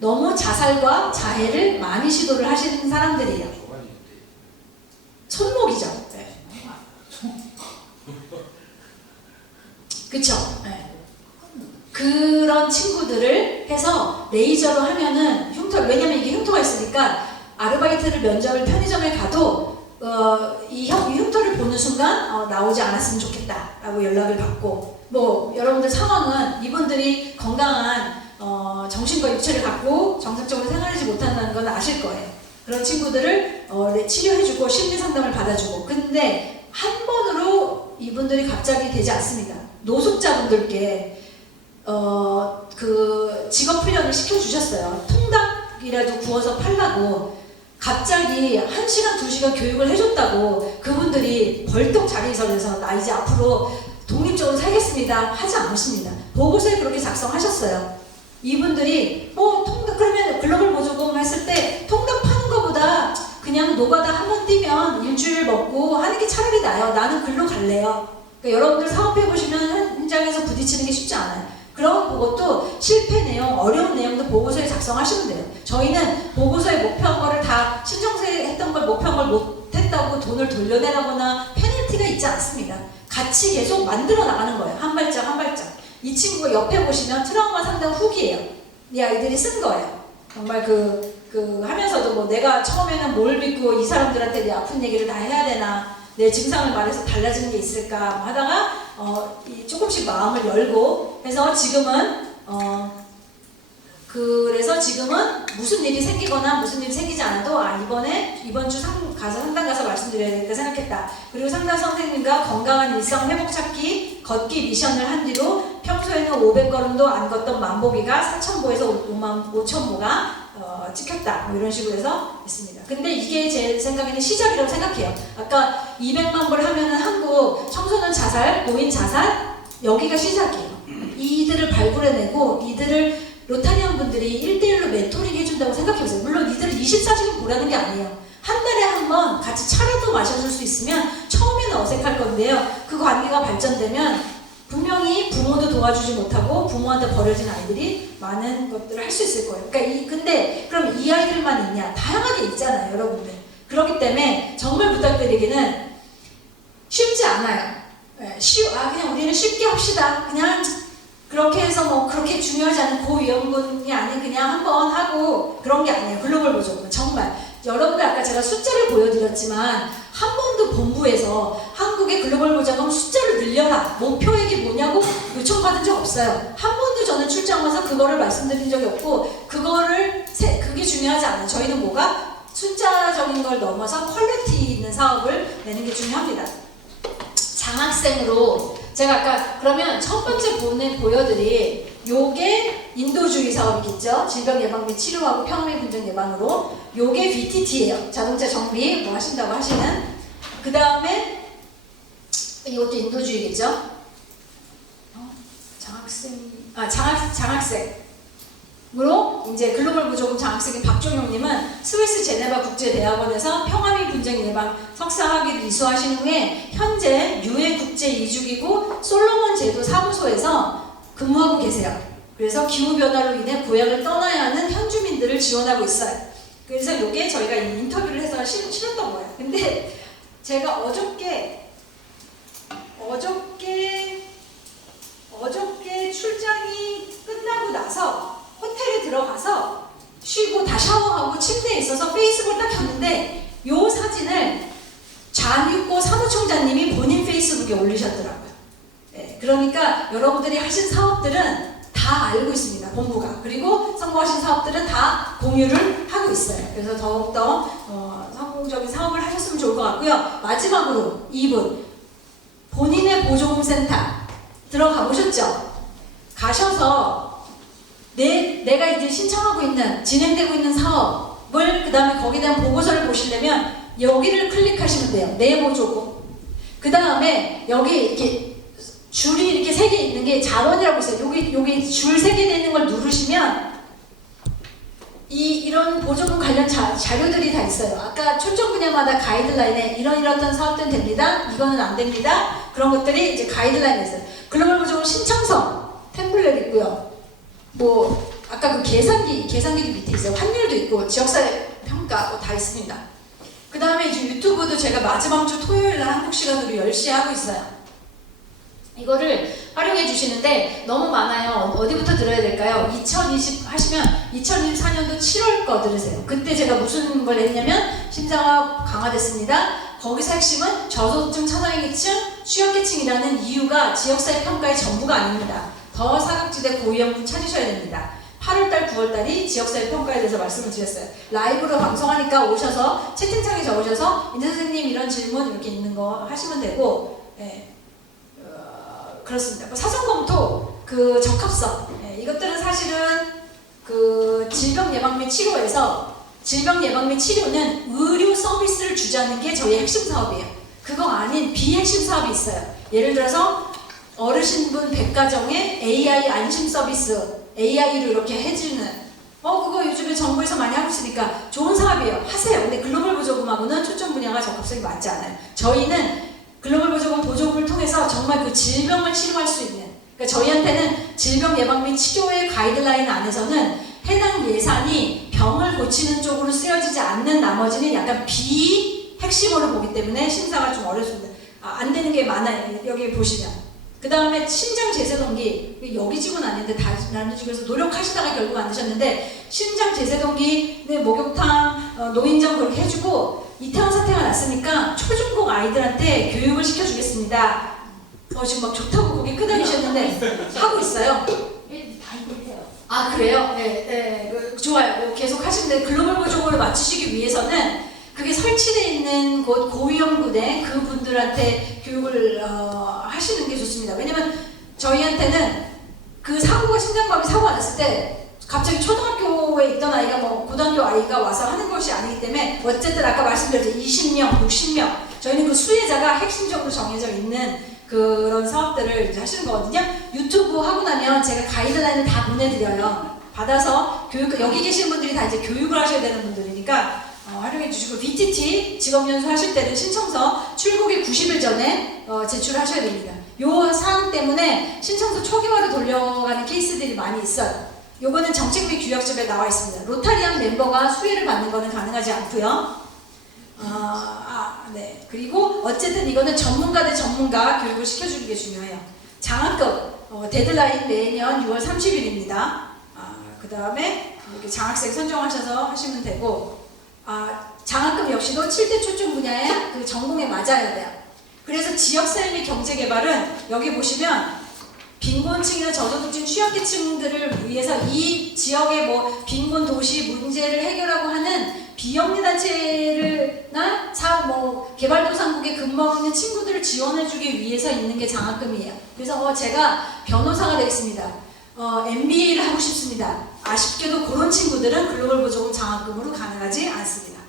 너무 자살과 자해를 많이 시도를 하시는 사람들이에요. 손목이죠. 네. 그쵸? 네. 그런 친구들을 해서 레이저로 하면은 왜냐면 이게 흉터가 있으니까 아르바이트를 면접을 편의점에 가도 이 흉터를 보는 순간 나오지 않았으면 좋겠다 라고 연락을 받고, 뭐 여러분들 상황은 이분들이 건강한 정신과 육체를 갖고 정상적으로 생활하지 못한다는 건 아실 거예요. 그런 친구들을 치료해주고 심리 상담을 받아주고, 근데 한 번으로 이분들이 갑자기 되지 않습니다. 노숙자분들께 그 직업 훈련을 시켜주셨어요. 통닭이라도 구워서 팔라고 갑자기 1시간, 2시간 교육을 해줬다고 그분들이 벌떡 자리에서 그래서 나 이제 앞으로 독립적으로 살겠습니다 하지 않으십니다. 보고서에 그렇게 작성하셨어요. 이분들이 통닭, 그러면 글로벌 보조금 했을 때 통닭 파는 것보다 그냥 노가다 한 번 뛰면 일주일 먹고 하는 게 차라리 나아요. 나는 글로 갈래요. 그러니까 여러분들 사업해보시면 현장에서 부딪히는 게 쉽지 않아요. 그런 것도 실패 내용, 어려운 내용도 보고서에 작성하시면 돼요. 저희는 보고서에 목표한 거를 다 신청서에 했던 걸 목표한 걸 못했다고 돈을 돌려내라거나 페널티가 있지 않습니다. 같이 계속 만들어 나가는 거예요. 한 발짝 한 발짝. 이 친구가 옆에 보시면 트라우마 상담 후기예요. 이 아이들이 쓴 거예요. 정말 하면서도 뭐 내가 처음에는 뭘 믿고 이 사람들한테 내 아픈 얘기를 다 해야 되나, 내 증상을 말해서 달라지는 게 있을까 하다가 조금씩 마음을 열고 해서 지금은 그래서 지금은 무슨 일이 생기거나 무슨 일이 생기지 않아도 이번 주 가서 상담 가서 말씀드려야겠다 생각했다. 그리고 상담 선생님과 건강한 일상 회복 찾기 걷기 미션을 한 뒤로 평소에는 500걸음도 안 걷던 만보기가 4,000보에서 5,000보가 찍혔다. 뭐 이런 식으로 해서 있습니다. 근데 이게 제 생각에는 시작이라고 생각해요. 아까 200만 불 하면은 한국 청소년 자살, 노인 자살, 여기가 시작이에요. 이들을 발굴해내고 이들을 로타리안 분들이 1대1로 멘토링 해준다고 생각해보세요. 물론 이들을 24시간 보라는 게 아니에요. 한 달에 한 번 같이 차라도 마셔줄 수 있으면 처음에는 어색할 건데요. 그 관계가 발전되면 분명히 부모도 도와주지 못하고 부모한테 버려진 아이들이 많은 것들을 할 수 있을 거예요. 그러니까 근데 그럼 이 아이들만 있냐? 다양하게 있잖아요, 여러분들. 그렇기 때문에 정말 부탁드리기는 쉽지 않아요. 그냥 우리는 쉽게 합시다. 그냥 그렇게 해서 뭐 그렇게 중요하지 않은 고위험군이 아닌 그냥 한번 하고 그런 게 아니에요. 글로벌 보조금 정말 여러분들 아까 제가 숫자를 보여드렸지만 한 번도 본부에서 한국의 글로벌 보조금 숫자를 늘려라 목표액이 뭐냐고 요청받은 적 없어요. 한 번도 저는 출장 와서 그거를 말씀드린 적이 없고 그게 중요하지 않아요. 저희는 뭐가 숫자적인 걸 넘어서 퀄리티 있는 사업을 내는 게 중요합니다. 장학생으로 제가 아까 그러면 첫 번째 보여드릴 요게 인도주의 사업이겠죠. 질병 예방 및 치료하고 평화 및 분쟁 예방으로 요게 VTT예요. 자동차 정비 뭐 하신다고 하시는. 그 다음에 이것도 인도주의겠죠. 장학생으로 이제 글로벌 보조금 장학생인 박종용님은 스위스 제네바 국제대학원에서 평화 및 분쟁 예방 석사학위를 이수하신 후에 현재 유해 국제 이주기구 솔로몬 제도 사무소에서 근무하고 계세요. 그래서 기후변화로 인해 고향을 떠나야 하는 현주민들을 지원하고 있어요. 그래서 이게 저희가 이 인터뷰를 해서 실었던 거예요. 근데 제가 어저께 출장이 끝나고 나서 호텔에 들어가서 쉬고 다 샤워하고 침대에 있어서 페이스북을 딱 켰는데 이 사진을 장유코 사무총장님이 본인 페이스북에 올리셨더라고요. 네, 그러니까 여러분들이 하신 사업들은 다 알고 있습니다. 본부가. 그리고 성공하신 사업들은 다 공유를 하고 있어요. 그래서 더욱더 성공적인 사업을 하셨으면 좋을 것 같고요. 마지막으로 2분 본인의 보조금센터 들어가 보셨죠? 가셔서 내가 이제 신청하고 있는 진행되고 있는 사업을 그 다음에 거기에 대한 보고서를 보시려면 여기를 클릭하시면 돼요. 내 보조금. 그 다음에 여기 이렇게 줄이 이렇게 3개 있는 게 자원이라고 있어요. 여기 줄 3개 되는 걸 누르시면 이런 보조금 관련 자료들이 다 있어요. 아까 초점 분야마다 가이드라인에 이런 사업들은 됩니다. 이거는 안 됩니다. 그런 것들이 이제 가이드라인에 있어요. 글로벌 보조금 신청서 템플릿 있고요. 뭐 아까 그 계산기도 밑에 있어요. 환율도 있고 지역사회 평가 뭐 다 있습니다. 그 다음에 이제 유튜브도 제가 마지막 주 토요일 날 한국 시간으로 10시에 하고 있어요. 이거를 활용해 주시는데 너무 많아요. 어디부터 들어야 될까요? 2020 하시면 2024년도 7월 거 들으세요. 그때 제가 무슨 걸 했냐면 심사가 강화됐습니다. 거기서 핵심은 저소득층, 차상위계층, 취약계층이라는 이유가 지역사회 평가의 전부가 아닙니다. 더 사각지대 고위험군 찾으셔야 됩니다. 8월달, 9월달이 지역사회 평가에 대해서 말씀을 드렸어요. 라이브로 방송하니까 오셔서 채팅창에 적으셔서 인재 선생님 이런 질문 이렇게 있는 거 하시면 되고, 예. 그렇습니다. 사전검토, 그 적합성, 예. 이것들은 사실은 그 질병 예방 및 치료에서 질병 예방 및 치료는 의료 서비스를 주자는 게 저희 핵심 사업이에요. 그거 아닌 비핵심 사업이 있어요. 예를 들어서 어르신분 100가정에 AI 안심 서비스, AI로 이렇게 해주는 그거 요즘에 정부에서 많이 하고 있으니까 좋은 사업이에요. 하세요. 근데 글로벌 보조금하고는 초점 분야가 적합성이 맞지 않아요. 저희는 글로벌 보조금을 통해서 정말 그 질병을 치료할 수 있는, 그러니까 저희한테는 질병 예방 및 치료의 가이드라인 안에서는 해당 예산이 병을 고치는 쪽으로 쓰여지지 않는 나머지는 약간 비핵심으로 보기 때문에 심사가 좀 어렵습니다. 안 되는 게 많아요. 여기 보시면. 그 다음에 심장 제세동기, 여기 직은 아닌데 다른 직에서 노력하시다가 결국 안 되셨는데 심장 제세동기, 목욕탕, 노인정 그렇게 해주고 이태원 사태가 났으니까 초중고 아이들한테 교육을 시켜주겠습니다. 지금 막 좋다고 거기 끄덕이셨는데 하고 있어요. 아 그래요? 네, 좋아요. 계속 하시는데 글로벌 보조금을 맞추시기 위해서는 그게 설치되어 있는 곳 고위험군에 그분들한테 교육을 하시는 게 좋습니다. 왜냐면 저희한테는 그 심장마비 사고가 났을 때 갑자기 초등학교에 있던 아이가 고등학교 아이가 와서 하는 것이 아니기 때문에 어쨌든 아까 말씀드렸죠. 20명, 60명 저희는 그 수혜자가 핵심적으로 정해져 있는 그런 사업들을 이제 하시는 거거든요. 유튜브 하고 나면 제가 가이드라인을 다 보내드려요. 받아서 여기 계신 분들이 다 이제 교육을 하셔야 되는 분들이니까 활용해 주시고 BTT 직업연수 하실 때는 신청서 출국일 90일 전에 제출하셔야 됩니다. 요 사항 때문에 신청서 초기화로 돌려가는 케이스들이 많이 있어요. 요거는 정책 및 규약집에 나와 있습니다. 로타리안 멤버가 수혜를 받는 거는 가능하지 않고요. 네. 그리고 어쨌든 이거는 전문가 대 전문가 교육을 시켜주는 게 중요해요. 장학금 데드라인 매년 6월 30일입니다. 그 다음에 이렇게 장학생 선정하셔서 하시면 되고 장학금 역시도 7대 초점 분야의 그 전공에 맞아야 돼요. 그래서 지역사회 및 경제개발은 여기 보시면 빈곤층이나 저소득층 취약계층들을 위해서 이 지역의 빈곤 도시 문제를 해결하고 하는 비영리단체나 개발도상국에 근무하고 있는 친구들을 지원해주기 위해서 있는 게 장학금이에요. 그래서 제가 변호사가 되겠습니다. MBA를 하고 싶습니다. 아쉽게도 그런 친구들은 글로벌 보조금 장학금으로 가능하지 않습니다.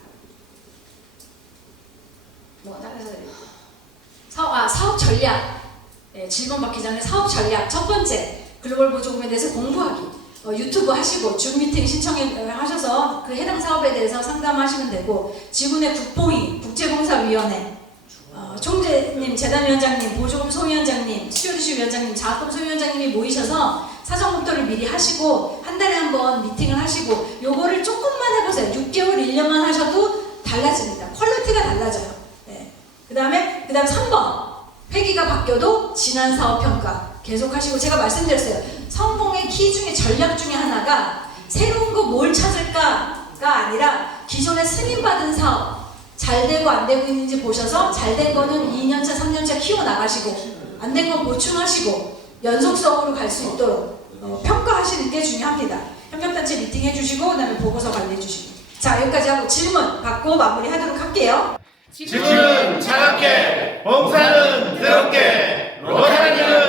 사업 전략. 네, 질문 받기 전에 사업 전략. 첫 번째, 글로벌 보조금에 대해서 공부하기. 유튜브 하시고 줌 미팅 신청하셔서 그 해당 사업에 대해서 상담하시면 되고 지구내 국보위 국제봉사위원회 총재님 대표님, 재단위원장님, 보조금 소위원장님, 스튜어드십 위원장님, 장학금 소위원장님이 모이셔서 사전검토를 미리 하시고 한 달에 한 번 미팅을 하시고 요거를 조금만 해보세요. 6개월, 1년만 하셔도 달라집니다. 퀄리티가 달라져요. 네. 그 다음 3번. 회기가 바뀌어도 지난 사업 평가 계속 하시고 제가 말씀드렸어요. 성공의 키 중에 전략 중에 하나가 새로운 거 뭘 찾을까가 아니라 기존에 승인받은 사업 잘 되고 안 되고 있는지 보셔서 잘 된 거는 2년차, 3년차 키워나가시고 안 된 건 보충하시고 연속성으로 갈 수 있도록 평가하시는 게 중요합니다. 협력단체 미팅 해주시고 그다음에 보고서 관리해주시고 자 여기까지 하고 질문 받고 마무리하도록 할게요. 지구는 차갑게, 봉사는 새롭게, 로타리는